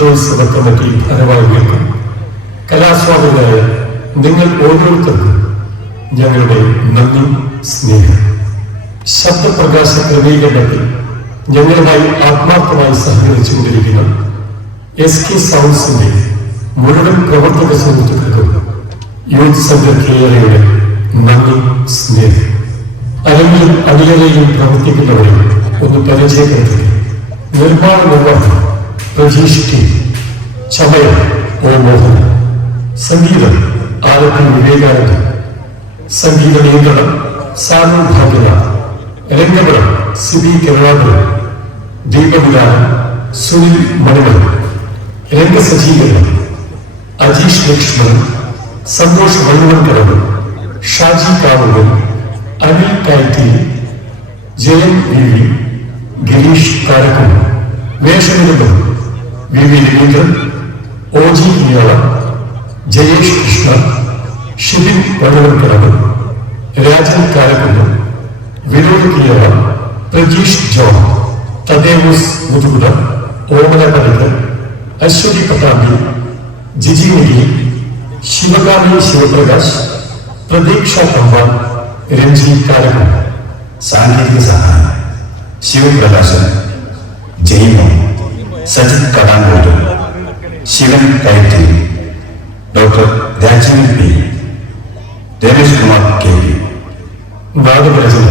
ക്ഷേത്രോത്സവ committee ഭാരവാഹികൾക്കും കലാസ്വാദകരായ നിങ്ങൾ ഓരോരുത്തർക്കും ഞങ്ങളുടെ നന്ദി, സ്നേഹം. ശബ്ദപ്രകാശ ക്രമീകരണത്തിൽ ഞങ്ങളുമായി ആത്മാർത്ഥമായി സഹകരിച്ചുകൊണ്ടിരിക്കുന്ന SK സൗണ്ട്സിന്റെ മുഴുവൻ പ്രവർത്തക സുഹൃത്തുക്കൾക്കും യൂത്ത് സെന്റർ കേരളയുടെ നന്ദി, സ്നേഹം. അരങ്ങിലും അണിയറയിലും പ്രവർത്തിക്കുന്നവരെ ഒന്ന് പരിചയപ്പെടുത്തി. നിർമ്മാണ നിർവഹണം പ്രജീഷ് ടി, ചമയം O മോഹൻ, സംഗീതം ആലപ്പി വിവേകാനന്ദൻ, സംഗീത നിയന്ത്രണം സാനു ഭാഗ്യനാഥ്, രംഗപുരം സിബി കരുണാകരൻ, ദീപവിധാനം സുനിൽ മണിമലൻ, രംഗസജ്ജീകരണം അജീഷ് ലക്ഷ്മൺ, സന്തോഷ് വള്ളുവൻകടവ്, ഷാജി കാവുകൾ, അനിൽ കയറ്റി, ജയൻ വി, ഗിരീഷ് കാരക്കും, വേഷനിരമ്പം VV രവീന്ദ്രൻ, OG ഇയാള, ജയേഷ് കൃഷ്ണ, ഷിബിൻ വള്ളുവൻകടവ്, രാജൻ കാരക്കുന്ന്, വിനോദ് കിയാള, പ്രജീഷ് ജോൺ, തദേവൂസ് മുതുകുട, ഓമന പണിക്കർ, അശ്വതി പട്ടാമ്പി, ജിജി മുരി, ശിവകാമി ശിവപ്രകാശ്, പ്രതീക്ഷ തമ്പാൻ, രഞ്ജി കാരക്കും. സാങ്കേതിക സഹായം Sivaprakashan, ജയമോ, Sajith Kadangot, Sivan Kayatti, doctor Rajeev P, Ramesh Kumar K. നാടകരചന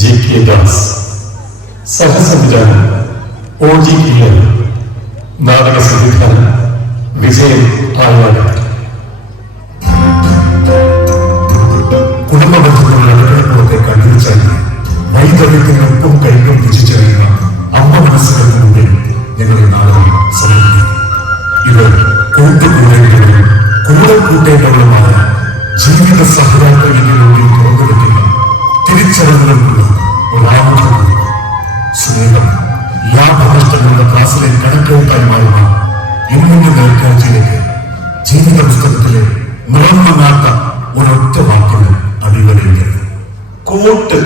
GK ദാസ്, സഹസംവിധാനം OG കിയൽ, നാടക സംവിധാനം വിജയൻ ആയാട്. കുടുംബ ബന്ധങ്ങളുടെ അടുക്കളപ്പുറത്തെ കണ്ടുവച്ചാൽ വൈദഗ്ധ്യത്തിനൊപ്പം കൈകൾ രുചിച്ചറിയുന്ന അമ്മ മനസ്സുകൾക്ക് മുമ്പിൽ ഞങ്ങളുടെ നാടകം സമർപ്പിക്കും. ഇവർ കൂട്ടുകൂടലുകളും കൂടെ കൂട്ടേണ്ടവളുമായ ജീവിത സഹയാത്രികളിലൂടെ തുറന്നു വെക്കുന്ന തിരിച്ചറിവുകൾക്കുള്ള ഒരാമുഖം. സ്നേഹം ലാഭനഷ്ടങ്ങളുടെ ക്ലാസ്സിലെ കണക്കെഴുത്തായി മാറുന്ന ഇന്നിന്റെ നേർക്കാഴ്ചയിലേക്ക് ജീവിത പുസ്തകത്തിലെ നിറമങ്ങാത്ത ഒരൊറ്റ വാക്കിന് അടിവരയില്ല. കൂട്ട്.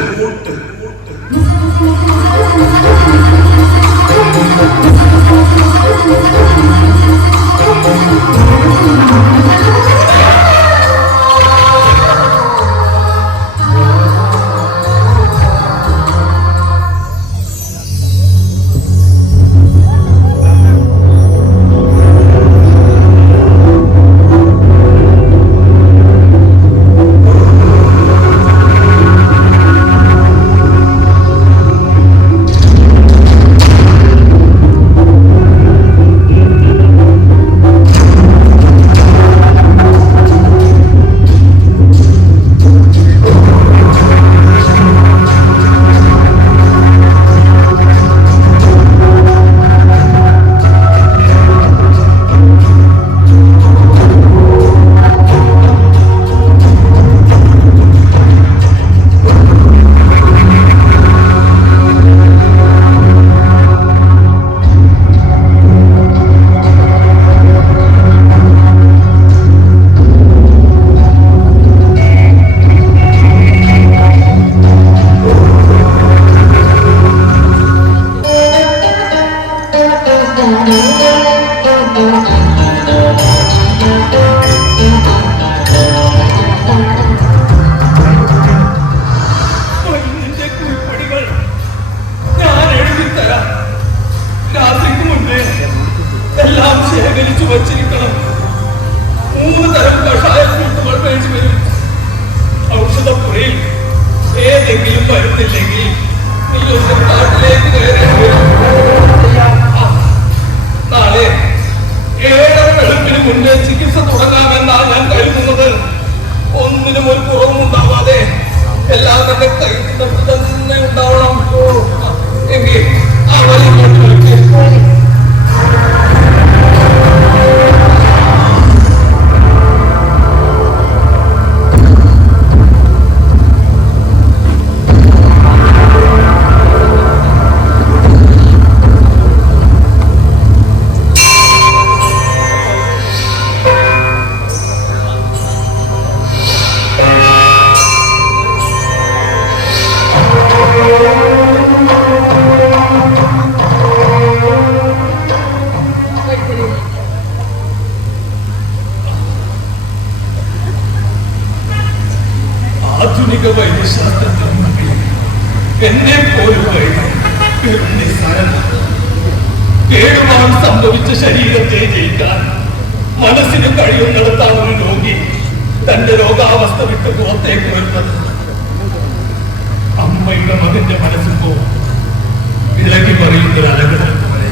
ആധുനിക വൈദ്യശാസ്ത്രത്തിൽ എന്നെ പോലും കേടുപാട് സംഭവിച്ച ശരീരത്തെ ജയിക്കാൻ മനസ്സിന് കഴിയുന്നിടത്താണ് ഒരു രോഗി തന്റെ രോഗാവസ്ഥ വിട്ട് പുറത്തേക്ക് വരുന്നത്. അമ്മയുടെ മകന്റെ മനസ്സിപ്പോ ഇളകി പറയുന്നൊരു അലകടൽ പോലെ.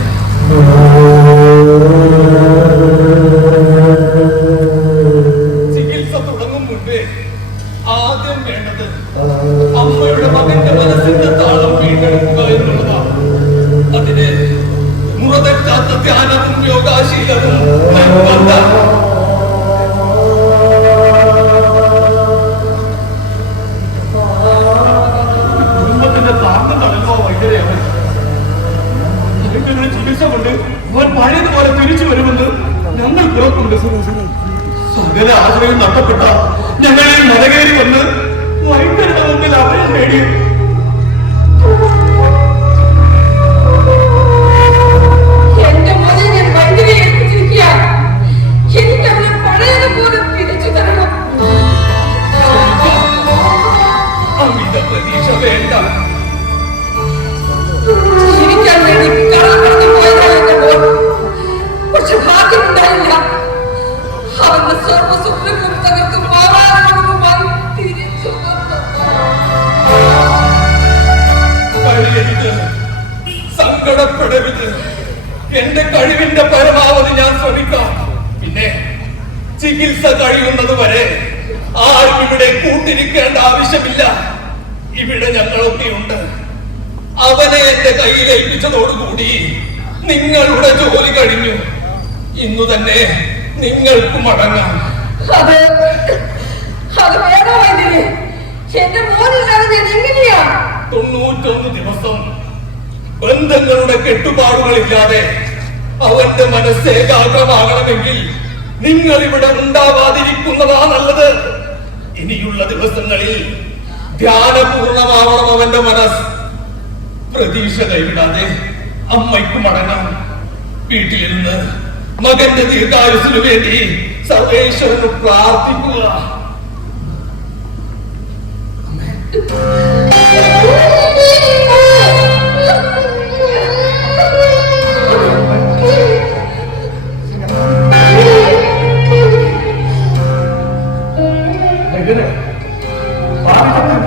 ചികിത്സ തുടങ്ങും മുൻപേ ആദ്യം വേണ്ടത് അമ്മയുടെ മകന്റെ മനസ്സിന്റെ താളം വീണ്ടെടുക്കുക എന്നുള്ളതാണ്. അതിന് മുറതെറ്റാത്ത ധ്യാനവും യോഗാശീലവും കുടുംബത്തിന്റെ താങ്കം തടഞ്ഞോ വൈദ്യരെ അവന്റെ ചികിത്സ കൊണ്ട് അവൻ പഴയതുപോലെ തിരിച്ചു വരുമെന്ന് ഞങ്ങൾ പുറത്തുണ്ട്. സകല ആശ്രയം നഷ്ടപ്പെട്ട ഞങ്ങൾ ഈ മലകേറി വന്ന് വൈദ്യരുടെ മുമ്പിൽ അഭയം നേടി. എന്റെ മോനെ ഞാൻ വൈദ്യരെ ഏൽപ്പിച്ചിരിക്കുകയാണ്. എനിക്ക് അവനെ പഴയതുപോലെ തിരിച്ചു തരണം. അമിത പ്രതീക്ഷ വേണ്ട. ജീവിക്കാൻ വേണ്ടി കടന്നു പോയതാണ് എന്റെ മോൻ. പക്ഷെ ഭാഗ്യമുണ്ടായില്ല. അവന്റെ സർവ്വസ്വപ്നങ്ങളും തകർത്ത് മാറാനുമായി തിരിച്ചു വന്നു. കഴിയരുത്, സങ്കടപ്പെടരുത്. എന്റെ കഴിവിന്റെ പരമാവധി ഞാൻ ശ്രമിക്കാം. പിന്നെ ചികിത്സ കഴിയുന്നത് വരെ ആരും ഇവിടെ കൂട്ടിരിക്കേണ്ട ആവശ്യമില്ല. ഇവിടെ ഞങ്ങളൊക്കെയുണ്ട്. അവനെ എന്റെ കയ്യിൽ ഏൽപ്പിച്ചതോടുകൂടി നിങ്ങളുടെ ജോലി കഴിഞ്ഞു. ഇന്നു തന്നെ നിങ്ങൾക്ക് മടങ്ങാം. അത് വേണോ വൈദ്യരെ? എന്റെ മോനില്ലാതെ ഞാൻ എങ്ങനെയാ? 91 ദിവസം ബന്ധങ്ങളുടെ കെട്ടുപാടുകളില്ലാതെ അവന്റെ മനസ്സ് ഏകാഗ്രമാകണമെങ്കിൽ നിങ്ങൾ ഇവിടെ ഉണ്ടാവാതിരിക്കുന്നതാ നല്ലത്. ഇനിയുള്ള ദിവസങ്ങളിൽ ധ്യാനപൂർണമാവണം അവന്റെ മനസ്സ്. പ്രതീക്ഷ കൈവിടാതെ അമ്മയ്ക്ക് മടങ്ങാം. വീട്ടിലിരുന്ന് മകന്റെ ദീർഘായുസിനു വേണ്ടി സർവേശ്വരന് പ്രാർത്ഥിക്കുക.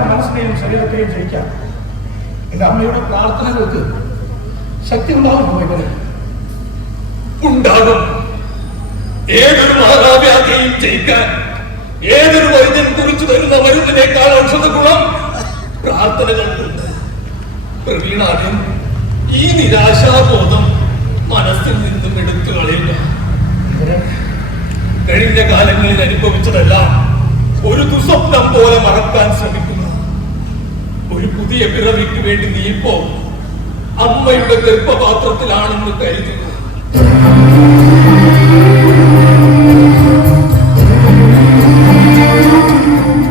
മനസ്സിനെയും ശരീരത്തെയും ജയിക്കാം. എന്റെ അമ്മയുടെ പ്രാർത്ഥനകൾക്ക് ശക്തി ഉണ്ടാകും. ഉണ്ടാകും. ഏതൊരു മാതാവ്യാധിയെയും ജയിക്കാൻ ഏതൊരു വൈദ്യൻ കുറിച്ചു തരുന്ന മരുന്നിനേക്കാൾ ഔഷധ ഗുണം പ്രാർത്ഥനകൾക്കുണ്ട്. പ്രവീണാദ്യം ഈ നിരാശാബോധം മനസ്സിൽ നിന്നും എടുത്തു കളയുക. കഴിഞ്ഞ കാലങ്ങളിൽ അനുഭവിച്ചതെല്ലാം ഒരു ദുസ്വപ്നം പോലെ മറക്കാൻ ശ്രമിക്കുക. ഒരു പുതിയ പിറവിക്ക് വേണ്ടി നീ ഇപ്പോ അമ്മയുടെ ഗർഭപാത്രത്തിലാണെന്ന് കരുതുക.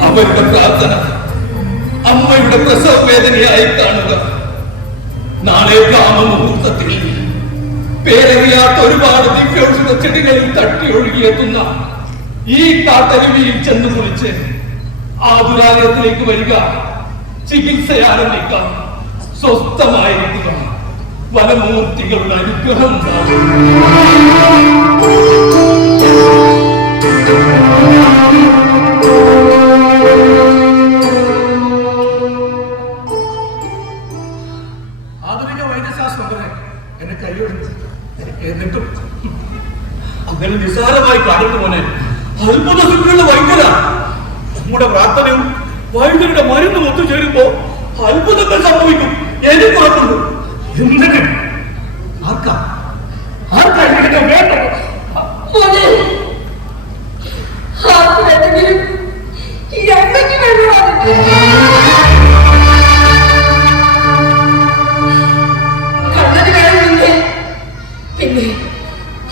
അവരുടെ പ്രാർത്ഥന അമ്മയുടെ പ്രസവ വേദനയായി കാണുക. നാളെ കാമമുഹൂർത്തത്തിൽ പേരറിയാത്ത ഒരുപാട് ദിവ്യൌഷധ ചെടികളിൽ തട്ടി ഒഴുകിയെത്തുന്ന ഈ കാട്ടരുവിയിൽ ചെന്ന് കുളിച്ച് ആതുരാലയത്തിലേക്ക് വരിക. ചികിത്സ ആരംഭിക്കാം. സ്വസ്ഥമായിരിക്കുക. വനമൂർത്തികളുടെ അനുഗ്രഹം ഉണ്ടാകും. ആധുനിക വൈദ്യശാസ്ത്രം വരെ എന്നെ കൈയൊടുന്നു. എന്നിട്ടും അങ്ങനെ നിസ്സാരമായി കാണുന്നു മോനെ. അത്ഭുത സിദ്ധിയുള്ള വൈദ്യരാ. നമ്മുടെ പ്രാർത്ഥനയും വൈദ്യരുടെ മരുന്നും ഒത്തുചേരുമ്പോ അത്ഭുതങ്ങൾ സംഭവിക്കും. എനിക്ക് ഉറപ്പുണ്ട്. എന്തെങ്കിലും ആർക്കാ വേണ്ടത്? മോനെ, ആർക്ക് വേണ്ടെങ്കിലും ഈ അമ്മയ്ക്ക് വേണ്ടതാണ്. കണ്ണന് കഴിയുന്നില്ലേ? പിന്നെ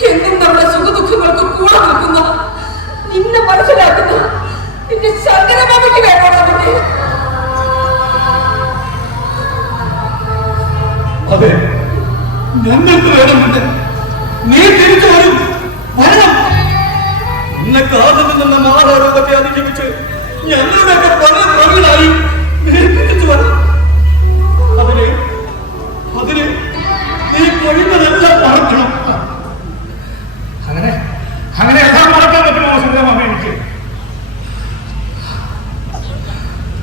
എന്നും നമ്മുടെ സുഖദുഃഖങ്ങൾക്ക് കൂടെ നിൽക്കുന്ന, നിന്നെ മനസ്സിലാക്കുന്ന നിന്റെ ശങ്കരമാമയ്ക്ക് വേണ്ടതാണ്. അതെ, ഞങ്ങൾക്ക് വേണമെന്ന് നീ തിരിച്ചു വരണം. ഇന്നെ കാതിൽ നിന്ന് മാറാരോഗത്തെ അതിജീവിച്ച് ഞങ്ങളുടെയൊക്കെ പല പ്രവീണ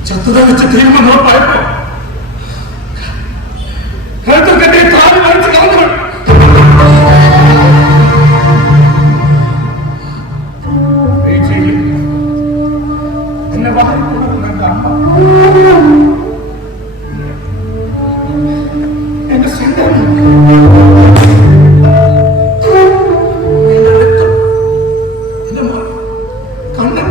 ചത്തുത വെച്ച് തീരുമെന്ന് ഉറപ്പായപ്പോ കഴുത്തക്കെട്ടി താഴെ വലിച്ചു കളഞ്ഞു. എന്നെ എന്റെ സ്വന്തം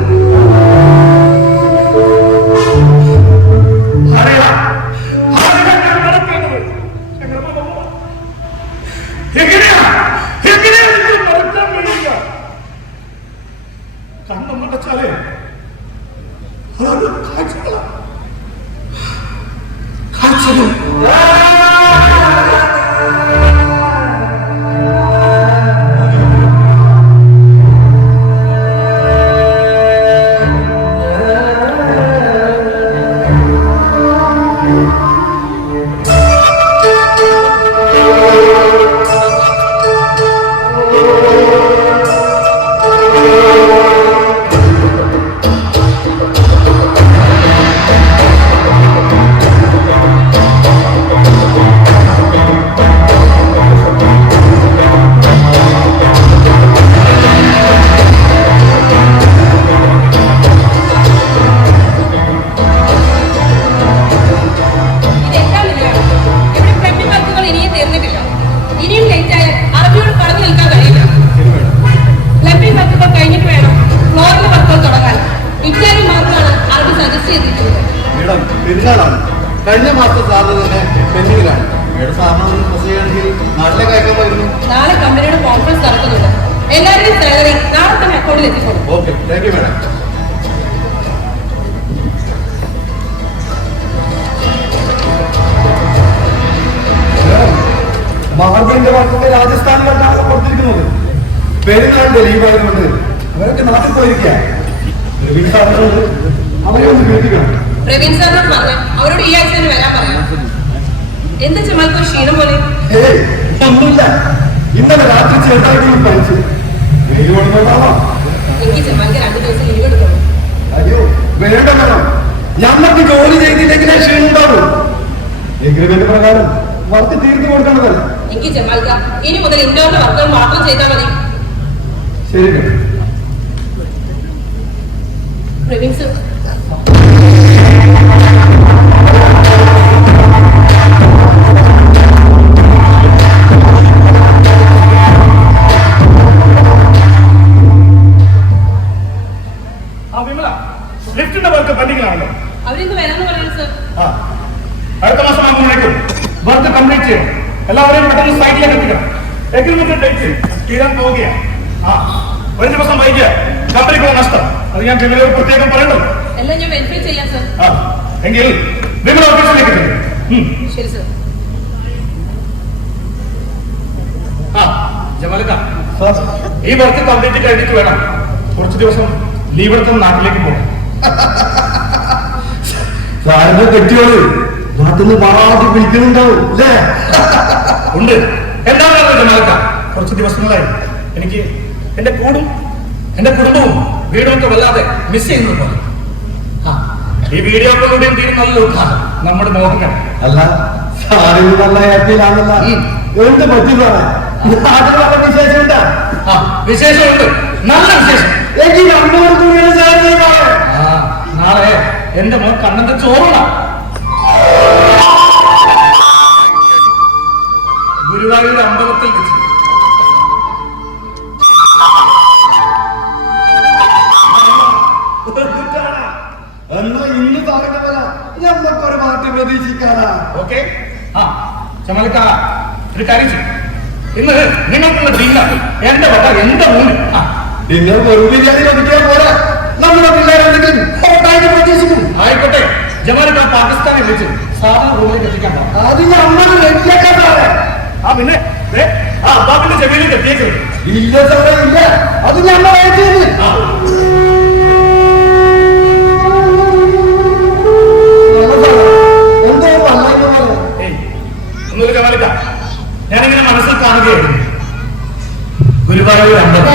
കണ്ണുമടച്ചാലേ കാഴ്ചകൾ പെരുന്നാളാണ്. കഴിഞ്ഞ മാസത്തെ സാറിന് തന്നെ പെൻഡിങ്ങിലാണ്. സാറിന് മെസ്സേജാണെങ്കിൽ നാട്ടിലെ കയറ്റുമായിരുന്നു. നാളെ കമ്പനിയുടെ കോൺഫറൻസ് നടക്കുന്നുണ്ട്. എല്ലാവരുടെയും സാലറി നാളെ തന്നെ അക്കൗണ്ടിൽ എത്തിക്കോളും. Okay, thank you madam. മഹർജന്റെ വാക്കൊക്കെ രാജസ്ഥാനിലാണ് കൊടുത്തിരിക്കുന്നത്. പെരുന്നാളിന്റെ ലീവായതുകൊണ്ട് അവരൊക്കെ നാട്ടിൽ പോയിരിക്കുക. അവരെ ഒന്ന് കേൾപ്പിക്കണം. പ്രവീൺ സാറിനോട് പറഞ്ഞു അവരോട് ഈ ആഴ്ച തന്നെ വരാൻ പറയാം. എന്താ ചുമൽക്കോ ക്ഷീണം പോലെ? ഒന്നുമില്ല, ഇന്നലെ രാത്രി ചെറുതായിട്ട് പഠിച്ചു. എനിക്ക് ചുമൽക്ക് 2 ദിവസം ലീവ് എടുക്കണം. അയ്യോ വേണ്ട വേണം, ഞമ്മക്ക് ജോലി ചെയ്തില്ലെങ്കിലേ ക്ഷീണം ഉണ്ടാവും. എഗ്രിമെന്റ് പ്രകാരം വർക്ക് തീർന്നു കൊടുക്കേണ്ടതല്ല. എനിക്ക് ജമാൽക്ക ഇനി മുതൽ ഇൻഡോറിന്റെ വർക്കുകൾ മാത്രം ചെയ്താൽ മതി. ശരി പ്രവീൺ സർ, ലിഫ്റ്റിന്റെ വർക്ക് പെൻഡിങ്ങിലാണല്ലോ. അവരിന്ന് വരാന്ന് പറയുന്നു സർ. അടുത്ത മാസം ആകുമ്പോഴേക്കും വർക്ക് കംപ്ലീറ്റ് ചെയ്യണം. എല്ലാവരെയും പെട്ടെന്ന് സൈറ്റിലേക്ക് എത്തിക്കണം. എഗ്രിമെന്റ് ഡേറ്റ് തീരാൻ പോവുകയാണ്. ഒരു ദിവസം വൈകിയ കമ്പനിക്കുള്ള നഷ്ടം അത് ഞാൻ വിമലയോട് പ്രത്യേകം പറയണ്ടോ? എല്ലാം ഞാൻ വെരിഫൈ ചെയ്യാം സർ. എങ്കിൽ വിമല ഓഫീസിലേക്ക് ചെല്ലും. ശരി സർ. ജമാലിക്ക, ഈ വർക്ക് കംപ്ലീറ്റ് കഴിഞ്ഞിട്ട് വേണം കുറച്ച് ദിവസം ലീവ് എടുത്ത് നാട്ടിലേക്ക് പോകാം. സാറിന്റെ കെട്ടിയോള് നാട്ടിന്ന് പാടി വിളിക്കുന്നുണ്ടാവും അല്ലേ? ഉണ്ട്. എന്താണ് ജമാലിക്ക, കുറച്ച് ദിവസങ്ങളായി എനിക്ക് എന്റെ കുടുംബവും വീടും ഒക്കെ വല്ലാതെ മിസ് ചെയ്യുന്നു. ഈ വീഡിയോ കോളിലൂടെയും തീരും നല്ല ഉദ്ഘാടനം നമ്മുടെ മോഹങ്ങൾ. അല്ല സാറിന് നല്ല ഹാപ്പിയിലാണല്ല. എന്ത് പറ്റി സാറേ? നാട്ടിൽ നല്ല വിശേഷം ഉണ്ടാ? വിശേഷമുണ്ട്, നല്ല വിശേഷം. എനിക്ക് രണ്ടുപേർക്കും നാളെ എന്റെ മോൻ കണ്ണന്റെ ചോറുള്ള ഗുരുവായൂർ അമ്പലത്തിൽ വെച്ച്. എന്നാ ഇന്ന് പറഞ്ഞ പോലെ ഞമ്മക്കൊരു മാറ്റം പ്രതീക്ഷിക്കാനാ. ഓക്കെ. ചമലിക്ക ഒരു കാര്യം ചെയ്യും. ഇന്ന് നിങ്ങൾക്കുള്ള ഡിന്നർ എന്റെ വക എന്റെ മൂന്ന്. ഡിന്നർ വെറും ബിരിയാണി ഒതുക്കിയാൽ പോലെ നമ്മുടെ പിള്ളേരെന്തെങ്കിലും പ്രതീക്ഷിക്കും. ആയിക്കോട്ടെ. ജമാലിക്ക പാകിസ്ഥാനെ വിളിച്ച് സാധാരണ റൂമിലേക്ക് എത്തിക്കാൻ പറഞ്ഞു. അത് നമ്മൾ റെഡിയാക്കാൻ സാറേ. പിന്നെ അബ്ബാബിന്റെ ചെവിയിലേക്ക് എത്തിയേക്കരുത്. ഇല്ല സാറേ ഇല്ല, അത് ഞങ്ങൾ അയച്ചത്. എന്തോ പല്ലായ്മ പോലെ. ഒന്നുമില്ല ജമാലിക്ക, ഞാനിങ്ങനെ മനസ്സിൽ കാണുകയായിരുന്നു ഗുരുവായൂർ അമ്പലം.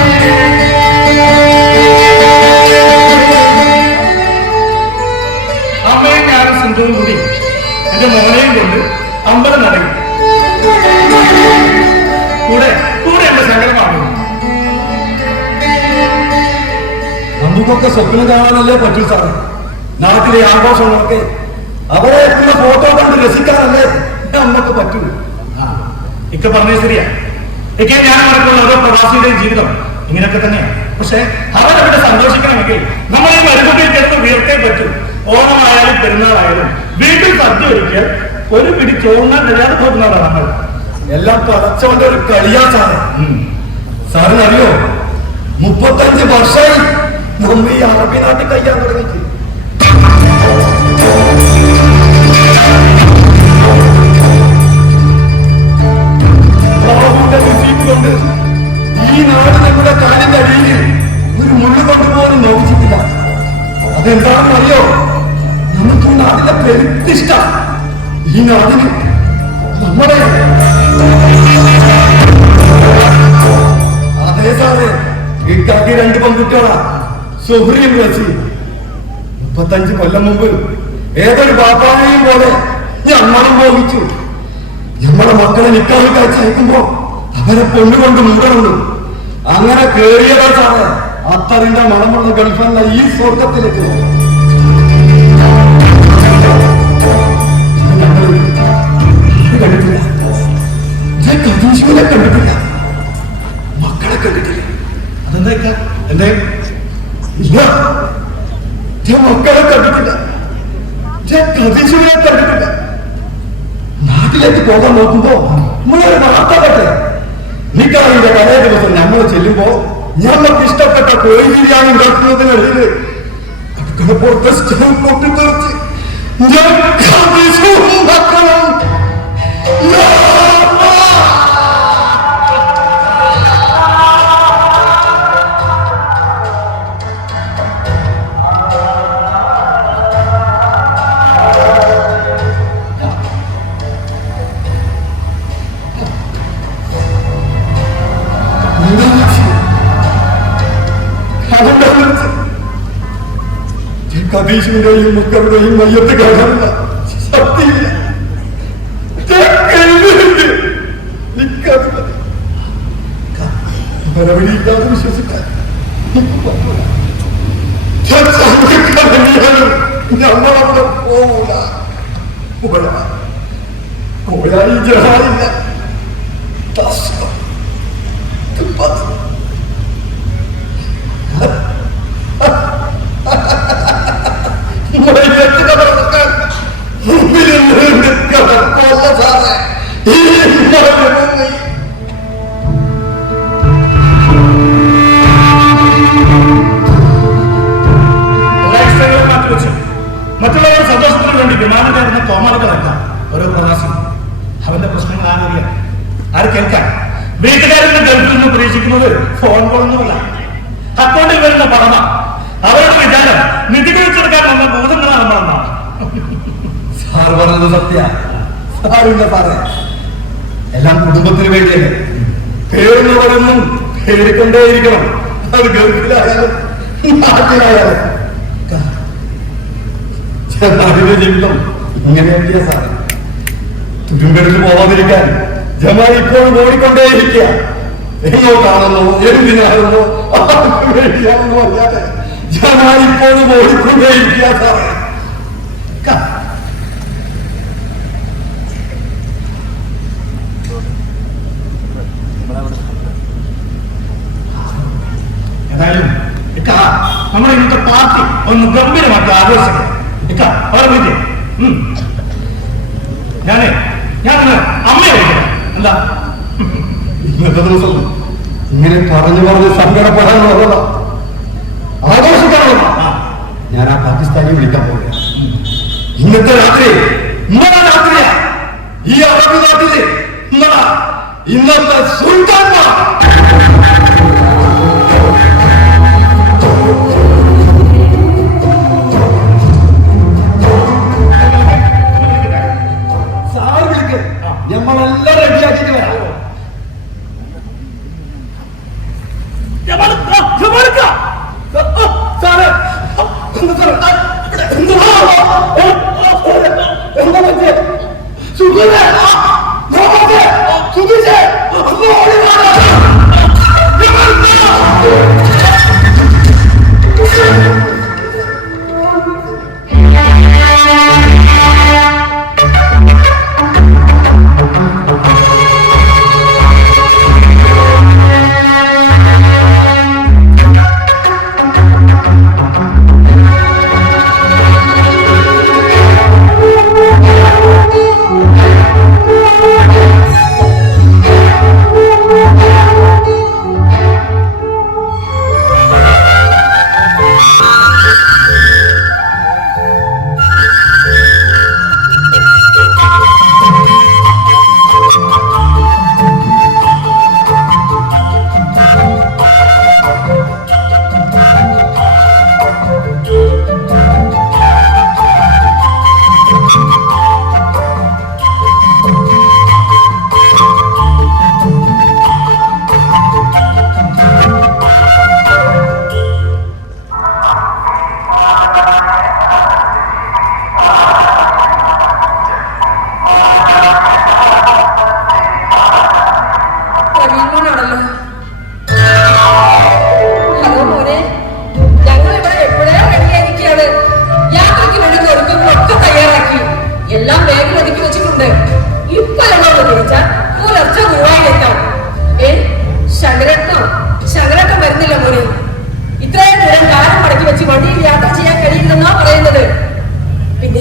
അമ്മേ കുടുംബവും കൂടി എന്റെ മോനെയും കൊണ്ട് അമ്പലം നടക്കും. കൂടെ കൂടെ എന്റെ സങ്കടമാണ്. നമുക്കൊക്കെ സ്വപ്നം കാണാനല്ലേ പറ്റൂ സാറേ. നാട്ടിലെ ആഘോഷങ്ങളൊക്കെ അവരെ എത്തുന്ന ഫോട്ടോ കണ്ട് രസിക്കാനല്ലേ നമുക്ക് പറ്റൂ. ഇക്ക പറഞ്ഞത് ശരിയാ. ഇക്കെ ഞാൻ നടക്കുന്ന ഓരോ പ്രവാസിയുടെയും ജീവിതം ഇങ്ങനെയൊക്കെ തന്നെയാണ്. പക്ഷെ അവരവിടെ സന്തോഷിക്കണമെങ്കിൽ നമ്മൾ ഈ മരുഭൂമിയിൽ കിടന്ന് ഉയർത്തേ പറ്റൂ. ഓണമായാലും പെരുന്നാളായാലും വീട്ടിൽ സദ്യ ഒരുക്കിയാൽ ഒരു പിടി ചോറിനാൻ കഴിയാതെ പോകുന്നതാണ് നമ്മൾ. എല്ലാം പടച്ചോന്റെ ഒരു കളിയാ സാറേ. സാറിനറിയോ, 35 വർഷമായി നമ്മ ഈ അറബി നാട്ടിൽ കഴിയാൻ തുടങ്ങിയിട്ട്. കൊണ്ട് ഈ നാട് നമ്മുടെ കാലിന്റെ അടിയിൽ ഒരു മുള്ളു കൊണ്ടുപോകാനും നോക്കിച്ചിട്ടില്ല. അതെന്താണെന്ന് അറിയോ, നമുക്ക് ഈ നാടിന്റെ പെരുത്തിഷ്ട. ഈ നാടിന് നമ്മുടെ അതേ സാറേ, ഇക്കാക്കി 2 പെൺകുട്ടികളാ, സുഹൃയും റസി. 35 കൊല്ലം മുമ്പ് ഏതൊരു ബാപ്പാനെയും പോലെ ഞമ്മളും മോഹിച്ചു. നമ്മളെ മക്കളെ നിക്കാതെ കഴിച്ചയക്കുമ്പോ അവരെ പൊണ്ണുകൊണ്ട് മൂടണുള്ളൂ. അങ്ങനെ കേറിയതാ സാറേ അത്തറിന്റെ മണമുള്ള ഗൾഫെന്ന ഈ സ്വർഗത്തിലേക്ക്. കണ്ടിട്ടില്ല, കതീശുവിനെ കണ്ടിട്ടില്ല, മക്കളെ കണ്ടിട്ടില്ല. അതെന്താ എന്തേ? ഇല്ല, മക്കളെ കണ്ടിട്ടില്ല, കതീശുവിനെ കണ്ടിട്ടില്ല. നാട്ടിലേക്ക് പോകാൻ നോക്കുമ്പോ നമ്മളൊരു വാർത്തകട്ടെ, നിക്കാറിന്റെ തലേ ദിവസം നമ്മൾ ചെല്ലുമ്പോ ഞമ്മക്ക് ഇഷ്ടപ്പെട്ട കോഴി ബിരിയാണി ഉണ്ടാക്കുന്നതിനിടയിൽ അടുക്കള പുറത്തെ സ്റ്റവ് പൊട്ടിത്തെറിച്ച് കതീശിന്റെയും മക്കളുടെയും മയ്യത്ത് കാണാനില്ല, ശക്തിയില്ല. അവരവിടെയില്ലാതെ വിശ്വസിക്കാൻ ഞമ്മളവിടെ പോകൂല. പോയാൽ ജഹാനില്ല. മറ്റുള്ളവരുടെ സന്തോഷത്തിന് വേണ്ടി വിമാനം കയറുന്ന കോമാളികളല്ല ഓരോ പ്രവാസി. അവന്റെ പ്രശ്നങ്ങൾ ആരറിയാൻ, ആര് കേൾക്കാൻ? വീട്ടുകാരുടെ ഗൾഫിൽ നിന്ന് പ്രതീക്ഷിക്കുന്നത് ഫോൺ കോളൊന്നുമല്ല, അക്കൗണ്ടിൽ വരുന്ന പണമാ. അവരുടെ വിചാരം നിധി പിടിച്ചെടുക്കാൻ വന്ന ഭൂതങ്ങളാണ് നമ്മളെന്നാണ്. സാർ പറഞ്ഞത് സത്യ. സാറില്ല സാറേ, എല്ലാം കുടുംബത്തിന് വേണ്ടിയല്ലേ. പേരുന്നവരൊന്നും പേടിക്കൊണ്ടേയിരിക്കണം. അത് ഗൾഫിലായാലും നാട്ടിലായാലും. നാടിന്റെ ജീവിതം ഇങ്ങനെയൊക്കെയാ സാറേ. തുരുമ്പെടുത്ത് പോവാതിരിക്കാൻ ജമാൽ ഇപ്പോഴും ഓടിക്കൊണ്ടേയിരിക്കുക. എങ്ങോട്ടാണെന്നോ എന്തിനാണെന്നോ ആർക്ക് വേണ്ടിയാണെന്നോ അറിയാതെ ജമാൽ ഇപ്പോഴും ഓടിക്കൊണ്ടേയിരിക്കുക സാറേ. ഏതായാലും ഇക്ക നമ്മുടെ ഇന്നത്തെ പാർട്ടി ഒന്ന് ഗംഭീരമായിട്ട് ആഘോഷിക്കാം. ഇക്ക പറഞ്ഞില്ലേ, ഞാനൊന്ന് അമ്മയെ വിളിക്കാം. എന്താ ഇന്നത്തെ ദിവസം ഇങ്ങനെ പറഞ്ഞു സങ്കടപ്പെടാനുള്ളതാ, ആഘോഷിക്കാനുള്ള. ഞാൻ ആ പാകിസ്ഥാനെ വിളിക്കാൻ പോവുക. ഇന്നത്തെ രാത്രി ഇന്നലെ രാത്രിയാ ഈ അറബി നാട്ടില് ഇന്നത്തെ സുൽത്താൻമാർ സാർ വിളിക്ക്, നമ്മളെല്ലാം റെഡിയാക്കിട്ട് വരാം. സാറേ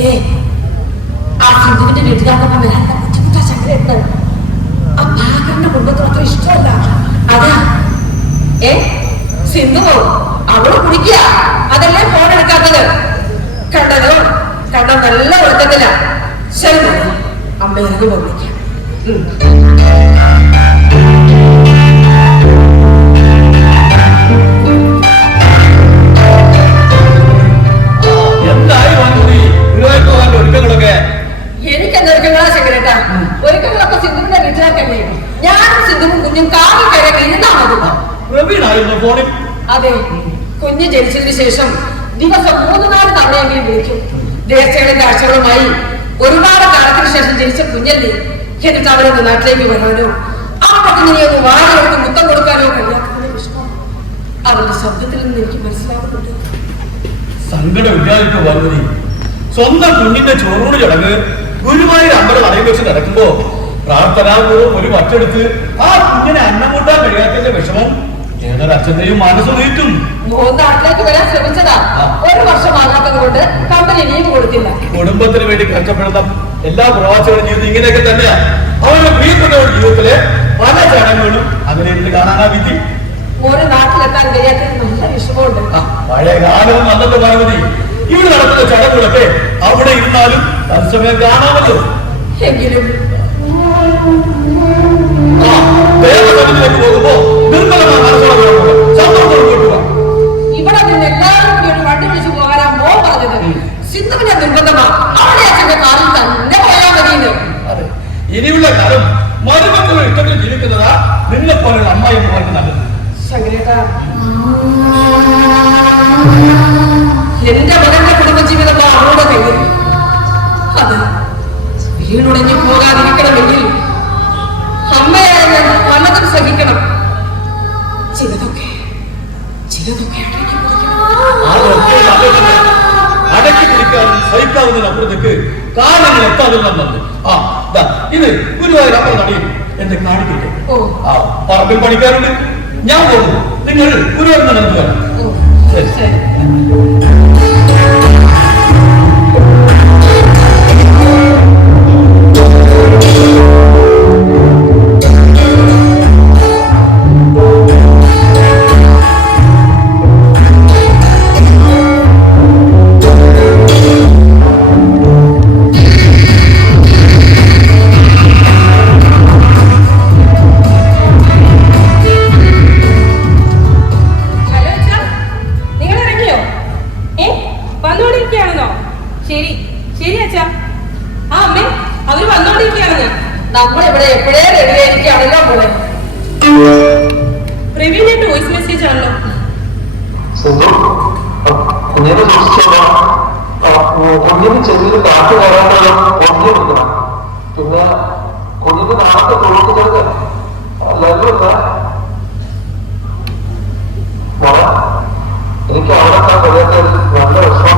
പിന്നെ ആ സിന്ധുവിന്റെ വീട്ടുകാർക്കൊപ്പം വരാനുള്ള ബുദ്ധിമുട്ടാ ശങ്കരേട്ടന്. ആ ഭാഗന്റെ കുടുംബത്തിന് അത്ര ഇഷ്ടമല്ല. അതാ സിന്ധു അവള് കുടിക്കുക, അതല്ലേ ഫോൺ എടുക്കാത്തത്. കണ്ടതോ കണ്ട നല്ല ഒഴുക്കത്തില്ല. ശരി അമ്മ എനിക്ക് പോകാം. എനിക്കെന്താ ഒരുക്കങ്ങളാ ശങ്കരേട്ടാ? ഒരുക്കങ്ങളൊക്കെ സിന്ധുവിന്റെ വീട്ടുകാർക്കല്ലേ. ഞാനും സിന്ധുവും കുഞ്ഞും കാറി കയറി ഇരുന്നാ മതി. അതെ, കുഞ്ഞ് ജനിച്ചതിന് ശേഷം ദിവസം 3-4 തവണയെങ്കിലും വിളിക്കും. ദേശങ്ങളും കാഴ്ചകളുമായി ഒരുപാട് കാലത്തിന് ശേഷം ജനിച്ച കുഞ്ഞല്ലേ. എന്നിട്ട് അവരൊന്ന് നാട്ടിലേക്ക് വരാനോ അവരുടെ കുഞ്ഞിനെ ഒന്ന് വാഴയോട്ട് മുത്തം കൊടുക്കാനോ കഴിയാത്തതിന്റെ വിഷമം അവരുടെ ശബ്ദത്തിൽ നിന്ന് എനിക്ക് മനസ്സിലാകുന്നുണ്ട്. സങ്കടം ഇല്ലാതിട്ട് വന്നത് സ്വന്തം കുഞ്ഞിന്റെ ചോറൂട് ചടങ്ങ് ഗുരുവായൂർ അമ്പലം അടയിൽ വെച്ച് നടക്കുമ്പോ പ്രാർത്ഥനാപൂർവ്വം ഒരു വറ്റെടുത്ത് ആ കുഞ്ഞിനെ അന്നം കൂട്ടാൻ കഴിയാത്തതിന്റെ വിഷമം ഏതൊരു അച്ഛന്റെയും മനസ്സ് നീറ്റും. നാട്ടിലേക്ക് വരാൻ ശ്രമിച്ചതാ. 1 വർഷമാകാത്തത് കൊണ്ട് കമ്പനി ലീവ് കൊടുത്തില്ല. കുടുംബത്തിന് വേണ്ടി കഷ്ടപ്പെടുന്ന എല്ലാ പ്രവാസികളുടെ ജീവിതം ഇങ്ങനെയൊക്കെ തന്നെയാ. അവരുടെ പ്രിയപ്പെട്ടവരുടെ ജീവിതത്തിലെ പല ചടങ്ങുകളും അങ്ങനെ ഇരുന്ന് കാണാനാ വിധി. ഒരു നാട്ടിലെത്താൻ കഴിയാത്തത് നല്ല വിഷമമുണ്ട്. പഴയ കാലവും നല്ലത് മതി. ഇവിടെ നടക്കുന്ന ചടങ്ങുകളൊക്കെ അവിടെ ഇരുന്നാലും തത്സമയം കാണാമല്ലോ. എങ്കിലും ദേവസഭയിലേക്ക് പോകുമ്പോ നിർമ്മലമായ മനസ്സോടെ സന്തോഷത്തോടെ കൊണ്ടുപോകാം. ഇവിടെ നിന്ന് എല്ലാവരും കൂടി ഒരു വണ്ടി വിളിച്ചു പോകാനാ മോ പറഞ്ഞത്. സിന്ധുവിന്റെ നിർബന്ധമാ അവളുടെ അച്ഛന്റെ കാലിൽ തന്നെ പോയാൽ മതിയെന്ന്. അതെ, ഇനിയുള്ള കാലം മരുമക്കളുടെ ഇഷ്ടത്തിൽ ജീവിക്കുന്നതാ നിന്നെ പോലുള്ള അമ്മായി എന്ന് പറഞ്ഞ് നല്ലത്. ശങ്കരേട്ടാ, എന്റെ മകന്റെ കുടുംബജീവിതം അവളുടെ കയ്യിൽ. അത് വീടുടഞ്ഞു പോകാതിരിക്കണമെങ്കിൽ അമ്മയായ പലതും സഹിക്കണം. ചിലതൊക്കെ അടക്കി പിടിക്കാനും സഹിക്കാവുന്നതിനപ്പുറത്തേക്ക് കാലങ്ങൾ എത്താതെ നന്നത്. ഇത് ഗുരുവായൂർ അപ്പുറം നടിയും എന്റെ കാണിക്കട്ടെ. പറമ്പിൽ പണിക്കാറുണ്ട്, ഞാൻ പോകുന്നു. നിങ്ങൾ ഗുരുവായൂർ നടന്നു വരാം. ശരി. നമ്മളിവിടെ എപ്പോഴേ റെഡി ആയിരിക്കുകയാണല്ലോ മോളെ. പ്രവീണിന്റെ വോയിസ് മെസ്സേജ് ആണല്ലോ. കുഞ്ഞിനെ സൂക്ഷിച്ചോളാം. കുഞ്ഞിന് ചെറിയൊരു കാറ്റ് കയറാനുള്ള ഒന്നില്ല. പിന്നെ കുഞ്ഞിന് നാളത്തെ തൊഴിക്കുന്നത് ലഘുവല്ല. മോളെ, എനിക്ക് അവിടെ കഴിയാത്ത നല്ല വിഷമം.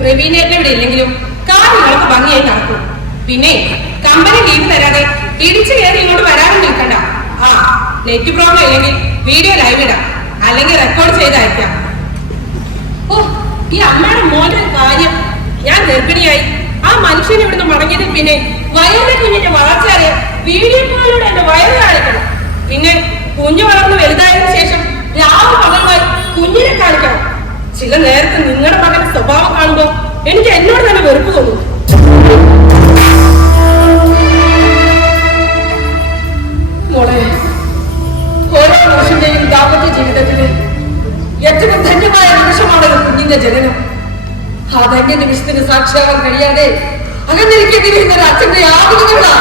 പ്രവീണേട്ടൻ ഇവിടെ ഇല്ലെങ്കിലും കാര്യങ്ങളൊക്കെ ഭംഗിയായി നടക്കും. പിന്നെ കമ്പനി ലീവ് തരാതെ ഇടിച്ചു കയറി ഇങ്ങോട്ട് വരാനും നിൽക്കണ്ട. നെറ്റ് പ്രോബ്ലം ഇല്ലെങ്കിൽ വീഡിയോ ലൈവ് ഇടാം, അല്ലെങ്കിൽ റെക്കോർഡ് ചെയ്തയക്കാം. ഈ അമ്മയുടെ മോന്റെ കാര്യം, ഞാൻ ഗർഭിണിയായി ആ മനുഷ്യൻ ഇവിടുന്ന് മടങ്ങിയതിൽ പിന്നെ വയറിന്റെ കുഞ്ഞിന്റെ വളർച്ച അറിയാൻ വീഡിയോ കോളിലൂടെ എന്റെ വയറ് കാണിക്കണം. പിന്നെ കുഞ്ഞു വളർന്ന് വലുതായതിനു ശേഷം രാവിലെ പകലുമായി കുഞ്ഞിനെ കാണിക്കണം. ചില നേരത്തെ നിങ്ങളുടെ മകന്റെ സ്വഭാവം കാണുമ്പോൾ എനിക്ക് എന്നോട് തന്നെ വെറുപ്പ് തോന്നും. മോളെ, ഓരോ മനുഷ്യന്റെയും ദാമ്പത്യ ജീവിതത്തില് ഏറ്റവും ധന്യമായ നിമിഷമാണ് കുഞ്ഞിന്റെ ജനനം. ആ ധന്യ നിമിഷത്തിന് സാക്ഷിയാകാൻ കഴിയാതെ അകന്നിരിക്കേണ്ടി വരുന്ന ഒരു അച്ഛന്റെ ആഗ്രഹങ്ങളാ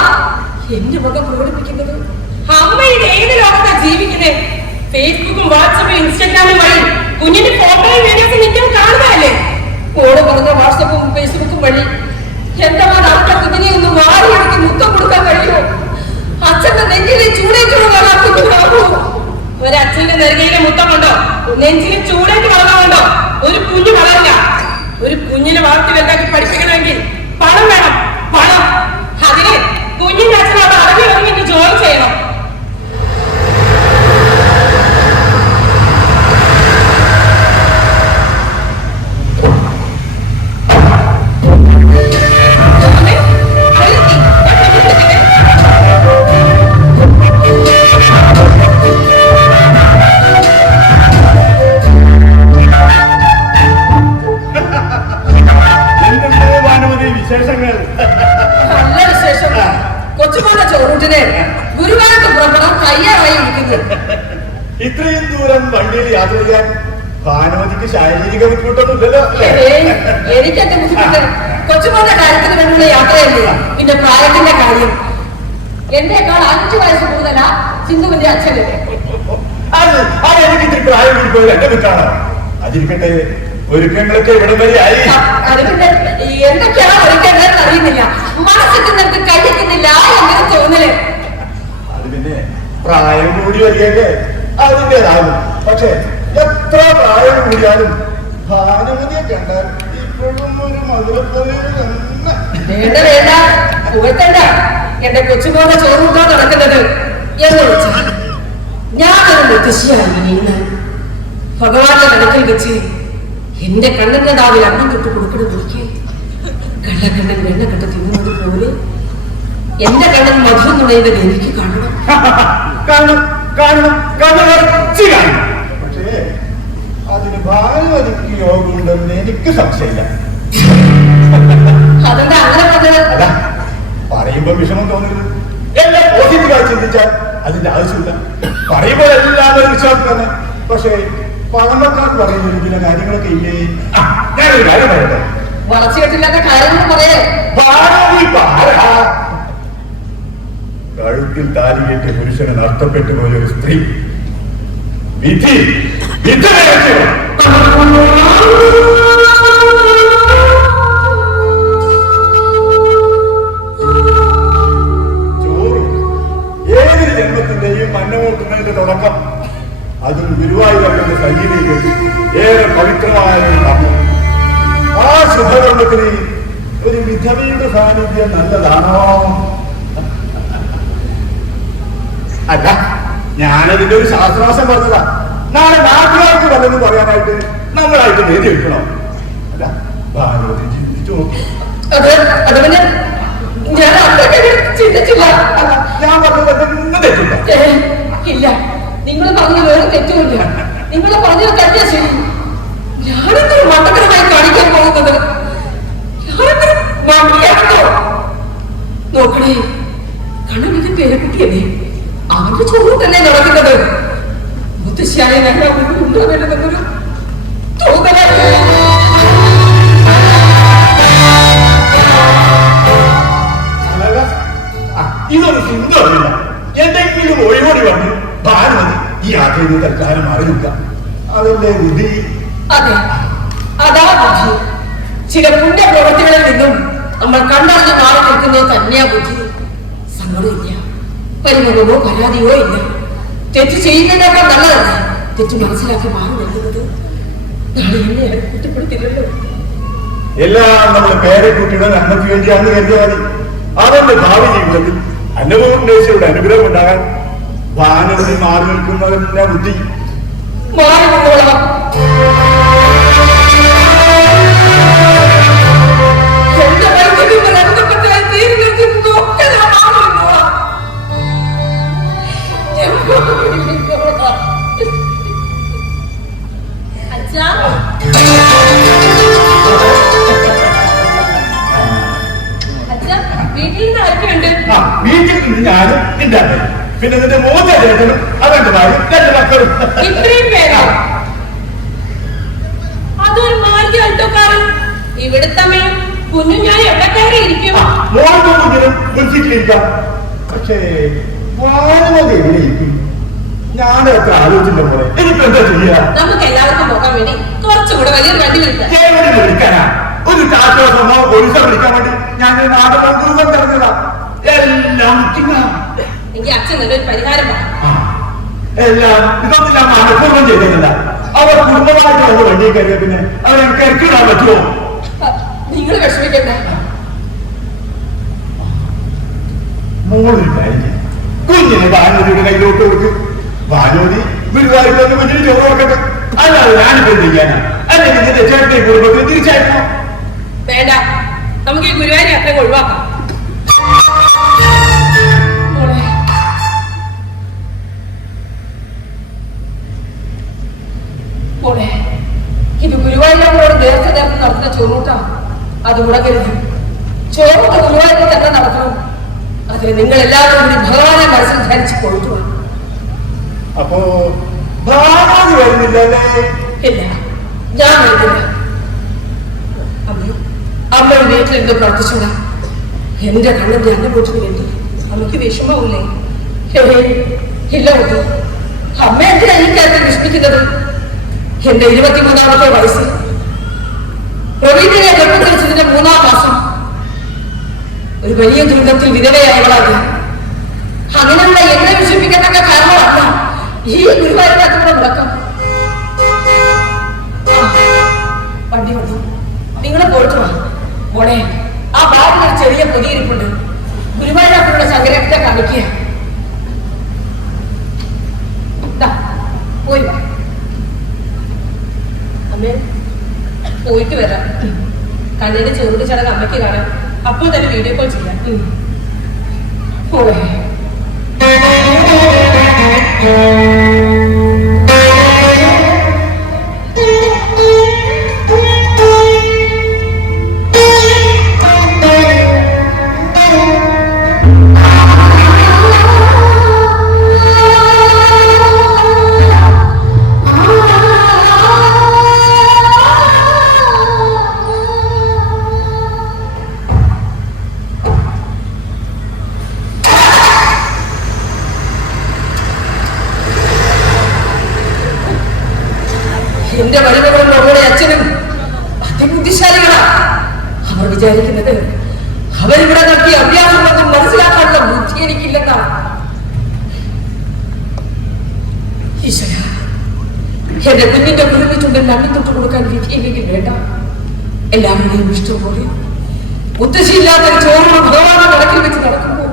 എന്റെ മകൻ പ്രകടിപ്പിക്കുന്നത്. അമ്മ ഇത് ഏത് ലോകത്താ ജീവിക്കുന്നേ? ഫേസ്ബുക്കും വാട്സപ്പും ഇൻസ്റ്റാഗ്രാമും വഴി കുഞ്ഞിന്റെ ഫോട്ടോയും വീഡിയോസും നിത്യം കാണുന്നതല്ലേ? ഓട് പറഞ്ഞ വാട്സപ്പും ഫേസ്ബുക്കും വഴി എന്റെ മകൻ അവരുടെ കുഞ്ഞിനെ ഒന്ന് വാരിയെടുത്ത് മുത്തം കൊടുക്കാൻ കഴിയുമോ? അച്ഛന്റെ നെഞ്ചിലെ ചൂടേറ്റുള്ളതാണ് ആ കുഞ്ഞിനാകൂ. ഒരച്ഛന്റെ നെറുകയിലെ മുത്തം കൊണ്ടോ നെഞ്ചിലെ ചൂടേറ്റ് വളർന്നുകൊണ്ടോ ഒരു കുഞ്ഞു വളരില്ല. ഒരു കുഞ്ഞിനെ വളർത്തി വലുതാക്കി പഠിപ്പിക്കണമെങ്കിൽ പണം വേണം, പണം. അതിന് കുഞ്ഞിന്റെ അച്ഛൻ അവിടെ അടങ്ങി ഒതുങ്ങി ജോലി ചെയ്യണം. പുറപ്പെടാൻ തയ്യാറായി ഇരിക്കുന്നത്. ഇത്രയും ദൂരം വണ്ടിയിൽ യാത്ര ചെയ്യാൻ ഭാനുമതിക്ക് ശാരീരിക ബുദ്ധിമുട്ടൊന്നുമില്ലല്ലോ. എനിക്ക് എന്റെ ബുദ്ധിമുട്ട് കൊച്ചുമോന്റെ കാര്യത്തിന് വേണ്ടിയുള്ള യാത്രയല്ലേ, പിന്നെ പ്രായത്തിന്റെ കാര്യം. എന്റെക്കാൾ 5 വയസ്സ് കൂടുതലാ സിന്ധുവിന്റെ അച്ഛന്. അത് എനിക്ക് ഇത്തിരി പ്രായം കൂടിപ്പോയത് എന്റെ കുറ്റാണ്. അതിരിക്കട്ടെ, ഒരുക്കങ്ങളൊക്കെ ഇവിടം വരെ ആയി. അത് പിന്നെ എന്തൊക്കെയാണ് ഒരുക്കേണ്ടതെന്ന് അറിയുന്നില്ല, മനസ്സിൽ കഴിക്കുന്നില്ല എന്നൊരു തോന്നല്. അത് പിന്നെ പ്രായം കൂടി വരികയൊക്കെ അതിൻ്റെതാകും. പക്ഷെ എത്ര പ്രായം കൂടിയാലും ഭാനുമതിയെ കണ്ടാൽ ഇപ്പോഴും ഒരു മധുരപ്പതിവ് തന്നെ. വേണ്ട വേണ്ട, പോയിത്തണ്ട എന്റെ കൊച്ചുമോനെ ചോറുകൊണ്ടോ നടക്കുന്നത് എന്ന് വെച്ചാൽ ഞാനൊരു മുത്തശ്ശിയായി ഇന്ന് ഭഗവാന്റെ നടക്കിൽ വെച്ച് എന്റെ കണ്ണന്റെ നാവിൽ അന്നം തൊട്ട് കൊടുക്കണം. എനിക്ക് കള്ളക്കണ്ണൻ വെണ്ണക്കെട്ട് തിന്നുന്നത് പോലെ എന്റെ കണ്ണൻ മധുരം നുണയുന്നത് എനിക്ക് കാണണം. പക്ഷേ അതിന് ഭാനുമതിക്ക് യോഗമുണ്ടെന്ന് എനിക്ക് സംശയമില്ല. അതെന്താ അങ്ങനെ പറഞ്ഞത്? അതാ പറയുമ്പോ വിഷമം തോന്നരുത്. എല്ലാം പോസിറ്റീവായി ചിന്തിച്ചാൽ അതിന്റെ ആവശ്യമില്ല. പറയുമ്പോൾ എല്ലാവരും വിശ്വാസം തന്നെ. പക്ഷേ പഴമക്കാർ പറയുന്ന ചില കാര്യങ്ങളൊക്കെ ഇല്ലേ? ഞാനൊരു കാര്യം പറയട്ടെ. വളച്ചു കെട്ടില്ലാത്ത കാര്യങ്ങൾ പറയേ. കഴുത്തിൽ താലികേറ്റ് പുരുഷന് നഷ്ടപ്പെട്ടു പോയ ഒരു സ്ത്രീ വിധി ചോറും ഏതൊരു ജന്മത്തിന്റെയും മന്നമൂട്ടുന്നതിന്റെ തുടക്കം അതും ഗുരുവായൂരപ്പന്റെ സന്നിധിയിൽ ഏറെ പവിത്രമായ ഒരു കർമ്മം. ആ ശുഭകർമ്മത്തിന് ഒരു വിധവയുടെ സാന്നിധ്യം നല്ലതാണോ? അല്ല, ഞാനതിന്റെ ഒരു ശാസ്ത്രവാസം പറഞ്ഞതാ. നാളെ നാട്ടുകാർക്ക് വല്ലെന്ന് പറയാനായിട്ട് നമ്മളായിട്ട് നേടി വെക്കണോ? അല്ല, ഭാനുമതി ചിന്തിച്ചു നോക്കി. ഞാൻ പറഞ്ഞത് തെറ്റില്ല. ഇല്ല, നിങ്ങൾ പറഞ്ഞ വേറെ തെറ്റുമില്ല. നിങ്ങൾ പറഞ്ഞത് തന്നെയാ ശരി. ഞാനെന്തൊരു മണ്ടത്തരമായി കാണിക്കാൻ പോകുന്നത്? ഞാനെന്തൊരു മണ്ടിയാണോ? നോക്കണേ, കണ്ണൻ ഇത് പേരക്കുട്ടിയല്ലേ, അവന്റെ ചോറും തന്നെ നടക്കുന്നത്. മുത്തശ്ശിയായ ഞങ്ങൾ ഉണ്ടോന്നൊരു തോന്നലാണ്. ഇതൊരു സുന്ദരമില്ല. എന്തെങ്കിലും ഒഴിവോടി വന്ന് ഭാനുമതി ഈ യാത്രയിൽ തൽക്കാലം മാറി നിൽക്കാം. അതല്ലേ വിധി? അതെ, അതാ ബുദ്ധി. ചില പുണ്യപ്രവൃത്തികളിൽ നിന്നും നമ്മൾ കണ്ടറിഞ്ഞ് മാറി നിൽക്കുന്നത് തന്നെയാ ബുദ്ധി. സങ്കടമില്ല, പരിമളമോ പരാതിയോ ഇല്ല. തെറ്റ് ചെയ്യുന്നതിനേക്കാൾ നല്ലതല്ല തെറ്റ് മനസ്സിലാക്കി മാറി നിൽക്കുന്നത്. നാളെ എന്നെ കുറ്റപ്പെടുത്തില്ലല്ലോ. എല്ലാം നമ്മുടെ പേരക്കുട്ടിയുടെ നന്മയ്ക്ക് വേണ്ടിയാണെന്ന് കരുതിയാൽ മതി. അവന്റെ ഭാവി ജീവിതത്തിൽ അന്നപൂർണേശ്വരുടെ അനുഗ്രഹം ഉണ്ടാകാൻ ഭാനുമതി മാറി നിൽക്കുന്നതിന്റെ ബുദ്ധി. മാറി നിന്നോളാം. എന്റെ വൈദ്യുതി ബന്ധപ്പെട്ടാൽ തീരുന്നത് നോക്കാൻ മാറി നിന്നോളാം. അച്ഛാ, അച്ഛാ, വീട്ടിൽ നിന്ന് ആരൊക്കെയുണ്ട്? വീട്ടിൽ നിന്ന് ഞാനും നിന്റെ അമ്മയും, പിന്നെ നിന്റെ മൂത്ത ചേട്ടനും അവന്റെ ഭാര്യ 2 മക്കളും. ഇത്രയും പേരോ? അതൊരു മാരുതി ആൾട്ടോക്കാരൻ. ഇവിടുത്തെ അമ്മയും കുഞ്ഞും ഞാൻ എവിടെ കയറി ഇരിക്കും? മോൾക്കും കുഞ്ഞിനും മുൻസിറ്റിലിരിക്കാം. പക്ഷേ ഭാനുമതി എവിടെ ഇരിക്കും? ഞാനൊക്കെ ആലോചിച്ചില്ല പോലെ. എനിക്കിപ്പോ എന്താ ചെയ്യാ? നമുക്ക് എല്ലാവർക്കും പോകാൻ വേണ്ടി കുറച്ചുകൂടെ വലിയൊരു വണ്ടി വിളിക്കാം. കേവലം വിളിക്കാനാ? ഒരു ടാറ്റോസമോ പോലീസോ വിളിക്കാൻ വേണ്ടി ഞാൻ നാടകം ദൂരം തിരഞ്ഞതാ. എല്ലാം എങ്കിൽ അച്ഛൻ നല്ലൊരു പരിഹാരം പറയാം. എല്ലാം ഇതൊന്നും ഞാൻ മനഃപൂർവ്വം ചെയ്തിട്ടില്ല. അവർ കുടുംബമായിട്ട് വന്ന് വണ്ടിയിൽ കയറിയ പിന്നെ അവരെ കിടക്കിടാൻ പറ്റുമോ? നിങ്ങൾ വിഷമിക്കണ്ട. മോളൊരു കാര്യം, കുഞ്ഞിനെ ഭാനുമതിയുടെ കയ്യിലോട്ട് കൊടുക്ക്. ഭാനുമതി ഗുരുവായൂരിൽ കുഞ്ഞിന് ചോറ് കൊടുക്കട്ടെ. അല്ലാതെ ഞാനിപ്പോ എന്ത് ചെയ്യാനാ? അല്ലെങ്കിൽ നിന്റെ ചേട്ടനെ കുടുംബത്തിന് തിരിച്ചയക്കണോ? വേണ്ട, നമുക്ക് ഈ ഗുരുവായൂർ യാത്ര ഒഴിവാക്കാം. മോളെ, ഇത് ഗുരുവായൂരോട് നേരത്തെ നടത്തുന്ന ചോറൂട്ടാ. അത് മുടങ്ങരുത്. ചോറൂട്ട ഗുരുവായൂരിൽ തന്നെ നടക്കണം. അത് അങ്ങനെ നിങ്ങൾ എല്ലാവരും കൂടി ഭഗവാനെ മനസ്സിൽ ധരിച്ച് കൊടുത്തു. അപ്പോ ഭാഗവതി വരുന്നില്ല അല്ലേ? ഇല്ല, ഞാൻ വരുന്നില്ല. അമ്മയുടെ വീട്ടിലെന്തോ പ്രവർത്തിച്ചോടാ. എന്റെ കണ്ണിന്റെ അന്നകൂട്ടിന് വേണ്ടി അമ്മയ്ക്ക് വിഷമാവൂലേ? ഇല്ല കുട്ടി, അമ്മ എന്തിനാ എനിക്കകത്ത് വിഷമിക്കുന്നത്? എന്റെ 23ാമത്തെ വയസ്സിൽ പ്രവീണിനെ ഗർഭത്തിരിച്ചതിന്റെ 3ാം മാസം ഒരു വലിയ ദുരിതത്തിൽ വിധവയായവളാണ്. അങ്ങനെയുള്ള എന്നെ വിഷമിക്കത്തക്ക കാരണമല്ല ഈ ഗുരുവായൂരത്തിനുള്ള മുടക്കം. വണ്ടി വന്നു, നിങ്ങളെ പോയിട്ട് വാ മോളെ. ആ ബാഗിൽ ഒരു ചെറിയ പൊതിയിരിപ്പുണ്ട്. ഗുരുവായൂരത്തിനുള്ള ശങ്കരത്തെ കാണിക്കുക. പോയി വാ അമ്മേ, പോയിട്ട് വരാം. കണ്ണിന്റെ ചെറുത് ചടങ്ങ് അമ്മയ്ക്ക് കാണാം. അപ്പോൾ തന്നെ വീഡിയോ കോൾ ചെയ്യാം. പോവേ. എന്റെ മരുമകളും അവരുടെ അച്ഛനും അതിബുദ്ധിശാലികളാ. അവർ വിചാരിക്കുന്നത് അവരിവിടെ നടത്തിയ അഭ്യാസങ്ങളൊന്നും മനസ്സിലാക്കാനുള്ള ബുദ്ധി എനിക്കില്ലെന്നാണ്. ഈശ്വര, എന്റെ കുഞ്ഞിന്റെ കുരുമിച്ചുണ്ടിൽ അണ്ണിത്തൊട്ട് കൊടുക്കാൻ വിധിയില്ലെങ്കിൽ വേണ്ട. എല്ലാവരുടെയും ഇഷ്ടം പോലെ മുത്തശ്ശിയില്ലാത്ത ചോറും ഭഗവാനെ നടക്കിൽ വെച്ച് നടക്കുമ്പോൾ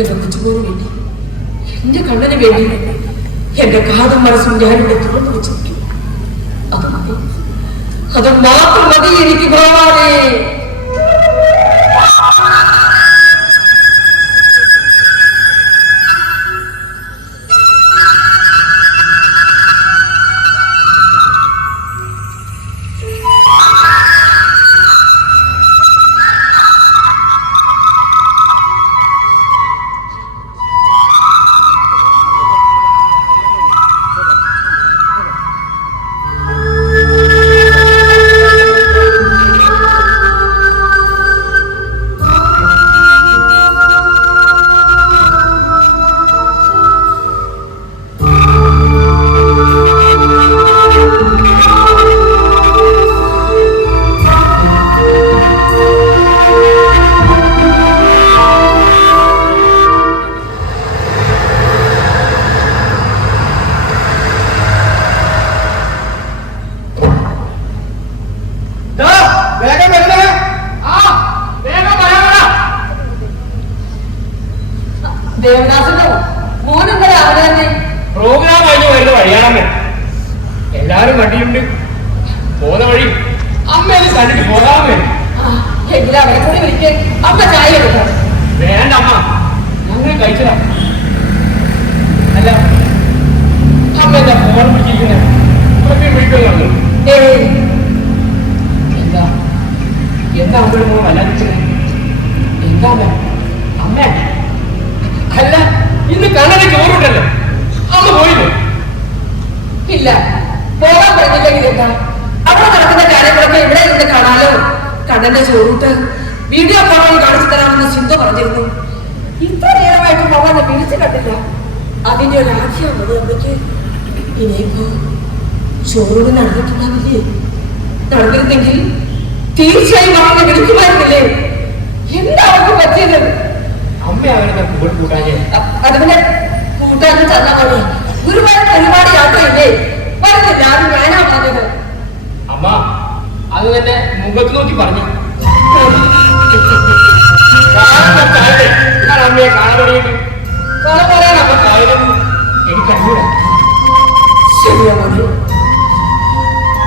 എന്റെ കൊച്ചുപോലും വേണ്ടി, എന്റെ കണ്ണന് വേണ്ടി എന്റെ കാതും മനസ്സും ഞാനിവിടെ തുറന്നു വെച്ചിരിക്കും. അത് മാത്രം മതി എനിക്ക് ഭഗവാനേ. ദേവദാസനോ മോനെന്താ അവിടെ തന്നെ? പ്രോഗ്രാം കഴിഞ്ഞ് വരുന്ന വഴിയാണമ്മ. എല്ലാരും വണ്ടിയുണ്ട്. പോന്ന വഴി അമ്മേനെ കണ്ടിട്ട് പോകാമേ. എങ്കിലും അവരെ കൂടി വിളിക്കാൻ അമ്മ ചായ എടുക്കാം. വേണ്ട അമ്മ, ഞങ്ങൾ കഴിച്ചതാ. അല്ല അമ്മ എന്താ ഫോൺ പിടിച്ചിരിക്കുന്നത്? വിളിക്കുന്നുണ്ടോ? എന്താ എന്താ അമ്മയുടെ മോൻ വല്ലാതിരിക്കുന്നത്? എന്താ അമ്മ? അമ്മ അല്ല, ഇന്ന് കണ്ണനെ ചോറുണ്ടല്ലോ, അമ്മ പോയില്ലേ? ഇല്ല, പോകാൻ പറഞ്ഞില്ലെങ്കിൽ എന്താ? അവിടെ നടക്കുന്ന കാര്യങ്ങളൊക്കെ ഇവിടെ ഇരുന്ന് കാണാലോ. കണ്ണന്റെ ചോറൂട്ട് വീഡിയോ കോളിൽ കാണിച്ചു തരാമെന്ന് സിന്ധു പറഞ്ഞിരുന്നു. ഇത്ര നേരമായിട്ട് മോനെ വിളിച്ചു കണ്ടില്ല. അതിന്റെ ഒരു ആദ്യമാണത് അമ്മയ്ക്ക്. ഇനിയിപ്പോ ചോറൂട് നടന്നിട്ടുണ്ടാവില്ലേ? നടന്നിരുന്നെങ്കിൽ തീർച്ചയായും അവനെ വിളിക്കുമായിരുന്നില്ലേ? എന്താ അവർക്ക് പറ്റിയത്? അമ്മ അവനെ കൂട്ടാഞ്ഞേ? അത് പിന്നെ കൂട്ടാനും തന്നാ മതി. ഒരുപാട് യാത്രയില്ലേ? പറഞ്ഞില്ല, അത് ഞാനാ പറഞ്ഞത്. അമ്മ അത് തന്നെ മുഖത്ത് നോക്കി പറഞ്ഞു. ഞാൻ അമ്മയെ കാണാൻ തുടങ്ങിയിട്ട് കള പറയാൻ അമ്മ കാര്യം എനിക്കറിയൂല. ശരിയാ മതി.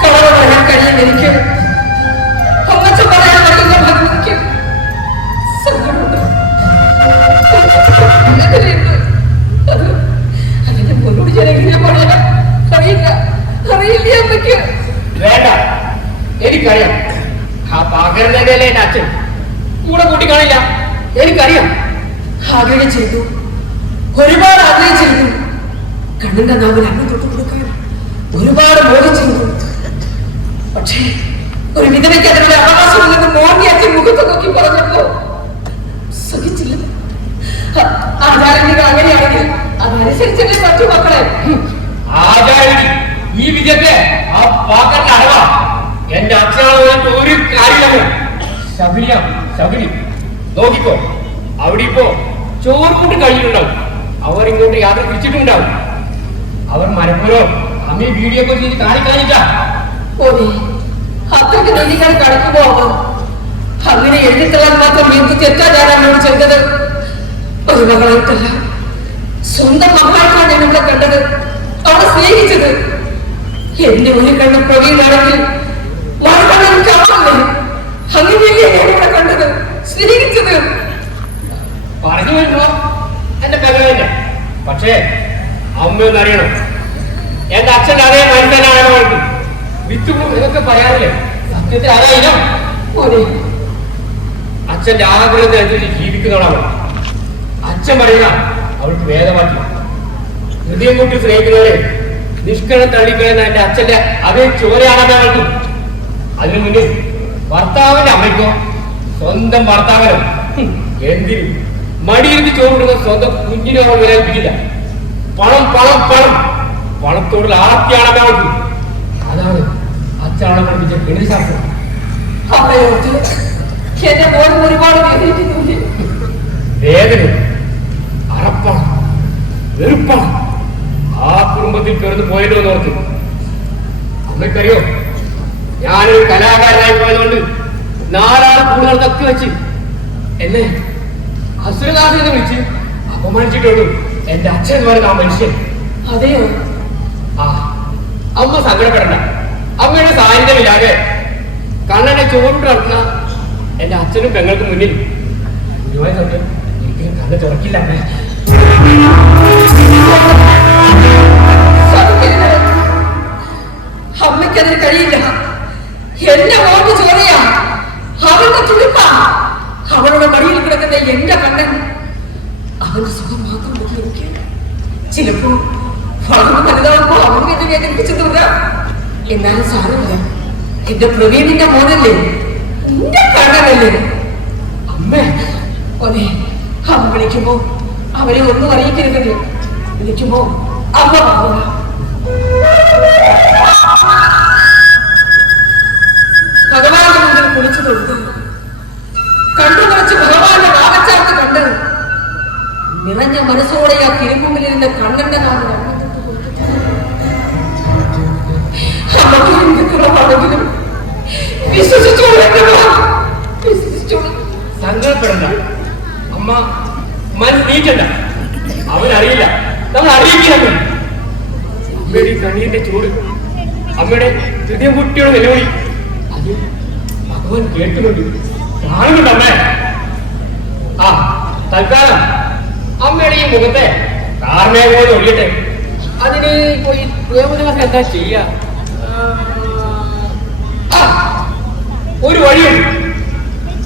കളവ് പറയാൻ കഴിയും എനിക്ക്. കൊമ്മച്ച പറയാൻ കഴിയുന്ന ഭഗവതിക്ക് സങ്കടമുണ്ട്. അത് അതിന്റെ മുന്നോട് ഞാൻ എങ്ങനെ പറയാ? അറിയില്ല അമ്മയ്ക്ക്. വേണ്ട, എനിക്കറിയാം. ആ പകരുന്നതിന്റെ എന്റെ അച്ഛൻ കൂടെ കൂട്ടിക്കാണില്ല. എനിക്കറിയാം. ആഗ്രഹിച്ചിരുന്നു, ഒരുപാട് ആഗ്രഹിച്ചിരുന്നു. കണ്ണന്റെ നാവിൽ അന്ന് തൊട്ട് കൊടുക്കാൻ ഒരുപാട് മോഹിച്ചിരുന്നു. പക്ഷേ ഒരു വിധവയ്ക്ക് അതിനുള്ള അവകാശമില്ലെന്ന് മോഹി അച്ഛൻ മുഖത്ത് നോക്കി പറഞ്ഞപ്പോ സഹിച്ചില്ല. ആചാര്യങ്ങൾ അങ്ങനെയാണെങ്കിൽ അതനുസരിച്ചല്ലേ മറ്റു മക്കളെ. ആചാര്യൻ ഈ വിജയത്തെ ആ പാക്കറിന്റെ അടവാ. എന്റെ അച്ഛനാണ് ഒരു കാര്യമാണ്. ശബരി നോക്കിക്കോ, അവിടെ ഇപ്പോ ചോറ് കൊണ്ട് കഴിഞ്ഞിട്ടുണ്ടാവും. അവർ ഇങ്ങോട്ട് യാത്ര തിരിച്ചിട്ടുണ്ടാവും. അവർ മലപ്പുറം അമ്മ വീഡിയോ ഒക്കെ ചെയ്ത് കാണിക്കാനില്ല. ഓടി അത്രയ്ക്ക് നീതികൾ കളിക്കുമ്പോ അങ്ങനെ എഴുതിത്തള്ളാൻ മാത്രം എന്ത് തെറ്റാ ഞാൻ എന്നോട് ചെയ്തത്. ഒരു മകളായിട്ടല്ല, സ്വന്തം മകളായിട്ടാണ് ഞാൻ ഇവിടെ കണ്ടത്, അവളെ സ്നേഹിച്ചത്. എന്റെ ഒരു കണ്ണ് പ്രവീണാണെങ്കിൽ മറുകണ്ണ് എനിക്ക് ആവല്ലേ. അങ്ങനെയല്ലേ ഞാൻ ഇവിടെ കണ്ടത്, സ്നേഹിച്ചത്. പറഞ്ഞു വരുമ്പോ എന്റെ പെങ്ങളെ. പക്ഷേ അമ്മയൊന്നറിയണം, എന്റെ അച്ഛൻ അതേ മരുന്നനാണ് അവൾക്ക്. വിത്തുകളും ഇതൊക്കെ പറയാറില്ലേ, സത്യത്തിൽ അതായിരം. അച്ഛന്റെ ആഗ്രഹത്തിനനുസരിച്ച് ജീവിക്കുന്നവളാണ്. അച്ഛൻ പറയുക അവൾക്ക് വേദമാറ്റി. ഹൃദയം കൂട്ടി സ്നേഹിക്കുന്നവരെ നിഷ്കരണം തള്ളിക്കളയുന്ന എന്റെ അച്ഛന്റെ അതേ ചോരയാണെന്ന് അവൾക്ക്. അതിനു മുന്നിൽ ഭർത്താവിന്റെ അമ്മയ്ക്കോ സ്വന്തം ഭർത്താവിനോ എന്തിനും മടിയിരുന്ന് ചോറിടുന്ന സ്വന്തം കുഞ്ഞിനെ അവൾ വിലയിപ്പിക്കില്ല. പണം പണം പണം പണത്തോടുള്ള ആർത്തിയാണ് അവൾക്ക്. അതാണ് അച്ഛനാണ് പഠിപ്പിച്ച ഗണിതശാസ്ത്രം. എന്റെ മോൻ ഒരുപാട് വേദന, അറപ്പാണ്, വെറുപ്പാണ്. ആ കുടുംബത്തിൽ പിറന്നു പോയല്ലോ എന്ന് ഓർത്ത്. അമ്മയ്ക്കറിയോ, ഞാനൊരു കലാകാരനായി പോയതുകൊണ്ട് 4 ആൾ കൂടുതൽ തക്കി വെച്ച് എന്നെ അസുരദാസൻ എന്ന് വിളിച്ച് അപമാനിച്ചിട്ടുള്ളൂ എന്റെ അച്ഛൻ എന്ന് പറയുന്ന ആ മനുഷ്യൻ. അതെയോ? ആ അമ്മ സങ്കടപ്പെടണ്ട. അമ്മയുടെ സാന്നിധ്യമില്ലാതെ കണ്ണനെ ചോറിട്ട് നടത്തുന്ന എന്റെ അച്ഛനും പെങ്ങൾക്കും മുന്നിൽ ഗുരുവായ സത്യം ഒരിക്കലും കണ്ണ് തുറക്കില്ല. അമ്മയ്ക്കതിന് കഴിയില്ല. എന്റെ മോന് ചോരയാ, അവന്റെ തുടിപ്പാ, അവളുടെ മടിയിൽ കിടക്കുന്ന എന്റെ കണ്ണൻ. അവന്റെ സുഖം മാത്രം നോക്കി ചിലപ്പോ വളർന്ന് വലുതാവുമ്പോ അവൻ എന്നെ വേദനിപ്പിച്ചത് വരാം. എന്നാലും സാരമില്ല, എന്റെ പ്രവീണിന്റെ മോനല്ലേ, എന്റെ കണ്ണനല്ലേ. അമ്മേ അതെ, അവൻ വിളിക്കുമ്പോ അവരെ ഒന്നും അറിയിക്കരുത്. വിളിക്കുമ്പോ അമ്മ പറഞ്ഞ ഭഗവാന്റെ മുന്നിൽ കുളിച്ചു തൊടുത്തു. കണ്ടു കുറച്ച് ഭഗവാന്റെ വാകച്ചാർത്ത് കണ്ട് നിറഞ്ഞ മനസ്സോടെ ആ തിരുമുമ്പിലിരുന്ന കണ്ണന്റെ നാട് അമ്മയ്ക്കും വിശ്വസിച്ചോളൂ. സങ്കടപ്പെടണ്ട അമ്മ, മനസ്സ് നീക്കണ്ട. അവനറിയില്ല, നമ്മൾ അറിയിക്കണം. അമ്മയുടെ കണ്ണീരിന്റെ ചൂട്, അമ്മയുടെ ഹൃദയം കുട്ടിയുടെ നിലവിളി, അത് ഭഗവാൻ കേൾക്കുന്നുണ്ട്, കാണുന്നുണ്ട്. അമ്മേ ആ തൽക്കാലം അമ്മയുടെ ഈ മുഖത്തെ കാർമേഘം ഒഴിയട്ടെ. അതിന് പോയി പ്രേമദിവസം എന്താ ചെയ്യാ? ഒരു വഴിയുണ്ട്.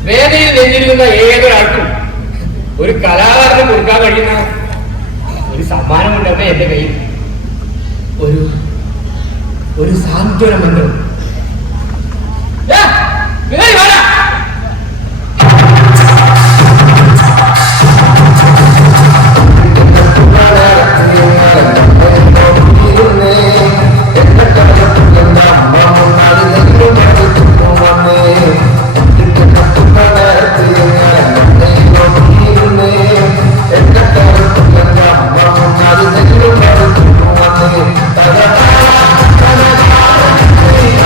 വേദനയിൽ നെഞ്ചിരിക്കുന്ന ഏതൊരാൾക്കും ഒരു കലാകാരന് കൊടുക്കാൻ കഴിയുന്ന ഒരു സമ്മാനമുണ്ടമ്മേ എന്റെ കയ്യിൽ. ഒരു സാന്ത്വന മന്ത്രം. Thank you.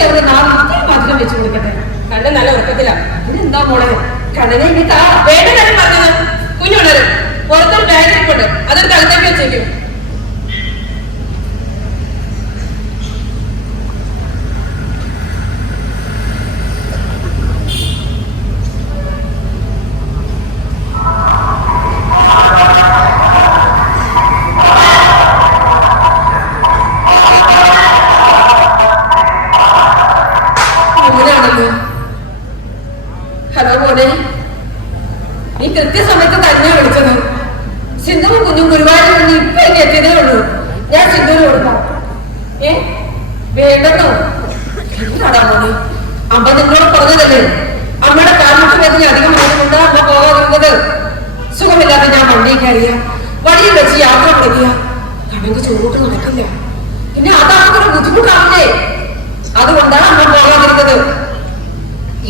പക്ഷെ അവരുടെ നാളെ ഇത്തിരി മധുരം വെച്ച് കൊടുക്കട്ടെ. കണ്ണ് നല്ല ഉറക്കത്തിലാ. ഇതിനെന്താ മോളെ കണ്ണനെ ഇനി താ. വേണ്ട കാര്യം പറഞ്ഞത്. കുഞ്ഞുണരും പുറത്തൊരു ബാഗ് ഇരിപ്പുണ്ട്, അതൊരു തലത്തേക്ക് വെച്ചേക്കും. ഹലോ മോനെ, നീ കൃത്യസമയത്ത് തന്നെ വിളിച്ചത്. സിന്ധുവും കുഞ്ഞും ഗുരുവായൂരിൽ നിന്ന് ഇപ്പൊ എനിക്ക് എത്തിയതേ ഉള്ളൂ. ഞാൻ സിന്ധുവിന് കൊടുക്കാം. വേണ്ടെന്നോ? എന്താടാ മോനെ, അമ്മ നിങ്ങളോട് പറഞ്ഞതല്ലേ അമ്മയുടെ കാൽമുട്ട് വേദന അധികം ആയതുകൊണ്ട് അമ്മ പോകാതിരുന്നത്. സുഖമില്ലാതെ ഞാൻ വണ്ടി കയറിയ വഴിയിൽ വെച്ച് യാത്ര തുടങ്ങിയ കണ്ണക്ക് ചോട്ട് നടക്കില്ല. പിന്നെ അതാണെന്നൊരു ബുദ്ധിമുട്ടാവില്ലേ? അതുകൊണ്ടാണ് അമ്മ പോകാതിരുന്നത്.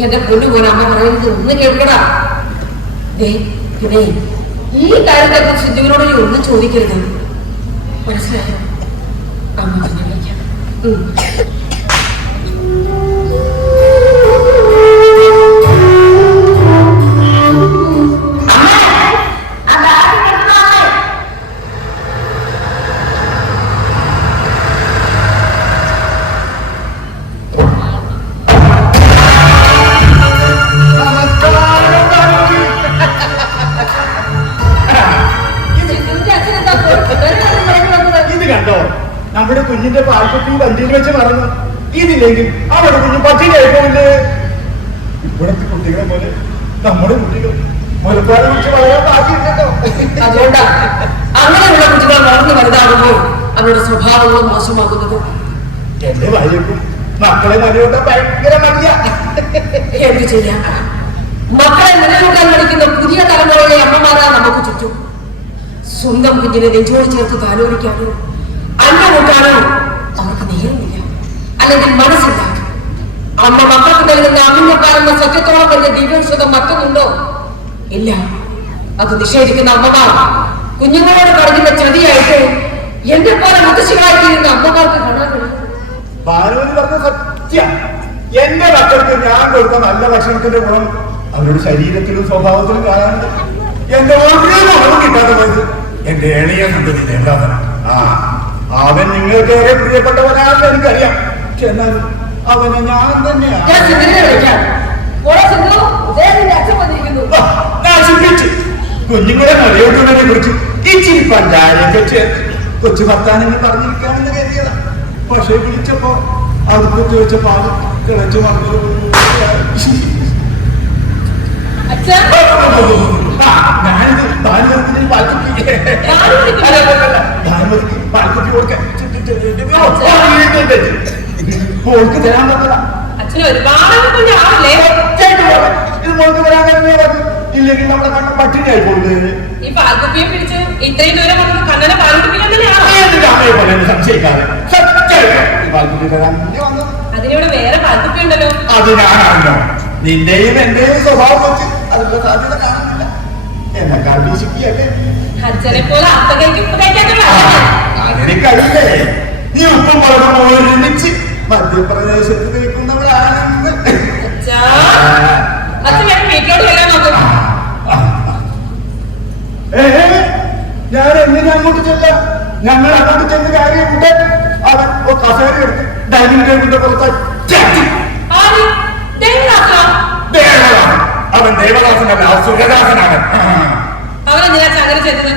എന്റെ പൊന്നു പോലെ അമ്മ പറയുന്നത് ഒന്ന് കേൾക്കടാ. പിന്നെ ഈ കാര്യത്തെ സിന്ധുവിനോട് നീ ഒന്നും ചോദിക്കരുത്, മനസ്സിലായോ? അമ്മ തന്നെ വിളിക്കാം. ഇത് കണ്ടോ, നമ്മുടെ കുഞ്ഞിന്റെ പാൽക്കുപ്പി വണ്ടിയിൽ വെച്ച് മറന്നു. ഇതില്ലെങ്കിൽ അവിടെ കുഞ്ഞ് പട്ടിണിയായിപ്പോയില്ലേ? ഇവിടത്തെ കുട്ടികളെ പോലെ നമ്മുടെ കുട്ടികൾ മുലപ്പാൽ കുറിച്ച് പറയാൻ ബാക്കിയില്ലല്ലോ. അതുകൊണ്ടാ അങ്ങനെയുള്ള കുട്ടികൾ വളർന്നു വലുതാകുമ്പോൾ അവരുടെ സ്വഭാവങ്ങളും മോശമാകുന്നത്. എന്റെ ഭാര്യക്കും മക്കളെ മലയോട്ട ഭയങ്കര മടിയാ. എന്ത് ചെയ്യാൻ? മക്കളെ നിലനിൽക്കാൻ പഠിക്കുന്ന പുതിയ തലമുറയിലെ അമ്മമാരാ നമുക്ക് ചുറ്റും. സ്വന്തം കുഞ്ഞിനെ നെഞ്ചോട് ചേർത്ത് താലോലിക്കാനോ അന്ന കൂട്ടാനോ അവർക്ക് നേരമില്ല, അല്ലെങ്കിൽ മനസ്സില്ല. അമ്മ മക്കൾക്ക് നൽകുന്ന അമ്മിഞ്ഞപ്പാലെന്ന സത്യത്തോളം വലിയ ദിവ്യൗഷധം മറ്റൊന്നുണ്ടോ? ഇല്ല. അത് നിഷേധിക്കുന്ന അമ്മമാർ കുഞ്ഞുങ്ങളോട് കടക്കുന്ന ചതിയായിട്ട് എന്റെ പോലെ മുത്തശ്ശികളായിത്തീരുന്ന അമ്മമാർക്ക് കാണാൻ കഴിയും. ഭാനുവിന് പറഞ്ഞ സത്യം. എന്റെ മക്കൾക്ക് ഞാൻ കൊടുത്ത നല്ല ഭക്ഷണത്തിന്റെ ഗുണം അവരുടെ ശരീരത്തിലും സ്വഭാവത്തിലും കാണാനുണ്ട്. എന്റെ ഓരോ ഗുണവും കിട്ടാതെ പോയത് എന്റെ എളിയ സന്തതി ദേവദാസൻ. അവൻ നിങ്ങൾക്കേറെ പ്രിയപ്പെട്ടവനാണെന്ന് എനിക്കറിയാം. എന്നാൽ അവനെ ഞാൻ തന്നെയാണ്. ഞാൻ സിന്ധുവിനെ വിളിക്കാം. മോളെ സിന്ധു, ദേ നിന്റെ അച്ഛൻ വന്നിരിക്കുന്നു. കുഞ്ഞുങ്ങളെ മലയോട്ടുള്ളതിനെ കുറിച്ച് ഇച്ചിരി പഞ്ചാരയൊക്കെ ചേർത്ത് കൊച്ചു വർത്താനങ്ങൾ പറഞ്ഞിരിക്കാമെന്ന് കരുതിയതാ. പക്ഷെ വിളിച്ചപ്പോ അടുപ്പത്ത് വെച്ച പാല് കിളച്ചു വന്നു. ഞാനിത് ഭാനുമതിക്ക് പാൽക്കുപ്പി കൊടുക്കാൻ മോൾക്ക് തരാൻ പറ്റല. അച്ഛന് ഒരുപാട് കുഞ്ഞാണല്ലേ? ഇത് മോൾക്ക് തരാൻ തന്നെ പറഞ്ഞു. ഇല്ലെങ്കിൽ നമ്മുടെ കണ്ണ പട്ടിണിയായി പോകുന്നത്. ഈ പാൽക്കുപ്പിയെ പിടിച്ച് ഇത്രയും ദൂരം വന്നത് കണ്ണനെ പാൽക്കുപ്പിക്കാൻ തന്നെയാണോ? അമ്മയെ പോലെ സംശയിക്കാതെ പാൽക്കുപ്പി തരാൻ വന്നത്. അതിനിവിടെ വേറെ പാൽക്കുപ്പി ഉണ്ടല്ലോ. അത് ഞാനാണല്ലോ. നിന്റെയും എന്റെയും സ്വഭാവം വെച്ച് അതിനുള്ള സാധ്യത കാണുന്നില്ല. എന്നെക്കാൾ വീശിക്കുകയല്ലേ? അച്ഛനെ പോലെ അപ്പകയ്ക്ക് അതെനിക്കറിയില്ലേ? നീ ഉപ്പും മുളകും ഒരുമിച്ച് മധ്യപ്രദേശത്ത് നിൽക്കുന്നവരാണെന്ന്. അച്ഛൻ ഞാൻ വീട്ടിലോട്ട് വരാൻ നോക്കും. ഞാൻ എങ്ങനെ അങ്ങോട്ട് ചെല്ലാം? ഞങ്ങൾ അങ്ങോട്ട് ചെന്ന് കാര്യമുണ്ട്. അവൻ കസേര എടുത്ത് ഡൈനിങ് ടേബിളിന്റെ പുറത്ത് അവൻ ദേവദാസനല്ല, സുരദാസനാണ്. അവനെന്തിനാ അങ്ങനെ ചെയ്തത്?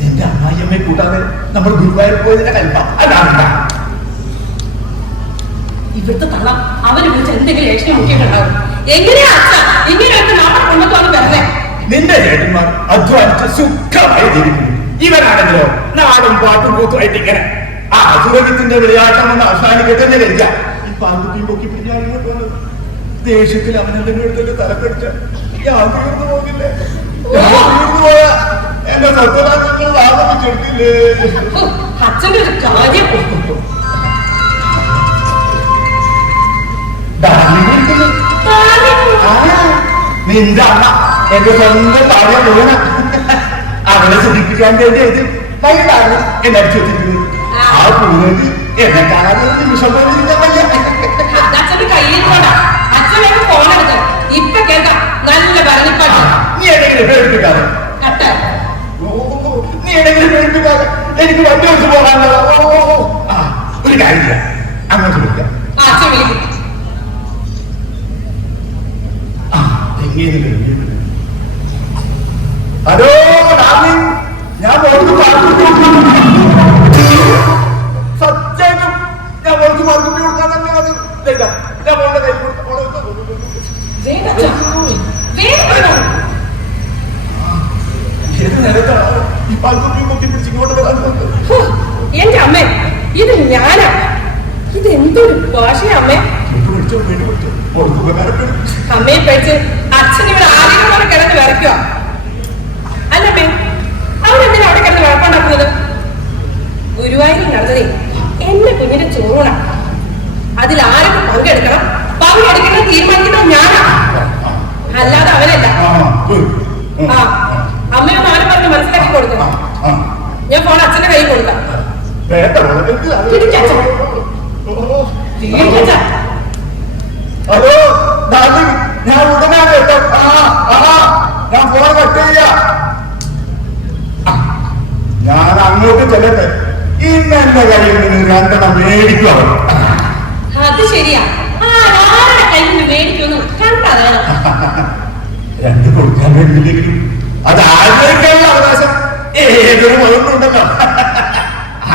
നിന്റെ അമ്മായിയമ്മയെ കൂട്ടാതെ നമ്മൾ ഗുരുവായൂർ പോയതിന്റെ കൽപ്പ അതാണ്. ഇവിടുത്തെ തള്ളം അവന് വിളിച്ച് എന്തെങ്കിലും ഏഷ്യ മുക്കിയിട്ടുണ്ടാവും. എങ്ങനെയാ അച്ഛ ഇങ്ങനെയൊക്കെ നമ്മുടെ കുടുംബത്തോട് വരണേ? നിന്റെ ചേട്ടന്മാർ അധ്വാനിച്ച് സുഖമായി ജീവിക്കുന്നു. ഇവനാണെങ്കിലോ നാടും പാട്ടും കൂത്തുമായിട്ട് ഇങ്ങനെ ആ അസുരത്തിന്റെ വിളയാട്ടം എന്ന് അവസാനിക്കട്ടെ കഴിക്കാം. ഈ പാൽക്കുപ്പിയും പൊക്കി പിടിഞ്ഞാൽ ഇങ്ങോട്ട് വന്നത് ദേഷ്യത്തിൽ അവനെന്തെങ്കിലും എടുത്തിട്ട് തലക്കടിച്ച ഞാൻ തീർന്നു പോകില്ലേ? തീർന്നു പോയ എന്റെ സ്വത്തരാജ്യങ്ങൾ ആരംഭിച്ചെടുക്കില്ലേ? അച്ഛന്റെ ഒരു കാര്യം നിന്റെ അമ്മ എന്റെ സ്വന്തം താഴെ വീണ അവനെ സൂചിപ്പിക്കാൻ വേണ്ടി ഇത് വൈകിട്ടാണ് എന്നെ അടിച്ചു വെച്ചിരിക്കുന്നത്. ആ പൂവേണ്ടി എന്നെ കാണാതെ നിമിഷം പോലും വയ്യ. നല്ല ഭരണിപ്പാട്ട്. നീ എന്നെങ്കിലും പേടിപ്പിക്കാതെ കട്ട. നീ എന്നെങ്കിലും പേടിപ്പിക്കാതെ എനിക്ക് വണ്ടി ഓടിച്ച് പോകാനുള്ള ഒരു കാര്യമില്ല. അങ്ങോട്ട് വിളിക്കാം. അച്ഛൻ വിളിക്കും. ഹലോ ഡാർലിംഗ്, ഞാൻ സത്യം ഞാൻ മോൾക്ക് മറുപടി കൊടുക്കാൻ തന്നെ അത് ഞാൻ മോളുടെ കയ്യിൽ വേഗം അച്ഛാ. വേഗം വരൂ. ഏത് നേരത്താണ് ഈ പാൽക്കുപ്പി മുക്കി പിടിച്ച് ഇങ്ങോട്ട് വരാൻ ഹോ, എന്റെ അമ്മേ, ഇത് ഞാനാ. ഇത് എന്തൊരു ഭാഷയാ അമ്മേ. അമ്മയെ പേടിച്ച് അച്ഛനിവിടെ ആരെയും പോലെ കിടന്ന് വിറയ്ക്കുക. അല്ലമ്മേ, അവരെന്തിനാ അവിടെ കിടന്ന് വിളപ്പുണ്ടാക്കുന്നത്? ഗുരുവായൂരിൽ നടന്നതേ എന്റെ കുഞ്ഞിന്റെ ചോറൂണ. അതിൽ ആരൊക്കെ പങ്കെടുക്കണം, പങ്കെടുക്കണം തീരുമാനിക്കുന്നത് ഞാനാ, അല്ലാതെ അവനല്ല. ആ, അമ്മയൊന്ന് ആരും പറഞ്ഞ് മനസ്സിലാക്കി കൊടുക്കണം. ഞാൻ ഫോൺ അച്ഛന്റെ കയ്യിൽ കൊടുക്കാം. ഹലോ ഡാർലിംഗ്, ഞാൻ ഉടനെ എത്താം. ഞാൻ ഫോൺ കട്ട് ചെയ്യാം. ഞാൻ അങ്ങോട്ട് ചെല്ലട്ടെ. ഇന്ന് എന്റെ കയ്യിൽ നിന്ന് രണ്ടെണ്ണം മേടിക്കുക. അത് ശരിയാ. ആരുടെ കയ്യിൽ നിന്ന് മേടിക്കുന്നു കണ്ടതാണ്. രണ്ട് കൊടുക്കാൻ വേണ്ടിയില്ലെങ്കിലും അത് ആഗ്രഹിക്കാനുള്ള അവകാശം ഏതൊരു മകനുണ്ടല്ലോ.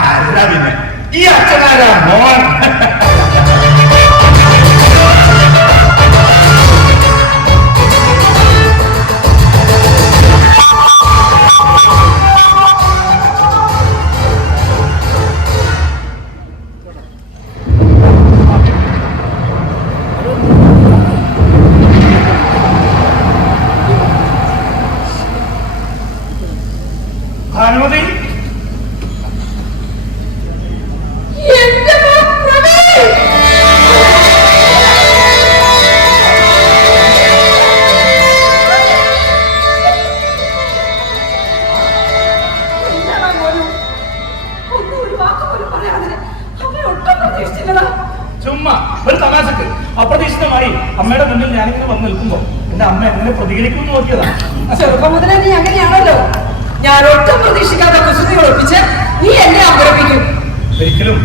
ആരാ പിന്നെ ഈ അച്ഛനാരാ മോൻ? ഭാനുമതി, ചുമ്മാ ഒരു തമാശക്ക് അപ്രതീക്ഷിതമായി അമ്മയുടെ മുന്നിൽ ഞാനിങ്ങനെ വന്ന് നിൽക്കുമ്പോ എന്റെ അമ്മ എങ്ങനെ പ്രതികരിക്കുമെന്ന് നോക്കിയതാ. ചെറുപ്പം മുതലേ നീ അങ്ങനെയാണല്ലോ. ഞാൻ ഒട്ടും പ്രതീക്ഷിക്കാത്ത കുസൃതികൾ ഒപ്പിച്ച് നീ എന്നെ അമ്പരപ്പിക്കും. ഒരിക്കലും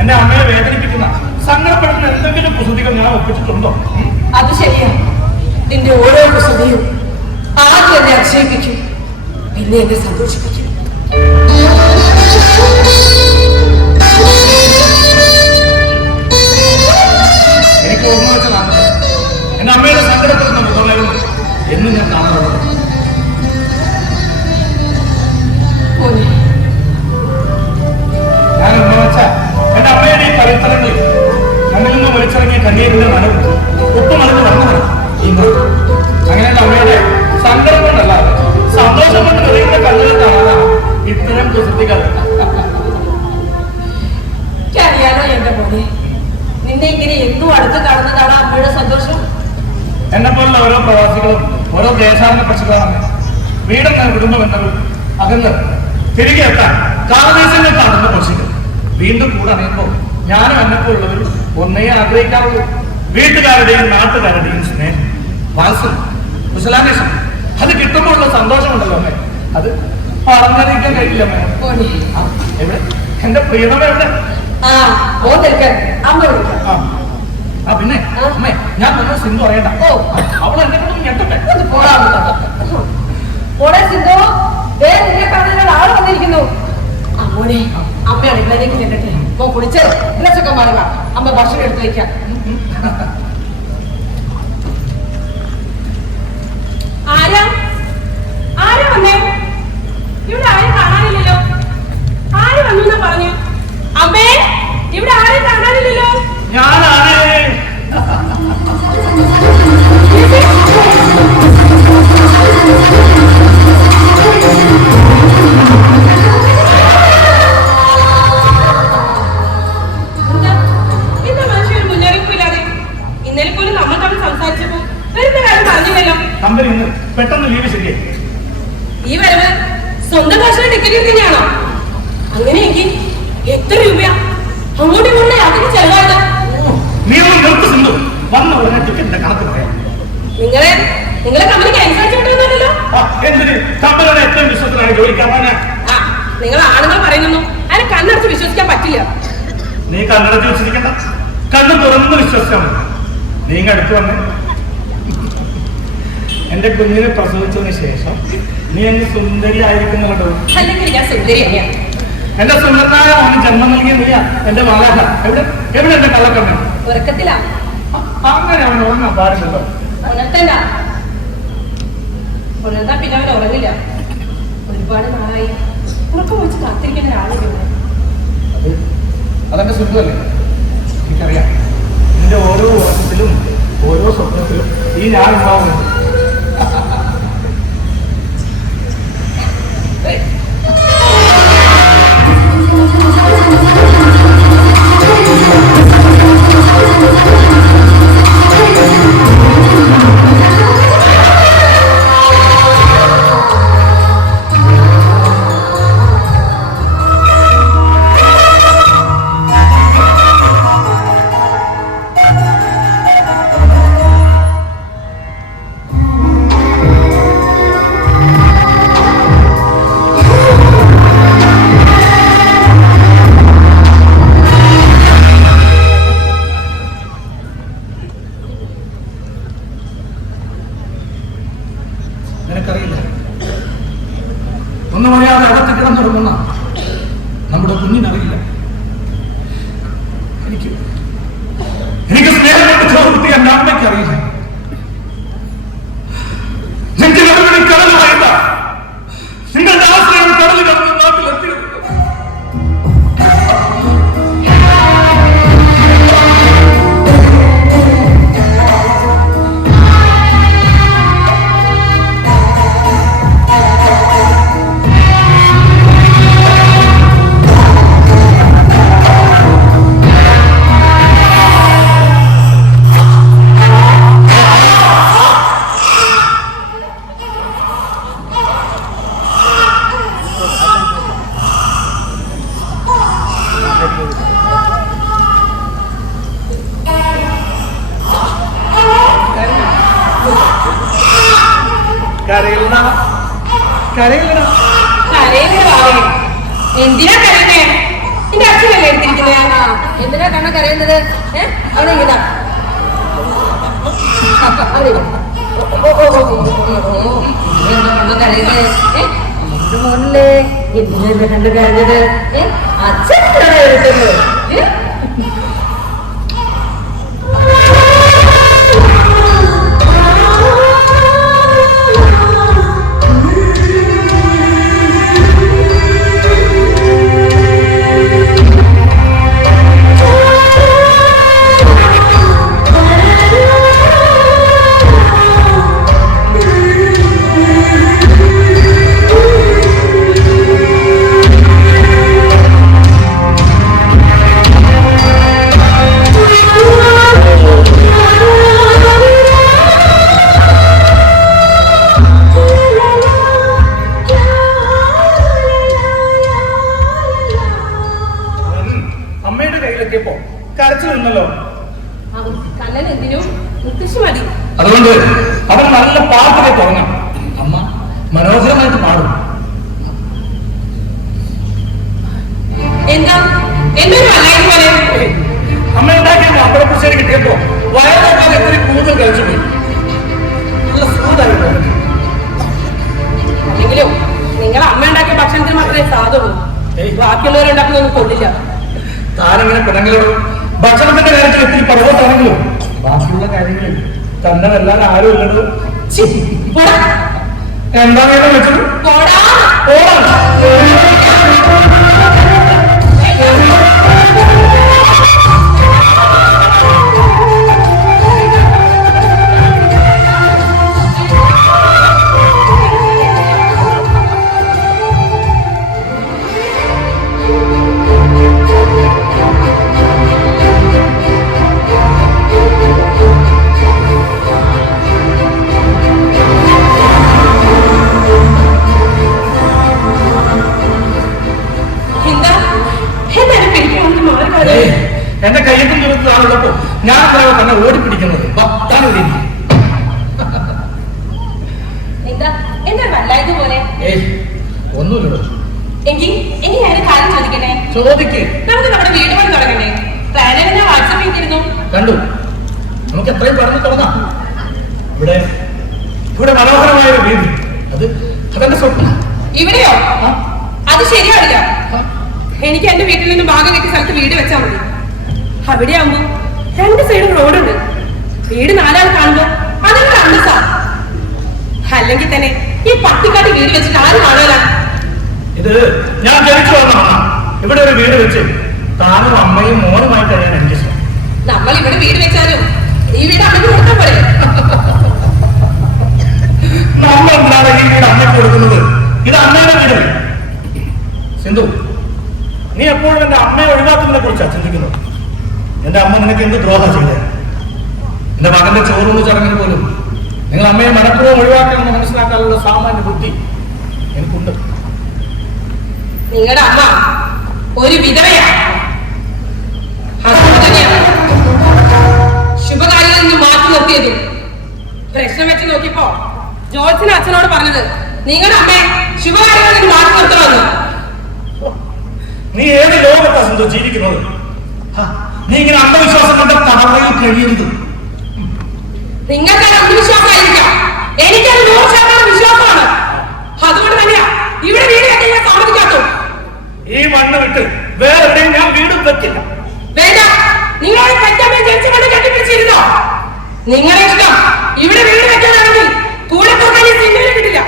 എന്റെ അമ്മയെ വേദനിപ്പിക്കുന്ന സങ്കടപ്പെടുന്ന എന്തെങ്കിലും കുസൃതികൾ ഞാൻ ഒപ്പിച്ചിട്ടുണ്ടോ? അത് ശരിയാണ്. നിന്റെ ഓരോ കുസൃതിയും ആദ്യം എന്നെ അതിശയിപ്പിക്കും, പിന്നെ എന്നെ സന്തോഷിപ്പിക്കും. എനിക്ക് ഓർമ്മ വെച്ചതാണ് എന്റെ അമ്മയുടെ സങ്കടപ്പെടുന്ന മുഖമേലും എന്നും ഞാൻ കാണാറുള്ളത്. ഞാൻ ഓർമ്മ വെച്ച എന്റെ അമ്മയുടെ ഈ പരിസരങ്ങളിൽ കണ്ണിൽ നിന്ന് വലിച്ചിറങ്ങിയ കണ്ണീരിന്റെ നനവ് ഒപ്പം മണന്ന് വന്നതാണ് ഇന്ന്. അങ്ങനെ എന്റെ അമ്മയുടെ സങ്കടം കൊണ്ടല്ലാതെ സന്തോഷം കൊണ്ട് നിറയുന്ന കണ്ണുകൾ കാണാനാണ് ഇത്തരം കുസൃതികൾ. അറിയാലോ എന്റെ മോനെ, നിന്നെ ഇങ്ങനെ എന്നും അടുത്ത് കാണുന്നതാണ് അമ്മയുടെ സന്തോഷം. എന്നെ പോലുള്ള ഓരോ പ്രവാസികളും ഓരോ ദേശാടന പക്ഷികളാണ്. വീടെന്ന കുടുംബ ബന്ധങ്ങൾ അകന്ന് തിരികെ എത്താൻ കാലദേശങ്ങൾ കാണുന്ന പക്ഷികൾ വീണ്ടും കൂടെ അണയുമ്പോൾ ഞാനും എന്നെപ്പോലുള്ളവരും ഒന്നേ ആഗ്രഹിക്കാറുള്ളൂ: വീട്ടുകാരുടെയും നാട്ടുകാരുടെയും സ്നേഹം, വാത്സല്യം, കുശലാന്വേഷണം. അത് കിട്ടുമ്പോഴുള്ള സന്തോഷമുണ്ടല്ലോ അമ്മേ, അത് പറഞ്ഞറിയിക്കാൻ കഴിയില്ല അമ്മേ. എവിടെ എന്റെ പ്രിയതമ എവിടെ? അമ്മ വിളിക്കാം. പിന്നെ അമ്മേ, ഞാൻ തന്നെ സിന്ധു അറിയണ്ട. അവൾ എന്നെ കൊണ്ട് ഞെട്ടട്ടെ. മോളെ സിന്ധു, നിന്നെ കാണാൻ ആള് വന്നിരിക്കുന്നു. അമ്മോനെ, അമ്മ അടുക്കളയിലേക്ക് ചെല്ലട്ടെ. മോ കുളിച്ച് ഡ്രസ്സൊക്കെ മാറുക. അമ്മ ഭക്ഷണം എടുത്തു വയ്ക്കാം. ആരാ ആരാ വന്നേ? ഇവിടെ ആരും കാണാനില്ലല്ലോ. ആര് വന്നു എന്നാ പറഞ്ഞു? അമ്മേ, ഇവിടെ ആരും കാണാനില്ലല്ലോ. ഞാനാണ്. എന്താ മനുഷ്യ ഒരു മുന്നറിയിപ്പില്ലാതെ? ഇന്നലെ പോലും നമ്മൾ തമ്മിൽ സംസാരിച്ചപ്പോ വരുന്ന കാര്യം പറഞ്ഞില്ലല്ലോ. കമ്പനി ഇന്ന് പെട്ടെന്ന് ലീവ് ശരിയായി. ഈ വരവ് സ്വന്തം കാശിലെ ടിക്കറ്റ് തന്നെയാണോ? അങ്ങനെയെങ്കിൽ എത്ര രൂപയാ അങ്ങോട്ടും ഇങ്ങോട്ടും യാത്രയ്ക്ക് ചെലവായത്? നീ ഒന്ന് നിർത്തി സിന്ധു. വന്ന ഉടനെ ടിക്കറ്റിന്റെ കണക്ക് പറയാം. നിങ്ങളെ കണ്ണടച്ച് വെച്ചിരിക്കണ്ട, കണ്ണ് തുറന്ന് വിശ്വസിച്ചാണ്. നീ അടുത്ത് വന്ന് എന്റെ കുഞ്ഞിനെ പ്രസവിച്ചതിന് ശേഷം നീ എന്നെ സുന്ദരി ആയിരിക്കുന്നുണ്ടോ? അല്ലെങ്കിൽ ഞാൻ സുന്ദരിയല്ല. എന്റെ സുന്ദരനായ അവന് ജന്മം നൽകിയ നീയാ എന്റെ മാലാഖ. എവിടെ എവിടെ എന്റെ കള്ളക്കണ്ണ? ഉറക്കത്തിലാ. അങ്ങനെ അവൻ ഉറങ്ങാൻ പാടില്ലല്ലോ. ഉണർത്തണ്ട. ഉണർത്താൻ പിന്നെ അവൻ ഉറങ്ങില്ല. ഒരുപാട് നാളായി ഉറക്കം വെച്ച് കാത്തിരിക്കുന്ന ഒരാളില്ല. അതെന്റെ സുഖമല്ലേ? എനിക്കറിയാം. നിന്റെ ഓരോ ഉറക്കത്തിലും ഓരോ സ്വപ്നത്തിലും ഈ ഞാൻ ഉണ്ടാവുന്നുണ്ട്. നിനക്കറിയില്ല, ഒന്നും അറിയാതെ അകത്ത് കിടന്നുറങ്ങുന്ന നമ്മുടെ കുഞ്ഞിനറിയില്ല. എനിക്ക് സ്നേഹം കൊണ്ട് ചോർത്തി എന്റെ അമ്മയ്ക്ക് അറിയില്ല. കടൽ പറയുന്ന നിങ്ങളുടെ ആശ്രയം കടൽ കടന്ന് നാട്ടിലെത്തിയത്. എന്തിനാ കരയുന്നേ? നിന്റെ അച്ഛനല്ലേ എടുത്തിരിക്കുന്നത്? എന്തിനാ കണ്ണ കരയുന്നത്? അവിടെ ഇതാ കണ്ണ കരയുന്നത്. മോനല്ലേ എന്തിനാ കണ്ടു കരഞ്ഞത്? അച്ഛനാണ് എടുക്കുന്നത്. അമ്മയുടെ കയ്യിലെത്തിയപ്പോ കരച്ചിൽ നിന്നല്ലോ. അതുകൊണ്ട് അവൻ നല്ല പാട്ടിനെ തുടങ്ങാം. അമ്മ മനോഹരമായിട്ട് പാടും. അമ്മ ഉണ്ടാക്കിയ അമ്പഴ പുശ്ശേരി കിട്ടിയപ്പോ വയറോക്കാതെ എത്ര കൂടുതൽ കഴിച്ചുപോയി. നല്ല സ്വാദായിരുന്നു. അല്ലെങ്കിലും നിങ്ങൾ അമ്മ ഉണ്ടാക്കിയ ഭക്ഷണത്തിന് മാത്രമേ സാധുള്ളൂ. ബാക്കിയുള്ളവരുണ്ടാക്കുന്നൊന്നും കൊള്ളില്ല. താനെങ്ങനെ പിണങ്ങളോട് ഭക്ഷണത്തിന്റെ കാര്യത്തിൽ ഒത്തിരി പർവ്വതാണെങ്കിലും ബാക്കിയുള്ള കാര്യങ്ങളിൽ തന്നെ വല്ലാതെ ആരും ഇല്ലത്. എന്താണ് വെച്ചത്? എന്റെ കയ്യത്തും ദൂരത്തിലാണുള്ളപ്പോ ഞാൻ തന്നെ ഓടിപ്പിടിക്കുന്നത്. ഒന്നുമില്ലല്ലോ. എങ്കിൽ ഇനി ഞാൻ കാര്യം ചോദിക്കണേ. ചോദിക്കേ. നമുക്ക് നമ്മുടെ വീട് പണി തുടങ്ങണ്ടേ? പ്ലാനൊക്കെ ഞാൻ വാട്സാപ്പ് ചെയ്തിരുന്നു. കണ്ടു. നമുക്ക് എത്രയും പറഞ്ഞു തുടങ്ങാം. ഇവിടെ മനോഹരമായ ഒരു വീട്, അതെന്റെ സ്വപ്നം. ഇവിടെയോ? അത് ശരിയാവില്ല. എനിക്ക് എന്റെ വീട്ടിൽ നിന്ന് ഭാഗം കെട്ടിയ സ്ഥലത്ത് വീട് വെച്ചാൽ മതി. അവിടെ ആകുമ്പോ 2 സൈഡും റോഡുണ്ട്. വീട് 4 ആൾ കാണുമ്പോ അതൊക്കെ അന്തസ്സാ. അല്ലെങ്കിൽ തന്നെ ഈ പട്ടിക്കാട്ടി വീട് വെച്ചിട്ട് ആര് കാണാനാ? ഇത് ഞാൻ ജനിച്ചു വന്നതാണ്. ഇവിടെ ഒരു വീട് വെച്ച് താനും അമ്മയും മോനുമായി കഴിയാൻ എനിക്ക് ഇഷ്ടം. നമ്മൾ ഇവിടെ വീട് വെച്ചാലും ഈ വീട് അമ്മയ്ക്ക് കൊടുത്താൽ പോലെ. നമ്മൾ എന്താണ് ഈ വീട് അമ്മയ്ക്ക് കൊടുക്കുന്നത്? ഇത് അമ്മയുടെ വീടല്ലേ. സിന്ധു, നീ എപ്പോഴും എന്റെ അമ്മയെ ഒഴിവാക്കുന്നതിനെ കുറിച്ചാണ് ചിന്തിക്കുന്നത്. എന്റെ അമ്മ നിനക്ക് എന്ത് ദ്രോഹം ചെയ്തേ? എന്റെ മകന്റെ ചോറൂണ് ചടങ്ങിന് പോലും നിങ്ങൾ അമ്മയെ മനഃപൂർവ്വം ഒഴിവാക്കണമെന്ന് മനസ്സിലാക്കാനുള്ള സാമാന്യ ബുദ്ധി എനിക്കുണ്ട്. നിങ്ങളുടെ അമ്മ ഒരു വിധവയാണ്. അതുകൊണ്ട് തന്നെയാണ് ശുഭകാര്യങ്ങളിൽ നിന്ന് മാറ്റി നിർത്തിയതും. പ്രശ്നം വെച്ച് നോക്കിയപ്പോ ജോർജിന് അച്ഛനോട് പറഞ്ഞത് നിങ്ങളുടെ അമ്മയെ ശുഭകാര്യങ്ങളിൽ നിന്ന് മാറ്റി നിർത്തണമെന്ന്. നീ ഏത് ലോകത്താ സിന്ധു ജീവിക്കുന്നത്? നീ ഇങ്ങനെ അന്ധവിശ്വാസം കൊണ്ട് തടവറയിൽ കഴിയരുത്. നിങ്ങൾക്ക് അന്ധവിശ്വാസമായിരിക്കാം, എനിക്കത് 100% വിശ്വാസമാണ്. അതുകൊണ്ട് തന്നെയാ ഇവിടെ വീട് കെട്ടി ഞാൻ സമ്മതിക്കാത്തു. ഈ മണ്ണ് വിട്ട് വേറെ എവിടെയും ഞാൻ വീട് വെക്കില്ല. വേണ്ട, നിങ്ങളെ പെറ്റമ്മയെ ജനിച്ചുകൊണ്ട് കെട്ടിപ്പിടിച്ചിരുന്നോ? നിങ്ങളുടെ ഇഷ്ടം ഇവിടെ വീട് വെക്കാനാണെങ്കിൽ കൂടെ പോകാൻ ഈ സിനിമയിൽ കിട്ടില്ല.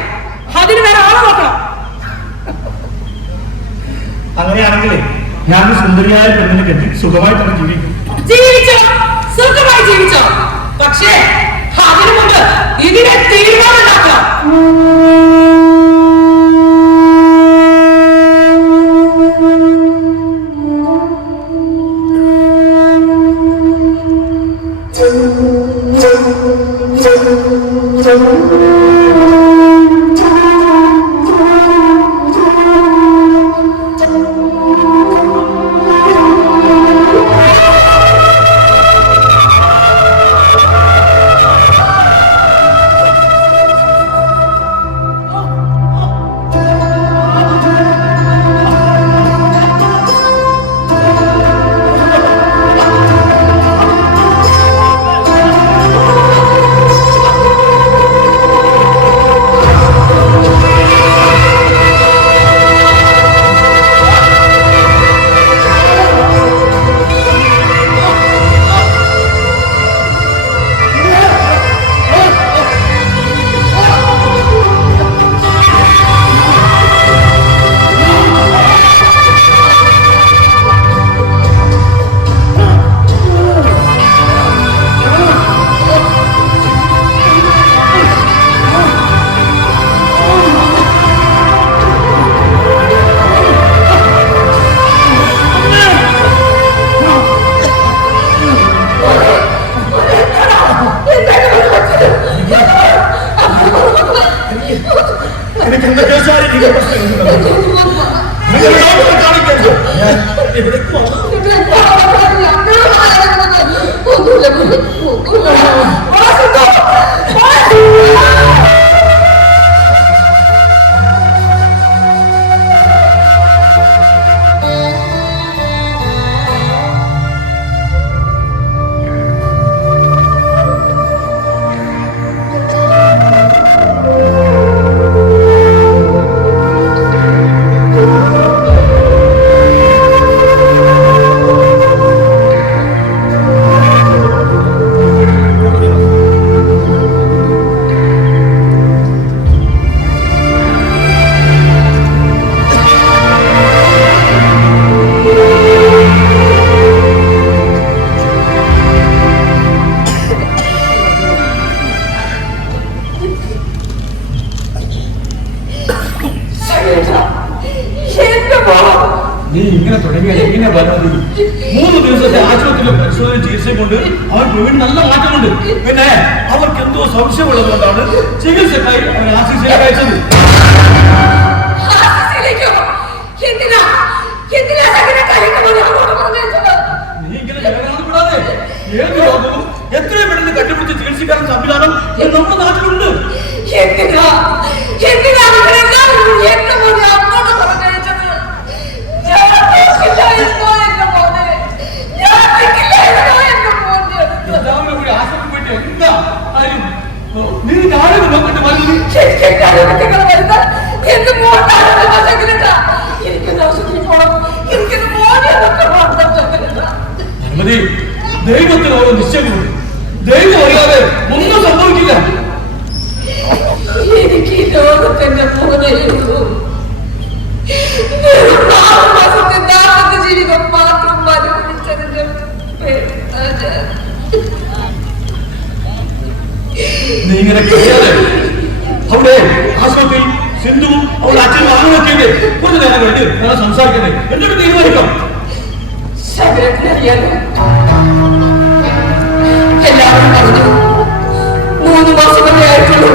അതിന് വേറെ ആളെ നോക്കണം. അങ്ങനെയാണെങ്കിൽ ഞാൻ സുന്ദരിയായ പെണ്ണിനെ കെട്ടി സുഖമായി തന്നെ ജീവിക്കും. ജീവിച്ചോ, സുഖമായി ജീവിച്ചോ. പക്ഷേ അതിനു മുമ്പ് ഇതിനെ തീരുമാനമുണ്ടാക്കണം. നീ ഇങ്ങനെ തുടങ്ങിയാൽ എങ്ങനെ വരുന്നത്? 3 ദിവസത്തെ ആശുപത്രിയിലെ പരിശോധന ചികിത്സയും കൊണ്ട് അവർ പ്രവീൺ നല്ല മാറ്റമുണ്ട്. പിന്നെ അവർക്ക് എന്തോ സംശയമുള്ളത് കൊണ്ടാണ് ചികിത്സക്കായി അവർ ആശുപത്രിയിലേക്ക് അയച്ചത്. നീ ഇങ്ങനെ ജനങ്ങളാണ് ഏത് രോഗവും എത്രയും പെട്ടെന്ന് കണ്ടുപിടിച്ച് ചികിത്സിക്കാൻ സംവിധാനം നമ്മുടെ നാട്ടിലുണ്ട്. ഞാൻ എന്റെ മോട്ടാ എനിക്കൊരു ആവശ്യത്തിന് പോണം. എനിക്കൊരു മോനെ അനുമതി, ദൈവത്തിന് ഓരോ നിശ്ചയങ്ങളുണ്ട്. ദൈവം അറിയാതെ ഒന്നും സംഭവിക്കില്ല. എനിക്ക് ഈ ലോകത്തിന്റെ മുഖതയുള്ളൂ. ജീവിതം മാത്രം അനുഭവിച്ചതിന്റെ നീ ഇങ്ങനെ കഴിയാതെ അവിടെ ആശുപത്രിയിൽ സിന്ധുവും അവളുടെ അച്ഛനും ആണുമൊക്കെ കുറച്ച് നേരം കണ്ട് ഞാൻ സംസാരിക്കട്ടെ, എന്നിട്ട് തീരുമാനിക്കാം. എല്ലാവരും പറഞ്ഞു 3 മാസമല്ലേ ആയിട്ടുള്ളൂ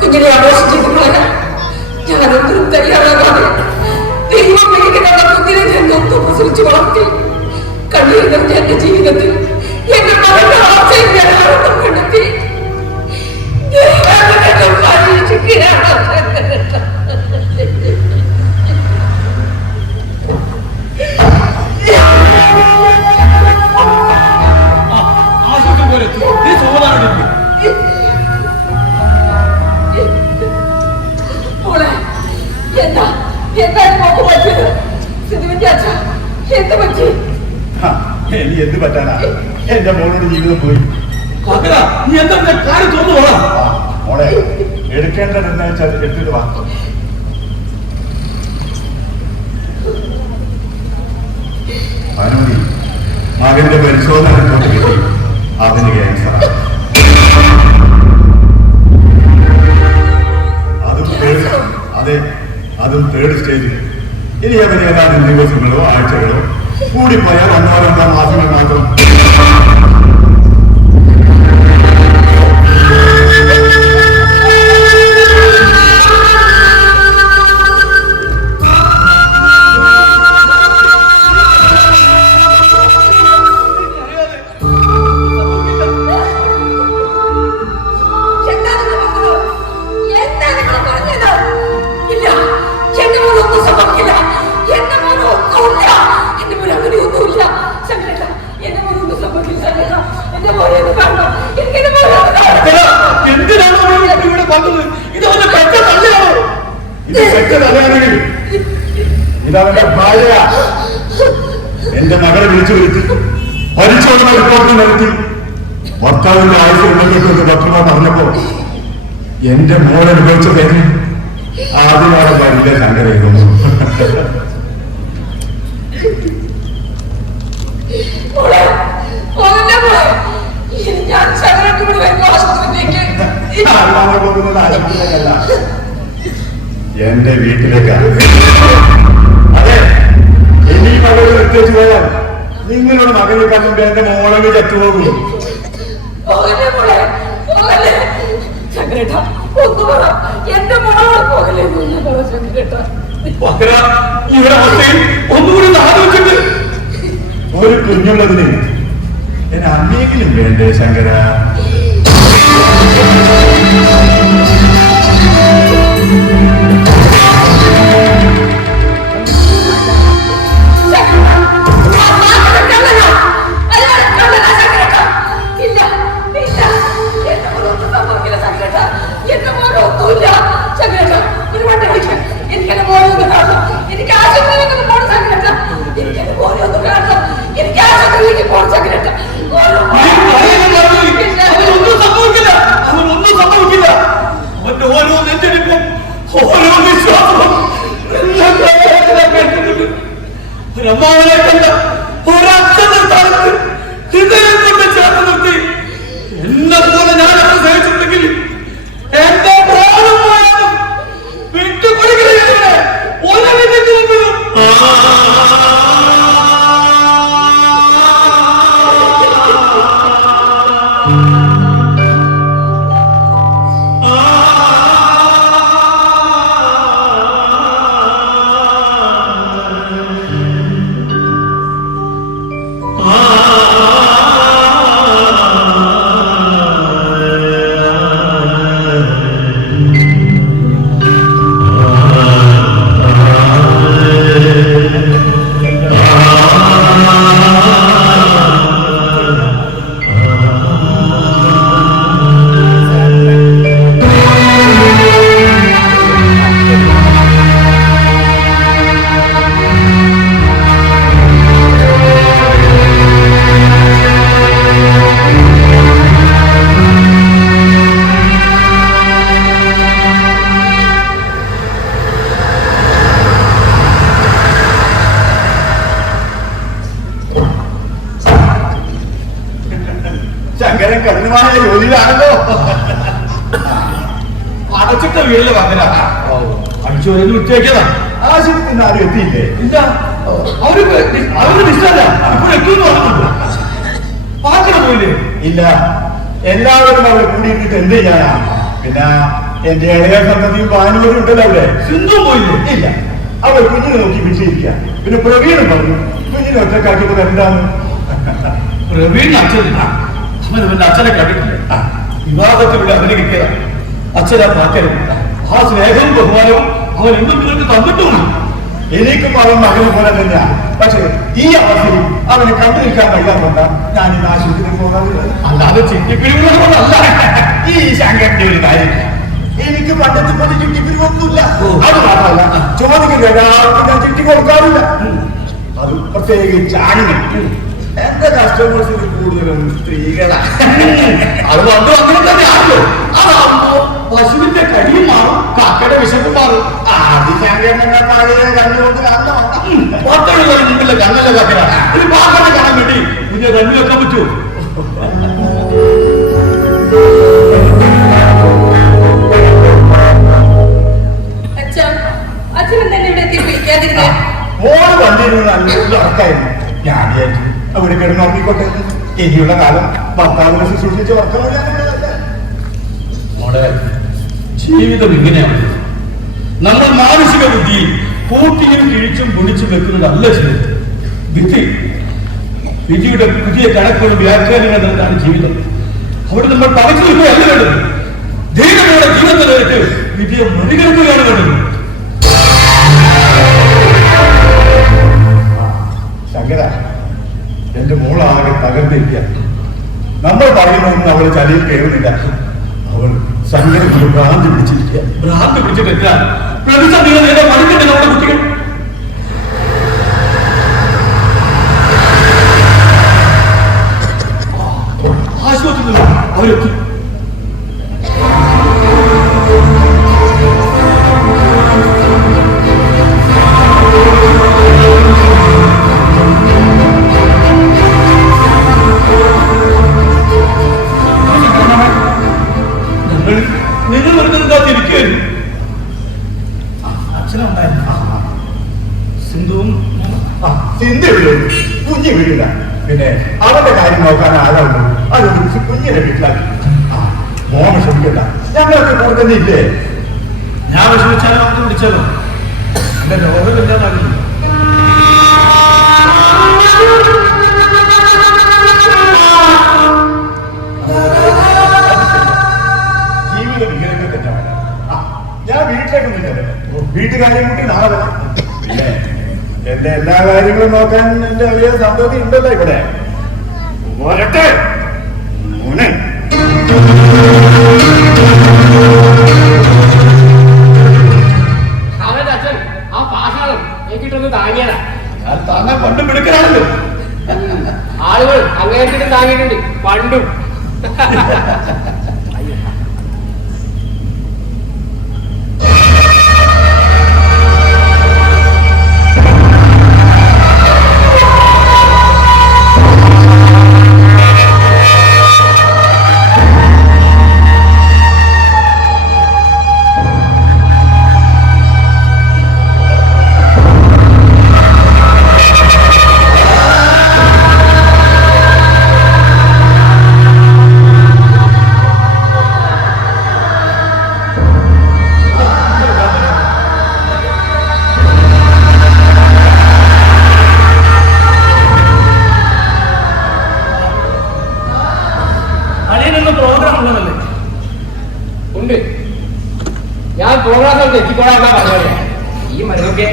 കുഞ്ഞിനെ ആഘോഷിച്ചിട്ടുള്ളത്. ഞാനൊന്നും തയ്യാറാകാതെ ദൈവം എനിക്കുള്ള കുഞ്ഞിനെ ഞാൻ നൊത്തു പ്രസരിച്ചു വളർത്തി. കണ്ണീർ നിറഞ്ഞ എന്റെ ജീവിതത്തിൽ എന്റെ മകളുടെ ആശയം ഞാൻ ആനന്ദം കണ്ടെത്തി. ആശുപത്രി പോലെ നീ സമാധാനം. ഇനി എന്ത് പറ്റാനാ? എന്റെ മോളോട് ജീവിതം പോയി. നീ എന്താ കാര്യം തുറന്നു പോകാം. മോളെ എടുക്കേണ്ടത് എന്താ വെച്ചാൽ എടുത്തിട്ട് വാ. അനുമതി, മകന്റെ പരിശോധന റിപ്പോർട്ട് കിട്ടി. അതിന് ക്യാൻസർ. അതും തേർഡ് സ്റ്റേജിൽ. ഇനി അവന് ഏതാനും ദിവസങ്ങളോ ആഴ്ചകളോ കൂടിപ്പോയാൽ 1-2 മാസങ്ങൾ മാത്രം. ഇതവന്റെ ഭാര്യ എന്റെ മകളെ വിളിച്ചു വരുത്തി പരിശോധന റിപ്പോർട്ട് നടത്തി. ഭർത്താവിന്റെ ആയുസ് ഉണ്ടെന്ന് ഡോക്ടർമാർ പറഞ്ഞപ്പോ എന്റെ മോൾ അനുഭവിച്ച പേര് ആദ്യമാരെ വലിയ സങ്കടമായിരുന്നു. പോകുന്നത് ആശുപത്രിയിലേക്കല്ല, എന്റെ വീട്ടിലേക്കാണ്. അതെ, ഇനി മകളെ നിർത്തിച്ചു പോയാൽ നിങ്ങളുടെ മകനെ കണ്ടിട്ട് എന്റെ മോളെ ചത്തുപോകും. ഒരു കുഞ്ഞുള്ളതിന് എന്നെ അമ്മയെങ്കിലും വേണ്ടേ ശങ്കര? കഠിനമായ ജോലിയിലാണല്ലോ. അടച്ചിട്ട വീടിലെ വാങ്ങല അടിച്ചു വരുന്ന വിട്ടേക്കതാ. ആശുപത്രിയിൽ ആരും എത്തിയില്ലേ? ഇല്ല, അവര് നിശ്ചയല്ല ഇപ്പോൾ എത്തുമെന്ന് പറഞ്ഞിട്ടുണ്ട്. പാക്കട പോയില്ലേ? ഇല്ല, എല്ലാവരും അവർ കൂടിയിട്ട് എന്ത് ചെയ്യാനാ? പിന്നെ എന്റെ ഇളയ സന്തതിയും ഭാനുവരും ഉണ്ടല്ലോ അവിടെ. സിന്ധു പോയില്ലേ? ഇല്ല, അവർ കുഞ്ഞിനെ നോക്കി വിളിച്ചിരിക്കുക. പിന്നെ പ്രവീണും പറഞ്ഞു കുഞ്ഞിനെ ഒറ്റക്കാക്കിയത് എന്താന്ന്. പ്രവീൺ അച്ഛനില്ല, അവൻ അച്ഛനെ കണ്ടിട്ടില്ല. വിവാദത്തിലൂടെ അവന് കിട്ടിയതാ അച്ഛനാ പാക്കരും. ആ സ്നേഹവും ബഹുമാനവും അവൻ എന്തും നിങ്ങൾക്ക് തന്നിട്ടുണ്ട്. എനിക്കും അവൻ മകനെ പോലെ തന്നെയാ. പക്ഷേ ഈ അവസ്ഥയിൽ അവനെ കണ്ടു നിൽക്കാൻ കഴിയാത്തോണ്ടാ ഞാൻ ഇന്ന് ആശുപത്രിയിൽ പോകാറുള്ളത്. അല്ലാതെ ചിറ്റിപ്പിരിവുള്ളതല്ല. ഈ ശങ്കരന്റെ ഒരു കാര്യം, എനിക്ക് പണ്ടത്തെ പോലെ ചുറ്റിപ്പിരിവൊന്നുമില്ല. അത് മാത്രമല്ല, ചോദിക്കുന്ന എല്ലാവർക്കും ഞാൻ ചുറ്റി കൊടുക്കാറില്ല. അത് പ്രത്യേകിച്ച് ആണിന്. എന്റെ കസ്റ്റമേഴ്സിന് കൂടുതലും സ്ത്രീകളാ. അത് വന്നു അങ്ങനെ തന്നെയാണല്ലോ. അതാകുമ്പോ പശുവിന്റെ കടിയും മാറും, കാക്കയുടെ വിശപ്പ് മാറും. ആദ്യ ശങ്കരനെ പഴയ കണ്ണുകൊണ്ട് കാണണം. പത്തുള്ള മുമ്പിലെ കണ്ണല്ല കാക്കര. ഇത് പാക്കടെ കാണാൻ വേണ്ടി കുഞ്ഞെ കണ്ണു വെക്കാൻ പറ്റുമോ? അച്ഛൻ എന്തെങ്കിലും ഇവിടെ എത്തി വിളിക്കാതിരുന്നേ? മോള് വണ്ടിയിൽ നല്ല ഉറക്കായിരുന്നു. ഞാൻ വിചാരിച്ചു അവിടെ കിടന്ന് ഉറങ്ങിക്കോട്ടെ. ഇനിയുള്ള കാലം ഭർത്താവിനെ ശുശ്രൂഷിച്ച് ഉറക്കമില്ലാതെ മോളെ, ജീവിതം ഇങ്ങനെയാണ്. നമ്മൾ മാനസിക ബുദ്ധിയിൽ കൂട്ടിയും കിഴിച്ചും പൊടിച്ചും വെക്കുന്നതല്ല ജീവിതം. വിധിയുടെ പുതിയ കണക്കുകളും വ്യാഖ്യാനങ്ങൾ നൽകാണ് ജീവിതം. അവിടെ നമ്മൾ പകച്ചു നിൽക്കുകയല്ല വേണ്ടത്. ധീരതയുടെ ജീവിതത്തിലേക്ക് വിധിയെ മറികടക്കുകയാണ് വേണ്ടത്. ശങ്കര, എന്റെ മോളാകെ തകർന്നിരിക്കുക. നമ്മൾ പറയുന്നതൊന്നും അവൾ ചലിയിൽ കേൾക്കുന്നില്ല. അവൾ ശങ്കരത്തിന് ഭ്രാന്തി പിടിച്ചിരിക്കുക. ഭ്രാന്തി പിടിച്ചിട്ടില്ല. പ്രതിസന്ധികൾ നേരെ മറിക്കട്ടെ നമ്മുടെ കുട്ടികൾ. ആശുപത്രിയിൽ അവരെത്തി. നിങ്ങൾ വെറുതെ കാത്തിരിക്കുകയായിരുന്നു. അച്ഛനുണ്ടായിരുന്നു. സിന്ധുവും സിന്ധു വീട് കുഞ്ഞു വീടില്ല. പിന്നെ അവന്റെ കാര്യം നോക്കാൻ ആരാളുണ്ട്? അതുകൊണ്ട് കുഞ്ഞിനെ വീട്ടിലാക്കി. മോമ ശ്രമിക്കണ്ട, ഞങ്ങൾക്ക് കൂടെ തന്നെ ഇല്ലേ? ഞാൻ വിഷമിച്ചാലും അവർക്ക് വിളിച്ചാലോ? എന്റെ രോഗമില്ലാതാകില്ല. ജീവിതം ഇങ്ങനെയൊക്കെ തെറ്റാണ്. ഞാൻ വീട്ടിലേക്ക് നിന്നത് വീട്ടുകാര്യം കൂട്ടി നാളെ വരാം. പിന്നെ എന്റെ എല്ലാ കാര്യങ്ങളും നോക്കാൻ എന്റെ വലിയ സന്തോഷം ഉണ്ടല്ലോ ഇവിടെ. വരട്ടെ മോനെ. അവന്റെ അച്ഛൻ ആ പാഷാണം എനിക്കിട്ടൊന്ന് താങ്ങിയതാ. ഞാൻ താങ്ങാൻ പണ്ടും എടുക്കാനല്ലോ. ആളുകൾ അങ്ങേറ്റിട്ട് താങ്ങിയിട്ടുണ്ട് പണ്ടും. ഞാൻ പ്രോഗ്രാം എത്തിക്കോളാം. ഈ മരുന്നൊക്കെ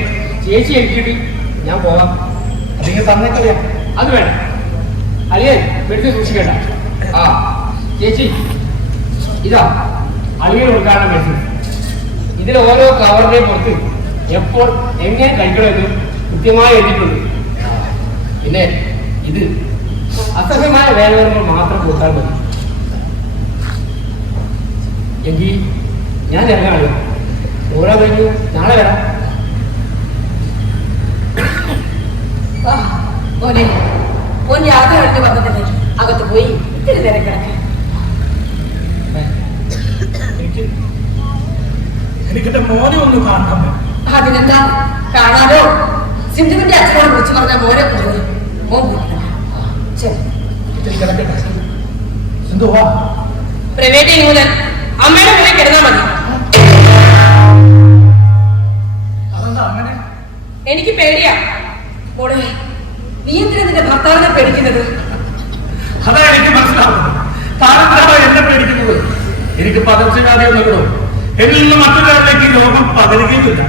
ചേച്ചി എത്തിയിട്ട് ഞാൻ പോവാം. അതിങ്ങനെ തന്നേക്കറിയാം. അത് വേണം അളിയൻ വെറുതെ സൂക്ഷിക്കണ്ട. ആ ചേച്ചി, ഇതാ അളിയൻ കൊടുക്കാനുള്ള മെഡിസിൻ. ഇതിൽ ഓരോ കവറിന്റെ പുറത്ത് എപ്പോൾ എങ്ങനെ കഴിക്കണമെന്ന് കൃത്യമായി എഴുതിയിട്ടുണ്ട്. പിന്നെ ഇത് അസഹ്യമായ വേദനകൾ മാത്രം കൊടുത്താൽ മതി. എങ്കിൽ ഞാൻ ഇറങ്ങാണല്ലോ. ഓരോ കഴിഞ്ഞു നാളെ വരാം. മോനെ, മോൻ യാത്ര കഴിഞ്ഞ് വന്നതല്ലേ, അകത്ത് പോയി ഇത്തിരി നേരം കിടക്കാൻ. എന്റെ മോനെ ഒന്ന് കാണണം. അതിനെന്താ, കാണാലോ. സിന്ധുവിന്റെ അച്ഛനോട് വിളിച്ചു പറഞ്ഞ മോനെ കൊണ്ടുപോയി മോൻ കിടക്കട്ടെ. സിന്ധു വാ. പ്രൈവറ്റ് മുതൽ അമ്മയുടെ മുന്നിൽ കിടന്നാ മതി. അതെന്താ അങ്ങനെ? എനിക്ക് പേടിയാ. മോളെ, നീ എന്തിനാ നിന്റെ ഭർത്താവിനെ പേടിക്കുന്നത്? അതാ എനിക്ക് മനസ്സിലാവുന്നത്. താനെന്താണോ എന്നെ പേടിക്കുന്നത്? എനിക്ക് പകർച്ചവ്യാധി ഒന്നുകൂടോ എന്നിൽ നിന്ന് മറ്റൊരാളിലേക്ക് രോഗം പകരുകയില്ല.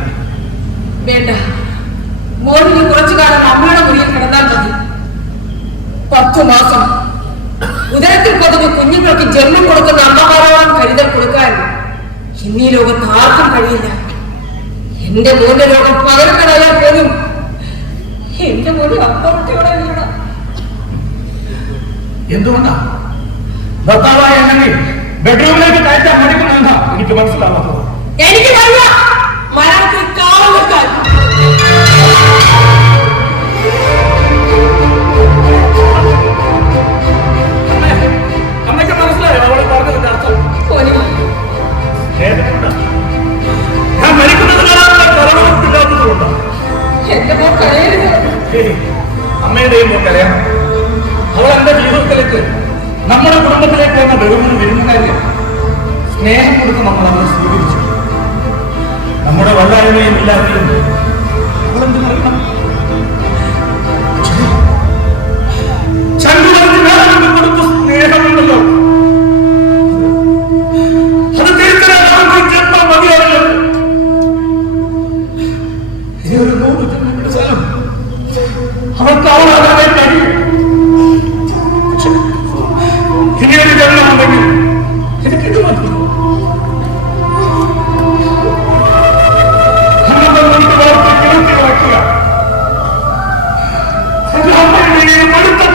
വേണ്ട, മോൾ നീ കുറച്ചു കാലം അമ്മയുടെ മുറിയിൽ കിടന്നാൽ മതി. 10 മാസം ഉദരത്തിൽ പതിഞ്ഞ് കുഞ്ഞുങ്ങൾക്ക് ജന്മം കൊടുക്കുന്ന അമ്മമാരോളം കരുതൽ കൊടുക്കാൻ ഇന്നീ ലോകത്ത് ആർക്കും കഴിയില്ല. എന്റെ മോന്റെ രോഗം പകർക്കനായാൽ പോലും എന്റെ മോന് അപ്പവട്ടിയോടാ. എന്തുകൊണ്ടാ ഭർത്താവായ എന്നെ ബെഡ്റൂമിലേക്ക് കയറ്റാൻ മടിക്കുന്നെന്നാ എനിക്ക് മനസ്സിലാവാത്തത്. എനിക്ക് വയ്യ മരണത്തിൽ കാവൽ വെക്കാൻ. അമ്മയ്ക്ക് മനസ്സിലായോ അവളെ പറഞ്ഞതിന്റെ അർത്ഥം? ഞാൻ മരിക്കുന്നത് കാണാനുള്ള കറവത്തില്ലാത്തതുകൊണ്ടാ. എന്റെ മോൻ കഴിയരുത്. അമ്മയുടെയും മോക്കറിയാം. അവൾ എന്റെ ജീവിതത്തിലേക്ക്, നമ്മുടെ കുടുംബത്തിലേക്ക് വന്ന വെറുമൊരു വിരുന്നുകാരിയാണ്. സ്നേഹം കൊടുത്ത് നമ്മൾ അവരെ സ്വീകരിച്ചു. നമ്മുടെ വല്ലായ്മയും ഇല്ലാതെയും അവളെന്ത് പറയണം? ചങ്കുവരത്തിനാലും കൊടുത്ത സ്നേഹമുണ്ടല്ലോ, അത് തിരിച്ചറിയാൻ അവർക്ക് ജന്മം മതിയാവില്ല. ഇനി ഒരു 100 ജന്മം വിളിച്ചാലും അവൾക്ക് അവളാകാൻ കഴിയും. ഇനിയൊരു ജന്മമുണ്ടെങ്കിൽ എനിക്കിത് മതി. കിടത്തി വയ്ക്കുക. അമ്മയുടെയും പഠിത്തം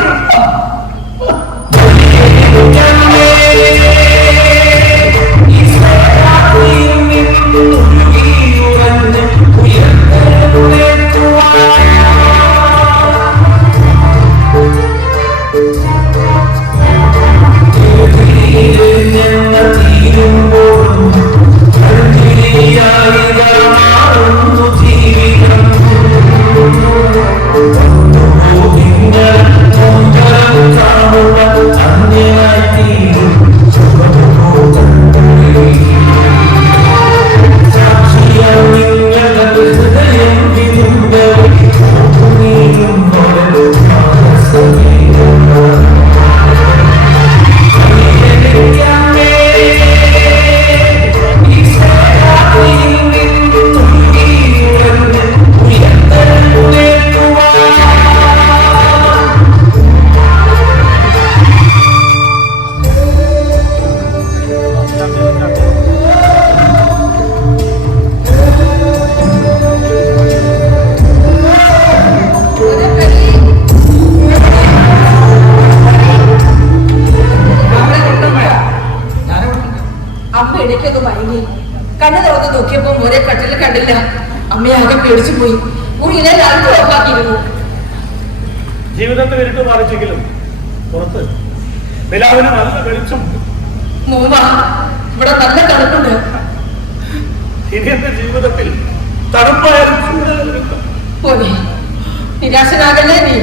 കണ്ണു തുറന്ന് നോക്കിയപ്പോ മോനെ കട്ടിൽ കണ്ടില്ല. അമ്മയാകെ പേടിച്ചു പോയി. മുറിയിലെ ലൈറ്റ് ഓഫാക്കിയിരുന്നു. ജീവിതത്തിൽ ഇരുട്ട് ബാധിച്ചെങ്കിലും പുറത്ത് നിലാവിന് നല്ല വെളിച്ചം. മൂമ്മ, ഇവിടെ നല്ല തണുപ്പുണ്ട്. ഇനി എന്റെ ജീവിതത്തിൽ തണുപ്പായാലും ചൂടായാലും പോനെ, നിരാശനാകല്ലേ നീ.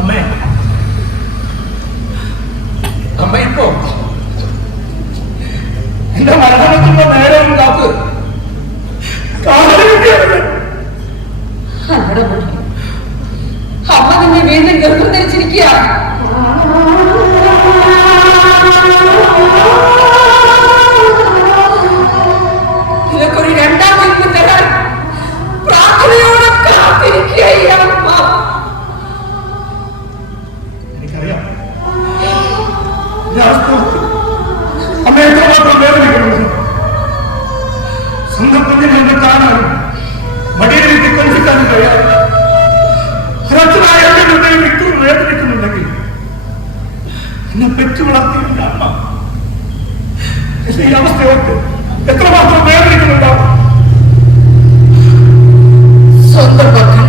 അമ്മേ, അമ്മ ഇപ്പോ എന്റെ മരണത്തിന്റെ നേരം കാത്ത് അവിടെ പോയി അമ്മ നിന്നെ വീണ്ടും ഗർഭം ധരിച്ചിരിക്കുക. നിനക്കൊരു 2ാം ജന്മം തരാൻ പ്രാർത്ഥനയോടെ കാത്തിരിക്കുകയാണ് അമ്മ. എനിക്കറിയാം അമ്മ എത്രമാത്രം വേദനിക്കുന്നു. സ്വന്തം കുഞ്ഞിനെ എന്നെ കാണാനും മടിയിലേക്ക് കൊഞ്ചിക്കാനും കഴിയാതെ ഒരച്ഛനായ എന്റെ ഹൃദയം ഇത്ര വേദനിക്കുന്നുണ്ടെങ്കിൽ എന്നെ പെറ്റു വളർത്തിയില്ല അമ്മ. ഈ അവസ്ഥയോട്ട് എത്രമാത്രം വേദനിക്കുന്നുണ്ടാവും. സ്വന്തം മക്കൾ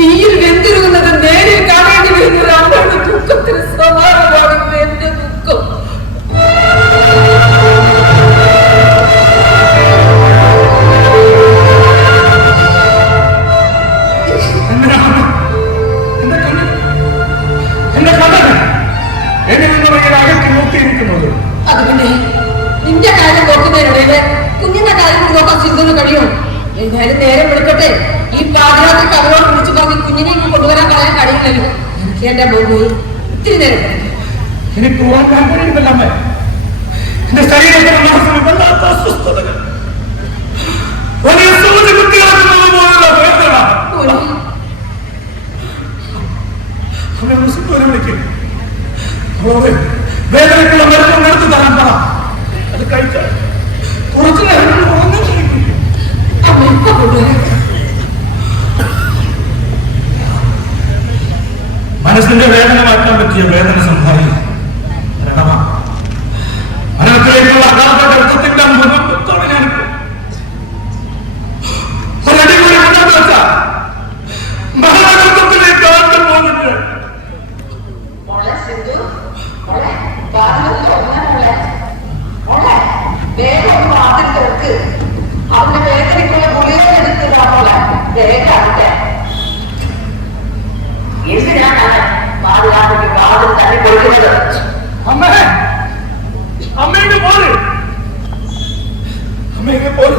തീയിൽ വെന്തിരുന്നത് നേരെ കാണേണ്ടി വരുന്ന ഒരു അമ്മയുടെ ദുഃഖത്തിന് സമാനമാണ് എന്റെ ദുഃഖം. നോക്കിയിരിക്കുന്നത്. അത് പിന്നെ നിന്റെ കാര്യം നോക്കുന്നതിനിടയില് കുഞ്ഞിന്റെ കാര്യം നോക്കാൻ സിന്ധുവിന് കഴിയും. എന്തായാലും നേരം വിളിക്കട്ടെ. ഈ പാതിരാത്രിക്ക് അവരോട് വിളിച്ചു നോക്കി കുഞ്ഞിനെ കൊണ്ടുവരാൻ കളയാൻ കഴിയില്ലല്ലോ. എനിക്ക് എന്റെ ബോബി ഇത്തിരി നേരം എനിക്ക് ഓർക്കാൻ കഴിയുന്നില്ല അമ്മ. എന്റെ ശരീരത്തിന് മനസ്സിൽ വല്ലാത്ത അസ്വസ്ഥതകൾ, വലിയ സൂചി കുത്തിയാക്കുന്നത് പോലുള്ള വേദന. സിന്ധുവിനെ വിളിക്കും. വേദനയ്ക്കുള്ള മരുന്നും എടുത്ത് തരാൻ പറ. അത് കഴിച്ചാൽ കുറച്ചു നേരം അമ്മ ഇപ്പൊ കൊണ്ടുവരാം. മനസ്സിന്റെ വേദന മാറ്റാൻ പറ്റിയ വേദന സംഹാരി മനസ്സിലേക്കുള്ള അകാത്ത രക്തത്തിന്റെ മുഖത്തോടെ ഞാനിപ്പോ ഒരടിപൊളി മുന്നോട്ട് വെച്ച മഹാരക്തത്തിലേക്ക് ആദ്യം പോകുന്നുണ്ട്. അമ്മയുടെ പോലെ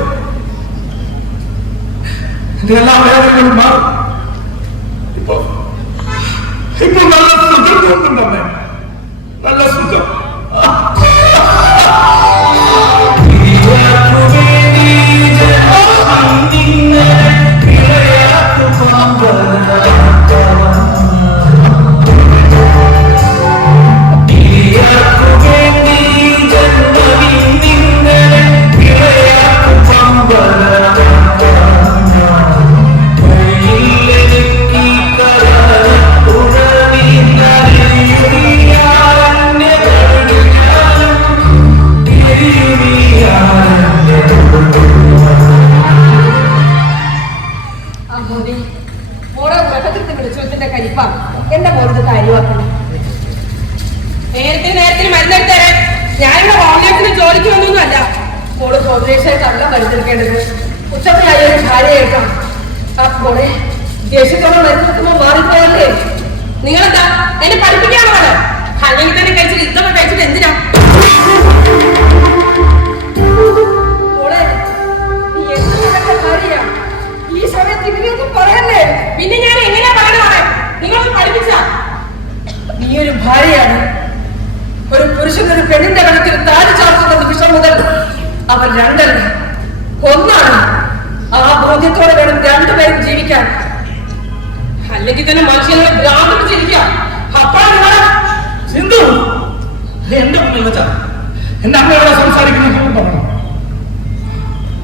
എന്റെ എല്ലാ വേദനകളും മാറും. ഇപ്പൊ നല്ല സുഖം തോന്നുന്നുണ്ട് അമ്മ, നല്ല സുഖം. എന്റെ മോളത് കാര്യമാക്കണം. നേരത്തിന് മരുന്നെടുത്തേ. ഞാനിവിടെ ഹോംനേഴ്സിന് ജോലിക്ക് വന്നൊന്നുമല്ല. മോള് സ്വദേശമായി കണ്ട മരുന്നെടുക്കേണ്ടത് ഉച്ചത്തിലായ ഒരു ഭാര്യയായിട്ടാണ്. അപ്പോളെ ദേഷ്യത്തോടെ മരുന്നെടുക്കുമ്പോ മാറിപ്പോയല്ലേ. നിങ്ങളെന്താ എന്നെ പഠിപ്പിക്കാണോ? അല്ലെങ്കിൽ തന്നെ കഴിച്ചിട്ട് ഇതൊക്കെ കഴിച്ചിട്ട് എന്തിനാ? മോളെ നീ എന്തൊക്കെ ഭാര്യയാ ഈ സമയത്ത് ഇങ്ങനെയൊന്നും പറയല്ലേ. പിന്നെ ഞാൻ എങ്ങനെയാ പറയണേ? നിങ്ങളൊന്ന് പഠിപ്പിച്ച. നീ ഒരു ഭാര്യയാണ്. ഒരു പുരുഷൻ ഒരു പെണ്ണിന്റെ കണക്കിൽ താഴെ ചാർത്തുന്ന നിമിഷം മുതൽ അവർ രണ്ടല്ല ഒന്നാണ്. ആ ബോധ്യത്തോടെ വേണം രണ്ടുപേരും ജീവിക്കാൻ. അല്ലെങ്കിൽ തന്നെ മനുഷ്യനെ ഭ്രാന്തിപ്പിച്ചിരിക്കാം. അപ്പോഴാണ് സിന്ധു എന്റെ മുന്നിൽ വെച്ചാ എന്റെ അമ്മയോടെ സംസാരിക്കുന്ന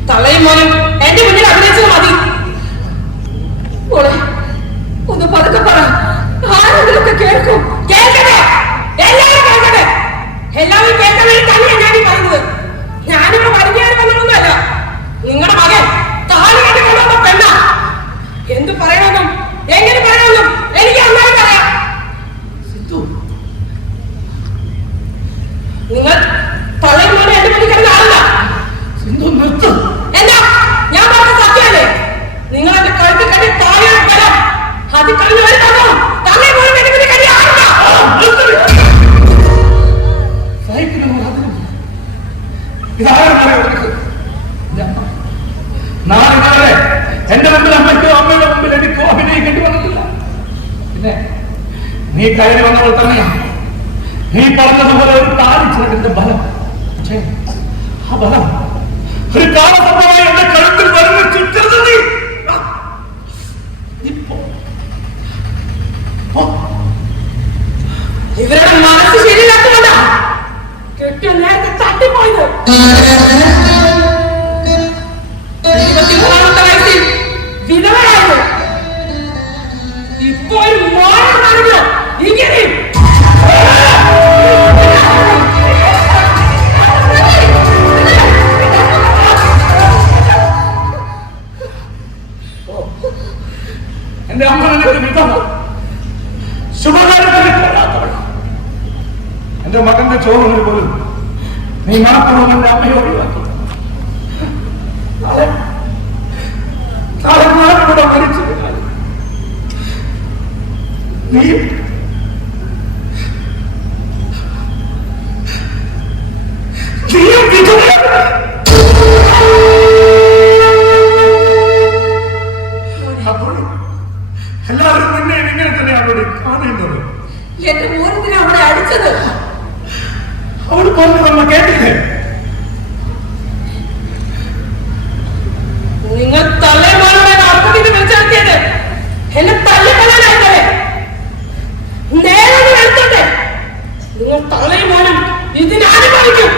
തള്ളയും മോനും എന്റെ മുന്നിൽ അഭിനയിച്ചത് മതി. മോളെ ഒന്ന് പതുക്കെ പറ, ആരെങ്കിലൊക്കെ കേൾക്കും. കേൾക്കട്ടെ, എല്ലാവരും കേൾക്കട്ടെ. എല്ലാവരും കേൾക്കാൻ വേണ്ടി തന്നെയാണ് ഞാൻ ഈ പറയുന്നത്. ഞാനിവിടെ പഠിക്കാൻ വന്നതൊന്നുമല്ല. നിങ്ങളുടെ മകൻ താലി കെട്ടി കൊണ്ടുവന്ന പെണ്ണ. എന്ത് പറയണമെന്നും എങ്ങനെ പറയണമെന്നും എനിക്ക് അന്നേരം പറയാം. നിങ്ങൾ തള്ളയും മോനെ എന്റെ മുന്നിൽ കിടന്ന ആളല്ല. എന്താ ഞാൻ പറഞ്ഞ സത്യമല്ലേ? നിങ്ങൾ എന്റെ കഴുത്തിൽ കണ്ടി താലിയുടെ ഫലം അത് കഴിഞ്ഞ ഒരു തന്നോ തള്ളയും മോനും എന്റെ മുന്നിൽ കണ്ടി ആളില്ല. നാളെ എന്റെ മുമ്പിൽ അമ്മയ്ക്കോ അമ്മയുടെ മുമ്പിൽ എനിക്കോ അഭിനയിക്കേണ്ടി വന്നിട്ടില്ല. പിന്നെ നീ കയറി വന്നവൾ തന്നെയാണ്. നീ പറഞ്ഞതുപോലെ ഒരു താലിച്ചിരട്ടിന്റെ ബലം. പക്ഷേ ആ ബലം ഒരു കാലസംഭവമായി എന്റെ കഴുത്തിൽ വരുന്ന ചുറ്റരുത്. നീ ഇവരുടെ മനസ്സ് ശരിയില്ലാത്തതുകൊണ്ടാ കെട്ടിയ നേരത്തെ തട്ടിപ്പോയത്. 23-ാമത്തെ വയസ്സിൽ വിധവയായത്. ഇപ്പൊ ഒരു മോനാണെങ്കിലോ ഇങ്ങനെ എന്റെ അമ്മ ശുഭകാര്യത്തിൽ എന്റെ മകന്റെ ചോറിന് പോലും നീ മറക്കണം. എന്റെ അമ്മയെ ഒഴിവാക്കി കൂടെ മരിച്ചു നീ പറഞ്ഞു നമ്മൾ കേട്ടില്ലേ? നിങ്ങൾ തള്ളേമാരുടെ അർത്ഥത്തിന് വിളിച്ചെടുത്തിയത് എന്നെ തള്ളിക്കൊള്ളാനായിട്ടല്ലേ? നേരെ എടുത്തോട്ടെ. നിങ്ങൾ തള്ളയും മോനും ഇതിനനുഭവിക്കും.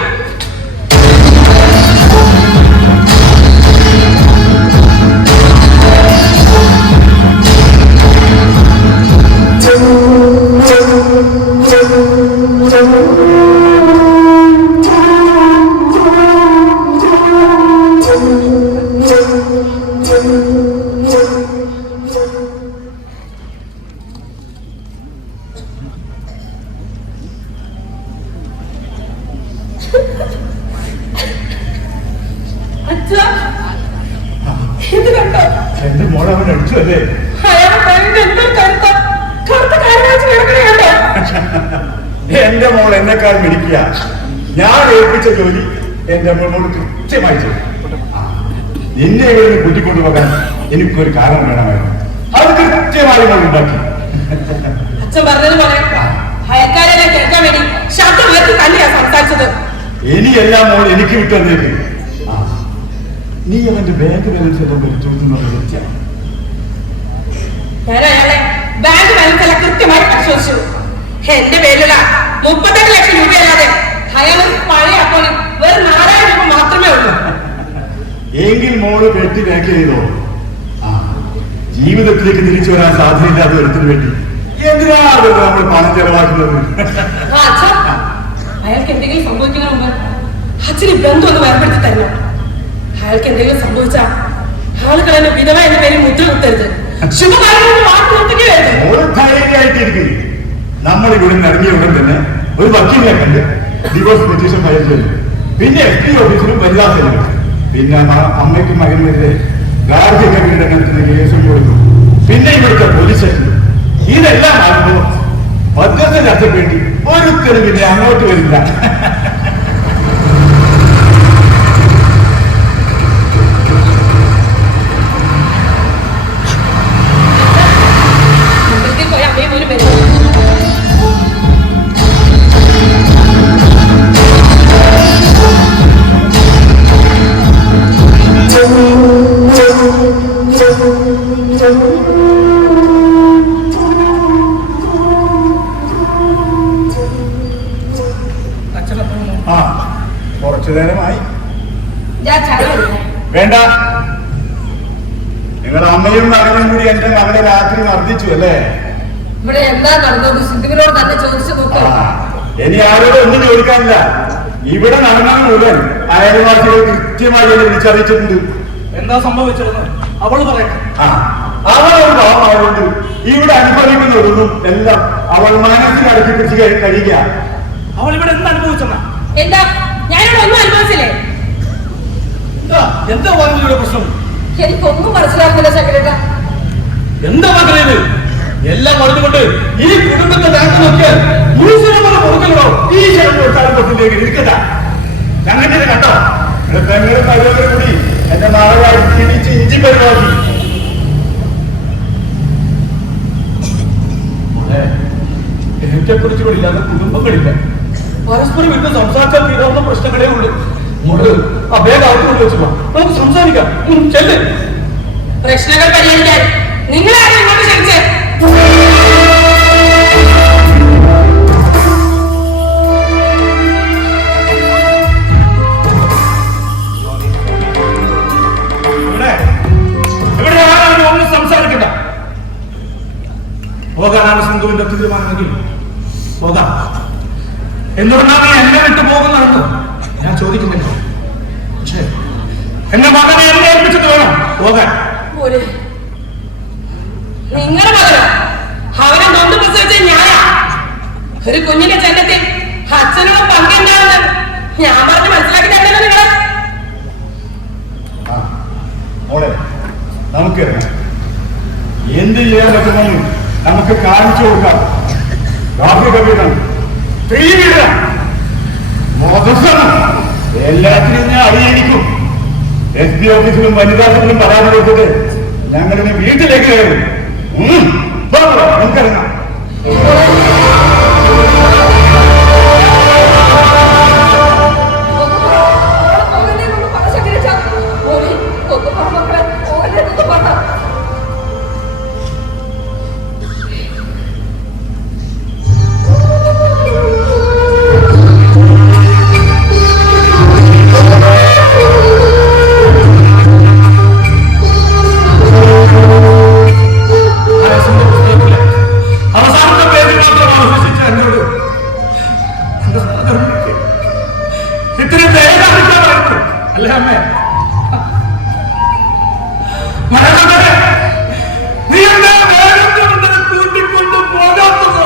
ഇത് കണ്ടോ? എന്റെ മോളെ അവൻ അടിച്ചു അല്ലേ? അയാൾ കറുത്ത കാരണാച്ച് കിടക്കണുണ്ടോ? എന്റെ മോൾ എന്നെക്കാൾ മിടിക്കുക. ഞാൻ ഏൽപ്പിച്ച ജോലി എന്റെ മോളോട് കൃത്യമായി ചെയ്തു. നിന്നെ ഇവിടെ നിന്ന് കൂട്ടിക്കൊണ്ടുപോകാൻ എനിക്കൊരു കാരണം വേണമായിരുന്നു. അത് കൃത്യമായി മോൾ ഉണ്ടാക്കി. അച്ഛൻ പറഞ്ഞതുപോലെ അയൽക്കാരെല്ലാം കേൾക്കാൻ വേണ്ടി ശബ്ദം ഉയർത്തി തന്നെയാ സംസാരിച്ചത്. ഇനിയെല്ലാം മോൾ എനിക്ക് വിട്ടുതന്നേക്ക്. നീ അവന്റെ ബാങ്ക് ബാലൻസ് എല്ലാം പരിശോധിക്കുന്നത് കൃത്യമാണ്. ഞാൻ അയാളെ ബാങ്ക് ബാലൻസ് എല്ലാം കൃത്യമായി പരിശോധിച്ചു. എന്റെ പേരിലുള്ള 38 ലക്ഷം രൂപയല്ലാതെ അയാൾ പഴയ അക്കൗണ്ടിൽ വെറും 4000 രൂപ മാത്രമേ ഉള്ളൂ. എങ്കിൽ മോള് വെട്ടി ബാക്ക് ചെയ്തോ? ജീവിതത്തിലേക്ക് തിരിച്ചു വരാൻ സാധ്യതയില്ലാത്ത ഒരുത്തിന് വേണ്ടി എന്തിനാണ് നമ്മൾ പണം ചെലവാക്കുന്നത്? അയാൾക്ക് എന്തെങ്കിലും സംഭവിക്കുന്നതിന് മുമ്പ് അച്ഛന് ബന്ധം ഒന്ന് വേർപെടുത്തി തരണം. അയാൾക്ക് എന്തെങ്കിലും സംഭവിച്ചാൽ ആളുകൾ എന്നെ വിധവ എന്ന പേരിൽ മുദ്ര കുത്തരുത്. ശുഭകാര്യങ്ങൾ വാക്ക് നിർത്തുകയായിരുന്നു. മോള് ധൈര്യമായിട്ടിരിക്കുന്നു. നമ്മൾ ഇവിടെ നിന്ന് ഇറങ്ങിയ ഉടൻ തന്നെ ഒരു വക്കീലിനെ കണ്ട് ഡിവോഴ്സ് പെറ്റീഷൻ ഫയൽ ചെയ്തു. പിന്നെ FD ഓഫീസിലും വനിതാ സെല്ലിലും, പിന്നെ അമ്മയ്ക്കും മകനുമെതിരെ ഗാർഹിക പീഡനത്തിന് കേസും കൊടുത്തു. പിന്നെ ഇവിടുത്തെ പോലീസ് സ്റ്റേഷനിലും. ഇതെല്ലാം ആകുമ്പോൾ ഭദ്രത ചർച്ചയ്ക്ക് വേണ്ടി ഒരുത്തരും പിന്നെ അങ്ങോട്ട് വരില്ല. പോയി അമ്മയെ പോലും വരും. കുറച്ചു നേരമായി. വേണ്ട, നിങ്ങളുടെ അമ്മയും മകനും കൂടി എന്റെ മകളെ രാത്രി മർദ്ദിച്ചു അല്ലേ? ഇവിടെ എന്താ നടന്നത്? സിന്ധുവിനോട് തന്നെ ചോദിച്ചു നോക്കാം. ഇനി ആരോടും ഒന്നും ചോദിക്കാനില്ല. ഇവിടെ നടന്നത് മുഴുവൻ അയൽവാസികൾ കൃത്യമായി എന്നെ വിളിച്ചറിയിച്ചിട്ടുണ്ട്. എന്താ സംഭവിച്ചിരുന്നത് അവള് പറയട്ടെ. അവളൊരു ഭാവമായതുകൊണ്ട് ഇവിടെ അനുഭവിക്കുന്നതൊന്നും എല്ലാം അവൾ മനസ്സിലടക്കി പിടിച്ച് കഴിയുക. അവൾ ഇവിടെ എന്ത് അനുഭവിച്ചെന്നാ? എന്താ ഞാനിവിടെ ഒന്നും അനുഭവിച്ചില്ലേ? എന്താ പറയുന്നത് പ്രശ്നം? എനിക്കൊന്നും മനസ്സിലാക്കുന്നില്ല ശങ്കരേട്ടാ. എന്താ മകളേത്? എല്ലാം പറഞ്ഞുകൊണ്ട് ഈ കുടുംബത്തെ ബാങ്ക് നോക്കിയാൽ കൊടുക്കണോ? ഈ ക്ഷേത്രത്തിലേക്ക് ഇരിക്കട്ട. ഞങ്ങളുടെ കണ്ടോ പെങ്ങളുടെ പരിപാടി കൂടി എന്റെ നാളെ തിരിച്ച് ഇഞ്ചി പരിപാടി. ഏറ്റക്കുറിച്ചുകളില്ലാതെ കുടുംബങ്ങളില്ല. പരസ്പരം ഇന്ന് സംസാരിച്ചാൽ തീരാവുന്ന പ്രശ്നങ്ങളേ ഉള്ളൂ. മോള് ആ ബാഗ് അകത്തോട്ട് വെച്ചു നമുക്ക് സംസാരിക്കാം. ചെല്ല്. പ്രശ്നങ്ങൾ പരിഹരിക്കാൻ നിങ്ങളാരും ഇങ്ങോട്ട് ക്ഷണിച്ചേ. ഒന്നും സംസാരിക്കണ്ട. പോകാനാണ് സിന്ധുവിന്റെ തീരുമാനമെങ്കിൽ പോകാം. എന്തുകൊണ്ടാണ് നീ എന്നെ വിട്ടു പോകുന്നതെന്ന് ഞാൻ ചോദിക്കുന്നില്ല. പക്ഷേ എന്നെ മകനെ എന്നെ ഏൽപ്പിച്ചിട്ട് വേണം പോകാൻ. നിങ്ങളുടെ മകനോ? അവനെ നൊന്ത് പ്രസവിച്ച ഞാനാ. ഒരു കുഞ്ഞിന്റെ ജനത്തിൽ അച്ഛനോട് പങ്കെന്താണെന്ന് ഞാൻ പറഞ്ഞ് മനസ്സിലാക്കി തരണല്ലോ നിങ്ങളെ. മോളെ നമുക്ക് എന്ത് ചെയ്യാൻ പറ്റുമെന്ന് നമുക്ക് കാണിച്ചു കൊടുക്കാം. ഗാർഹിക പീഡനം, സ്ത്രീ പീഡനം, എല്ലാത്തിനും ഞാൻ അറിയിക്കും. FD ഓഫീസിലും വനിതാസിലും പരാതി കൊടുത്തിട്ട് ഞങ്ങളിന് വീട്ടിലേക്ക് കയറും. നമുക്കറിയാം. അല്ലേ അമ്മേ? നീ എന്താ വേഗം കൂട്ടിക്കൊണ്ട് പോകാത്തത്?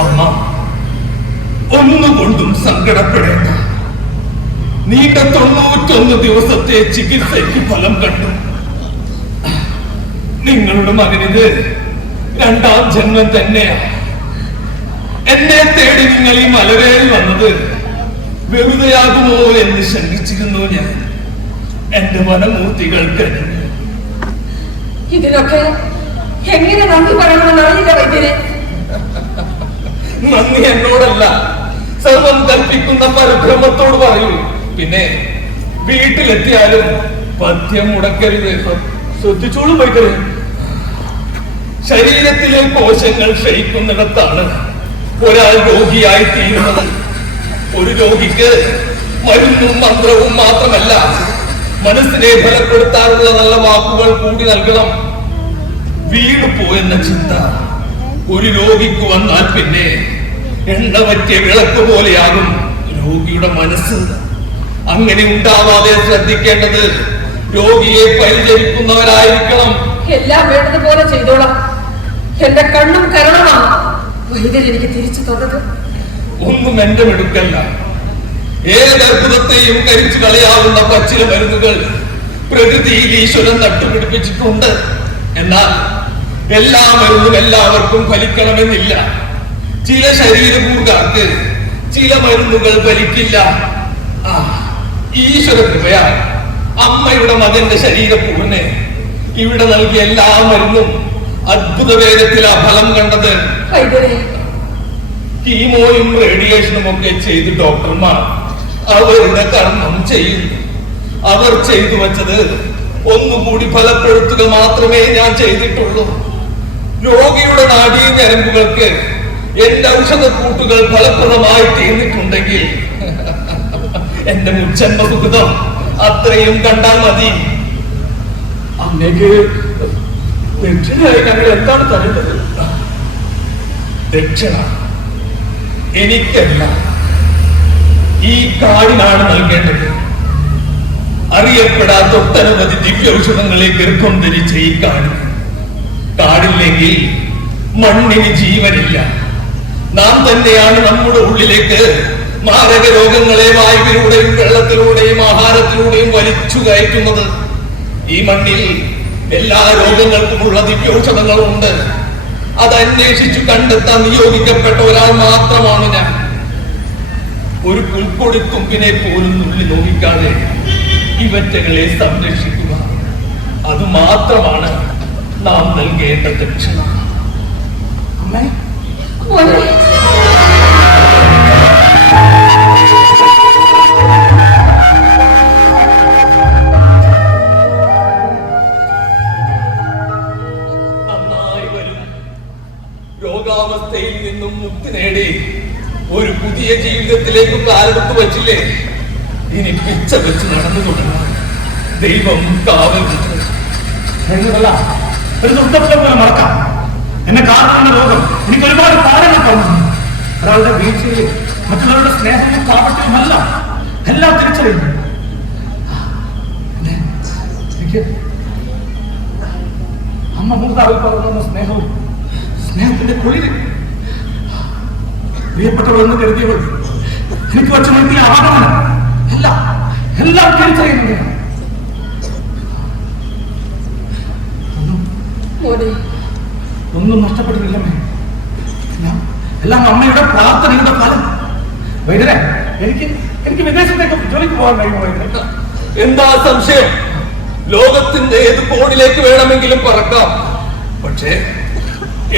അമ്മ ഒന്നുകൊണ്ടും സങ്കടപ്പെടേണ്ട. നീണ്ട 91 ദിവസത്തെ ചികിത്സയ്ക്ക് ഫലം കണ്ടു. നിങ്ങളുടെ മകനിത് 2ാം ജന്മം തന്നെയാണ്. എന്നെ തേടി നിങ്ങൾ ഈ മലവേറി വന്നത് വെറുതെയാകുമോ എന്ന് ശങ്കിച്ചിരുന്നു ഞാൻ. എന്റെ വനമൂർത്തികൾക്ക് ഇതിനൊക്കെ എങ്ങനെ നന്ദി പറയണമെന്ന് അറിയില്ല വൈദ്യരെ. നന്ദി എന്നോടല്ല, സർവം കൽപ്പിക്കുന്ന പരബ്രഹ്മത്തോട് പറയൂ. പിന്നെ വീട്ടിലെത്തിയാലും പഥ്യം മുടക്കരുത്. ശ്രദ്ധിച്ചോളൂ വൈദ്യരെ. ശരീരത്തിലെ കോശങ്ങൾ ക്ഷയിക്കുന്നിടത്താണ് ഒരാൾ രോഗിയായി തീരുന്നത്. ഒരു രോഗിക്ക് മരുന്നും മന്ത്രവും മാത്രമല്ല, മനസ്സിനെ ഫലപ്പെടുത്താനുള്ള നല്ല വാക്കുകൾ കൂടി നൽകണം. വീണു പോയെന്ന ചിന്ത ഒരു രോഗിക്ക് വന്നാൽ പിന്നെ എണ്ണ പറ്റിയ വിളക്ക് പോലെയാകും രോഗിയുടെ മനസ്സ്. അങ്ങനെ ഉണ്ടാവാതെ ശ്രദ്ധിക്കേണ്ടത് രോഗിയെ പരിചരിക്കുന്നവരായിരിക്കണം. എല്ലാം വേണ്ടതുപോലെ ചെയ്തോളാം. എന്റെ കണ്ണും കരണമാണ് വൈദ്യർ എനിക്ക് തിരിച്ചു തന്നത്. ഒന്നും എന്റെ മെടുക്കല്ല. ഏത് അത്ഭുതത്തെയും കരിച്ചു കളയാവുന്ന പച്ചില മരുന്നുകൾ പ്രകൃതിയിൽ ഈശ്വരൻ നട്ടുപിടിപ്പിച്ചിട്ടുണ്ട്. എന്നാൽ എല്ലാ മരുന്നും എല്ലാവർക്കും ഫലിക്കണമെന്നില്ല. ചില ശരീരകൂർക്കാർക്ക് ചില മരുന്നുകൾ ഫലിക്കില്ല. ഈശ്വര കൃപയാൽ അമ്മയുടെ മകന്റെ ശരീരപൂർണ്ണെ ഇവിടെ നൽകിയ എല്ലാ മരുന്നും അത്ഭുത വേഗത്തിലാ ഫലം കണ്ടത്. കീമോയും റേഡിയേഷനും ഒക്കെ ചെയ്ത് ഡോക്ടർമാർ അവരുടെ കർമ്മം ചെയ്യുന്നു. അവർ ചെയ്തു വച്ചത് ഒന്നുകൂടി ഫലപ്പെടുത്തുക മാത്രമേ ഞാൻ ചെയ്തിട്ടുള്ളൂ. രോഗിയുടെ നാഡീ ഞരമ്പുകൾക്ക് എന്റെ ഔഷധക്കൂട്ടുകൾ ഫലപ്രദമായി തീർന്നിട്ടുണ്ടെങ്കിൽ എന്റെ മുജ്ജന്മ സുഹൃതം അത്രയും കണ്ടാൽ മതി. അന്നേക്ക് ദക്ഷിണയായി ഞങ്ങൾ എന്താണ് തരേണ്ടത്? ദക്ഷിണ എനിക്കല്ല, ഈ കാടിനാണ് നൽകേണ്ടത്. അറിയപ്പെടാത്ത ഒട്ടനവധി ദിവ്യൌഷധങ്ങളെ ഗർഭം ധരിച്ച ഈ കാടില്ലെങ്കിൽ മണ്ണിന് ജീവനില്ല. നാം തന്നെയാണ് നമ്മുടെ ഉള്ളിലേക്ക് മാരക രോഗങ്ങളെ വായുവിലൂടെയും വെള്ളത്തിലൂടെയും ആഹാരത്തിലൂടെയും വലിച്ചു കയറ്റുന്നത്. ഈ മണ്ണിൽ എല്ലാ രോഗങ്ങൾക്കുമുള്ള ദിവ്യൌഷധങ്ങളുണ്ട്. അത് അന്വേഷിച്ചു കണ്ടെത്താൻ നിയോഗിക്കപ്പെട്ട ഒരാൾ മാത്രമാണ് ഞാൻ. ഒരു പുൽക്കൊടിത്തുമ്പിനെ പോലും നുള്ളി നോക്കിക്കാതെ ഇവറ്റകളെ സംരക്ഷിക്കുക, അത് മാത്രമാണ് നാം നൽകേണ്ട ദക്ഷിണ. അമ്മേ, മോനെ, നന്നായി വരും. രോഗാവസ്ഥയിൽ നിന്നും മുക്തി നേടി ഒരു പുതിയ ജീവിതത്തിലേക്ക് കാലെടുത്ത് വച്ചില്ലേ? ഇനി പിച്ച വെച്ച് നടന്നു തുടങ്ങാം. ദൈവം കാവൽ. എന്നതല്ല, ഒരു ദുഃഖത്തെ പോലെ മറക്കാം. എന്നെ കാണുന്ന രോഗം എനിക്ക് ഒരുപാട് പാഠങ്ങൾ തന്നു. ഒരാളുടെ വീഴ്ചയിൽ മറ്റുള്ളവരുടെ സ്നേഹവും കാപട്യവുമല്ല, എല്ലാം തിരിച്ചറിയുന്നു. എനിക്ക് അമ്മ മൂത്താവിൽ പറയുന്ന സ്നേഹവും സ്നേഹത്തിന്റെ കുളിര്, പ്രിയപ്പെട്ടവളെന്ന് കരുതിയവൾ എനിക്ക് വച്ച മനസ്സിലെ ആഗമനം എല്ലാം എല്ലാം തിരിച്ചറിയുന്നുണ്ട്. മോനെ, ഒന്നും നഷ്ടപ്പെട്ടില്ലമ്മേ. എല്ലാം അമ്മയുടെ പ്രാർത്ഥനയുടെ ഫലം. വൈദ്യരെ, എനിക്ക് വിദേശത്തേക്ക് ജോലിക്ക് പോകാൻ കഴിയുമോ വൈദ്യരെ? എന്താ സംശയം? ലോകത്തിന്റെ ഏത് കോണിലേക്ക് വേണമെങ്കിലും പറക്കാം. പക്ഷേ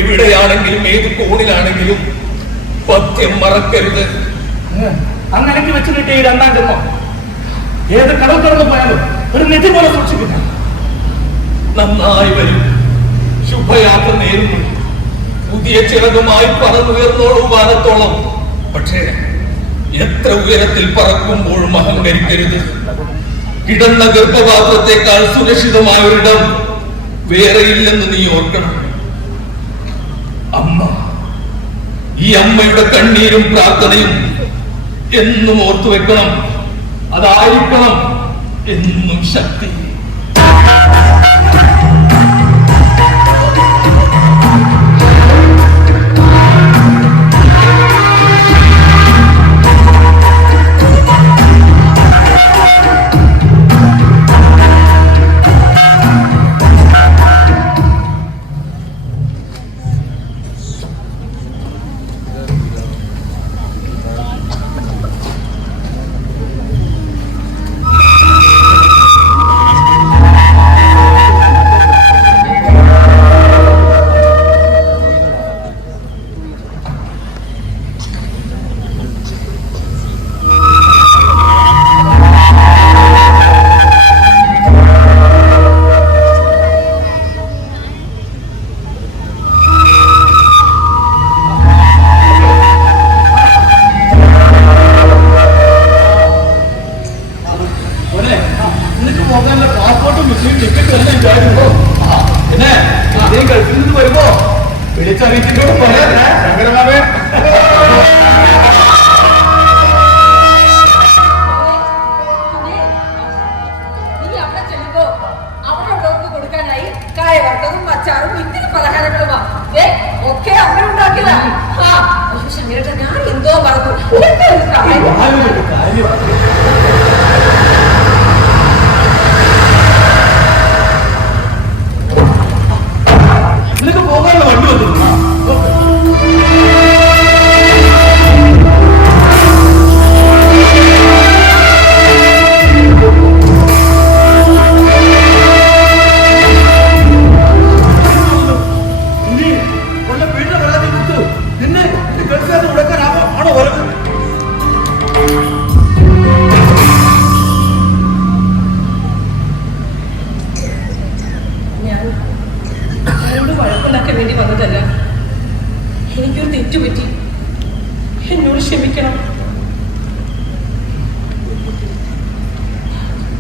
എവിടെയാണെങ്കിലും ഏത് കോണിലാണെങ്കിലും പഥ്യം മറക്കരുത്. അങ്ങനെ വെച്ച് കിട്ടിയ ഈ രണ്ടാം ജന്മം ഏത് കടൽ തുറന്നു പോയാലും ഒരു നിധി പോലെ സൂക്ഷിക്കില്ല. നന്നായി വരും. ശുഭയാത്ര നേരുന്നു. പുതിയ ചിറകുമായി പറന്നുയർന്നോളൂ വാനത്തോളം. പക്ഷേ എത്ര ഉയരത്തിൽ പറക്കുമ്പോഴും അഹങ്കരിക്കരുത്. കിടന്ന ഗർഭപാത്രത്തെക്കാൾ സുരക്ഷിതമായ ഒരിടം വേറെയില്ലെന്ന് നീ ഓർക്കണം. അമ്മ, ഈ അമ്മയുടെ കണ്ണീരും പ്രാർത്ഥനയും എന്നും ഓർത്തു വെക്കണം. അതായിരിക്കണം എന്നും ശക്തി.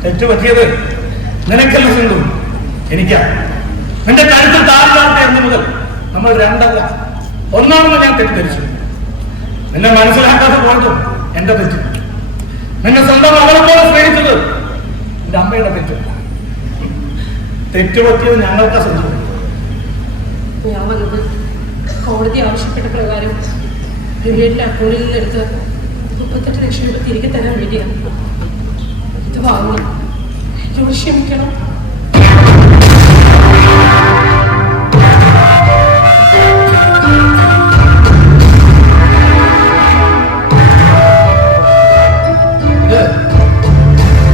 തെറ്റുപറ്റിയത് നിനക്കല്ല സിന്ധു, എനിക്കാ. നിന്റെ കഴുത്തിൽ താഴ്ത്താത്ത എന്ന് മുതൽ നമ്മൾ രണ്ടല്ല ഒന്നാണെന്ന് ഞാൻ തെറ്റിദ്ധരിച്ചു. നിന്നെ മനസ്സിലാക്കാതെ പോയതും എന്റെ തെറ്റ്. നിന്നെ സ്വന്തം അവളെ പോലെ സ്നേഹിച്ചത് എന്റെ അമ്മയുടെ തെറ്റ്. തെറ്റുപറ്റിയത് ഞങ്ങൾക്ക് സംഭവിക്കും. ഞാൻ വന്നത് കോടതി ആവശ്യപ്പെട്ട പ്രകാരം രവിയുടെ അക്കൗണ്ടിൽ നിന്നെടുത്ത് 38 ലക്ഷം രൂപ തിരികെ തരാൻ വേണ്ടിയാണ്. ഇത് വാങ്ങി എന്നോട് ക്ഷമിക്കണം.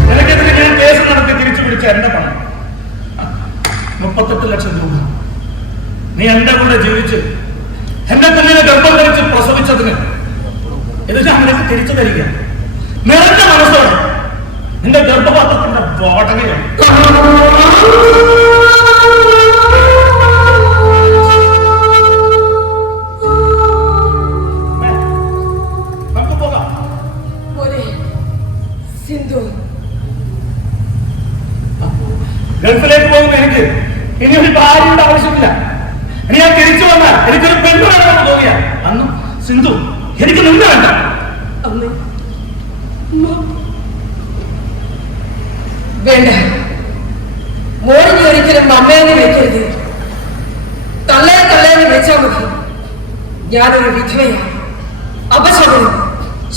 നിനക്കെതിരെ ഞാൻ കേസ് നടത്തി തിരിച്ചു പിടിച്ച എന്റെ പണം 38 ലക്ഷം രൂപ നീ എന്റെ കൂടെ ജീവിച്ച് എന്റെ കുഞ്ഞിനെ ഗർഭം ധരിച്ച് പ്രസവിച്ചതിന് ഇത് ഞാൻ നിനക്ക് തിരിച്ചു തരിക. നിറഞ്ഞ മനസ്സോടെ നിന്റെ ഗർഭപാത്രത്തിന്റെ വാടകയാണ്. നമുക്ക് പോകാം. സിന്ധു ഗൾഫിലേക്ക് പോകുന്ന എനിക്ക് ഇനി ഒരു ഭാര്യയുടെ ആവശ്യമില്ല. ഇനി ഞാൻ തിരിച്ചു വന്നാൽ എനിക്കൊരു പെണ്ണ് വേണമെന്ന് തോന്നിയ അന്നും സിന്ധു എനിക്ക് നിന്ന് വേണ്ട. വേണ്ട, മോളിനി ഒരിക്കലും അമ്മയെന്ന് വിളിക്കരുത്. തള്ളേന്ന് വിളിച്ചാൽ മതി. ഞാനൊരു വിധവയാണ്, അപശകുനം,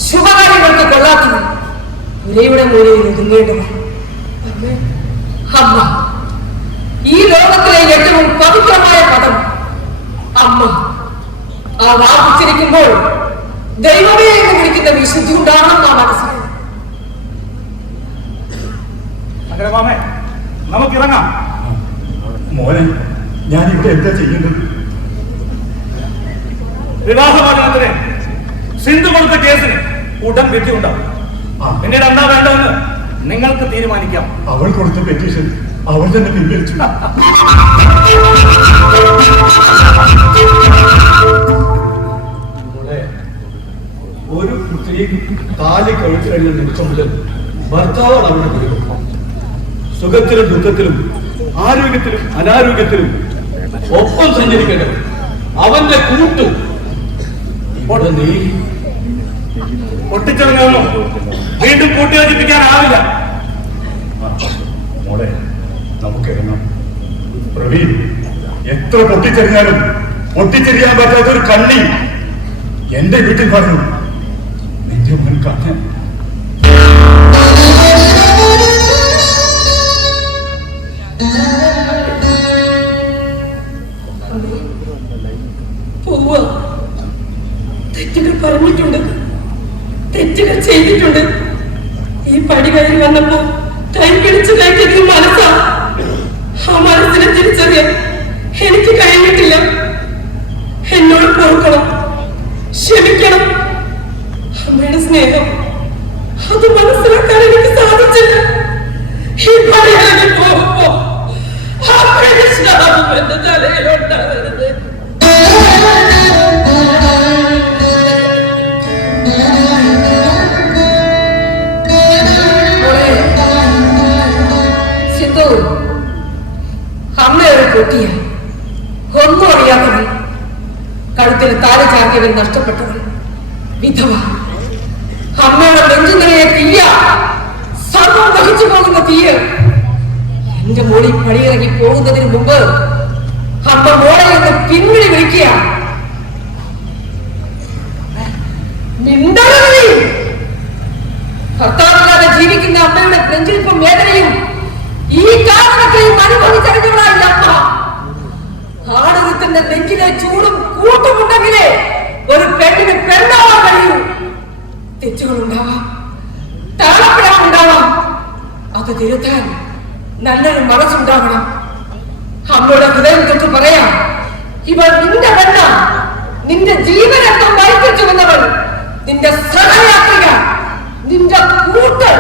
ശുഭകാര്യങ്ങൾക്ക് കൊള്ളാത്തത്, ഉരയുടെ മൂലയിൽ ഒതുങ്ങേണ്ടതാണ്. അമ്മ, ഈ ലോകത്തിലെ ഏറ്റവും പവിത്രമായ പദം അമ്മ. ആ വാക്കുച്ചരിക്കുമ്പോൾ ദൈവമേ എന്ന് വിളിക്കുന്ന വിശുദ്ധി ഉണ്ടാകണം ആ മനസ്സിൽ. അഗ്രമാമേ, നമുക്കിറങ്ങാം. മോനെ, ഞാൻ ഇവിടെ എന്താ ചെയ്യുന്നത്? വിവാഹമോചനത്തിന് സിന്ധു കൊടുത്ത കേസിന് ഉടൻ വിധി ഉണ്ടാവും. പിന്നീട് എന്താ വേണ്ടതെന്ന് നിങ്ങൾക്ക് തീരുമാനിക്കാം. അവൾ കൊടുത്ത പെറ്റീഷൻ അവൾ തന്നെ പിൻവലിച്ചു. ഒരു സ്ത്രീ താലി കഴിച്ചു കഴിഞ്ഞ നിമിഷം മുതൽ ഭർത്താവാണ് അവരുടെ കുടുംബം. സുഖത്തിലും ദുഃഖത്തിലും ആരോഗ്യത്തിലും അനാരോഗ്യത്തിലും ഒപ്പം സഞ്ചരിക്കേണ്ടത് അവന്റെ കൂട്ട്. ഇവിടെ നീ പൊട്ടിച്ചെറിഞ്ഞോ വീണ്ടും കൂട്ടിയോജിപ്പിക്കാനാവില്ല. മോളെ, നമുക്ക് ഇറങ്ങാം. പ്രവീൺ, എത്ര പൊട്ടിച്ചെറിഞ്ഞാലും പൊട്ടിച്ചെറിയാൻ പറ്റാത്തൊരു കണ്ണി എന്റെ വീട്ടിൽ പറഞ്ഞു. നിന്റെ മുൻ കാണാൻ തെറ്റുകൾ പറഞ്ഞിട്ടുണ്ട്, തെറ്റുകൾ ചെയ്തിട്ടുണ്ട്. ഈ പടി കയറി വന്നപ്പോ കൈ പിടിച്ചു കയറ്റിയത് മനസ്സാ. ആ മനസ്സിനെ തിരിച്ചറിയാൻ എനിക്ക് കഴിഞ്ഞിട്ടില്ല. എന്നോട് പൊറുക്കണം, ക്ഷമിക്കണം. അമ്മയുടെ സ്നേഹം അത് മനസ്സിലാക്കാൻ എനിക്ക് സാധിച്ചില്ല. ഈ പടി ഇറങ്ങി പോകുമ്പോ അമ്മയുടെ ശാപം എന്റെ തലയിലുണ്ടാകരുത്. അമ്മയൊരു കുട്ടിയ, ഒന്നും അറിയാത്തവൻ, കഴുത്തിൽ താര ചാക്കിയവൻ, നഷ്ടപ്പെട്ടവൻ, വിധവ. അമ്മയുടെ നെഞ്ചു നിറയെ തീയ, സർവം വഹിച്ചു പോകുന്ന തീയ. എന്റെ മോളി പടിയിറങ്ങി പോകുന്നതിന് മുമ്പ് അമ്മ മോളെ എന്ന് പിൻവിളി വിളിക്കുക. ഭർത്താവില്ലാതെ ജീവിക്കുന്ന അമ്മയുടെ നെഞ്ചിരിപ്പും വേദനയും ഈ കാരണത്തെയും അനുഭവിച്ചറിഞ്ഞവളായി അമ്മ. ആടകത്തിന്റെ നെഞ്ചിലെ ചൂടും കൂട്ടുമുണ്ടെങ്കിലേ ഒരു പെണ്ണിന് പെണ്ണാവാൻ കഴിയൂ. തെറ്റുകളുണ്ടാവാം, താളപ്പിഴവുണ്ടാവാം. അത് തിരുത്താൻ നല്ലൊരു മനസ്സുണ്ടാവണം. അമ്മയുടെ ഹൃദയം തൊട്ട് പറയാം, ഇവൾ നിന്റെ പെണ്ണ, നിന്റെ ജീവനൊക്കെ വൈകിച്ചു വന്നവൾ, നിന്റെ സഹയാത്രിക, നിന്റെ കൂട്ട്.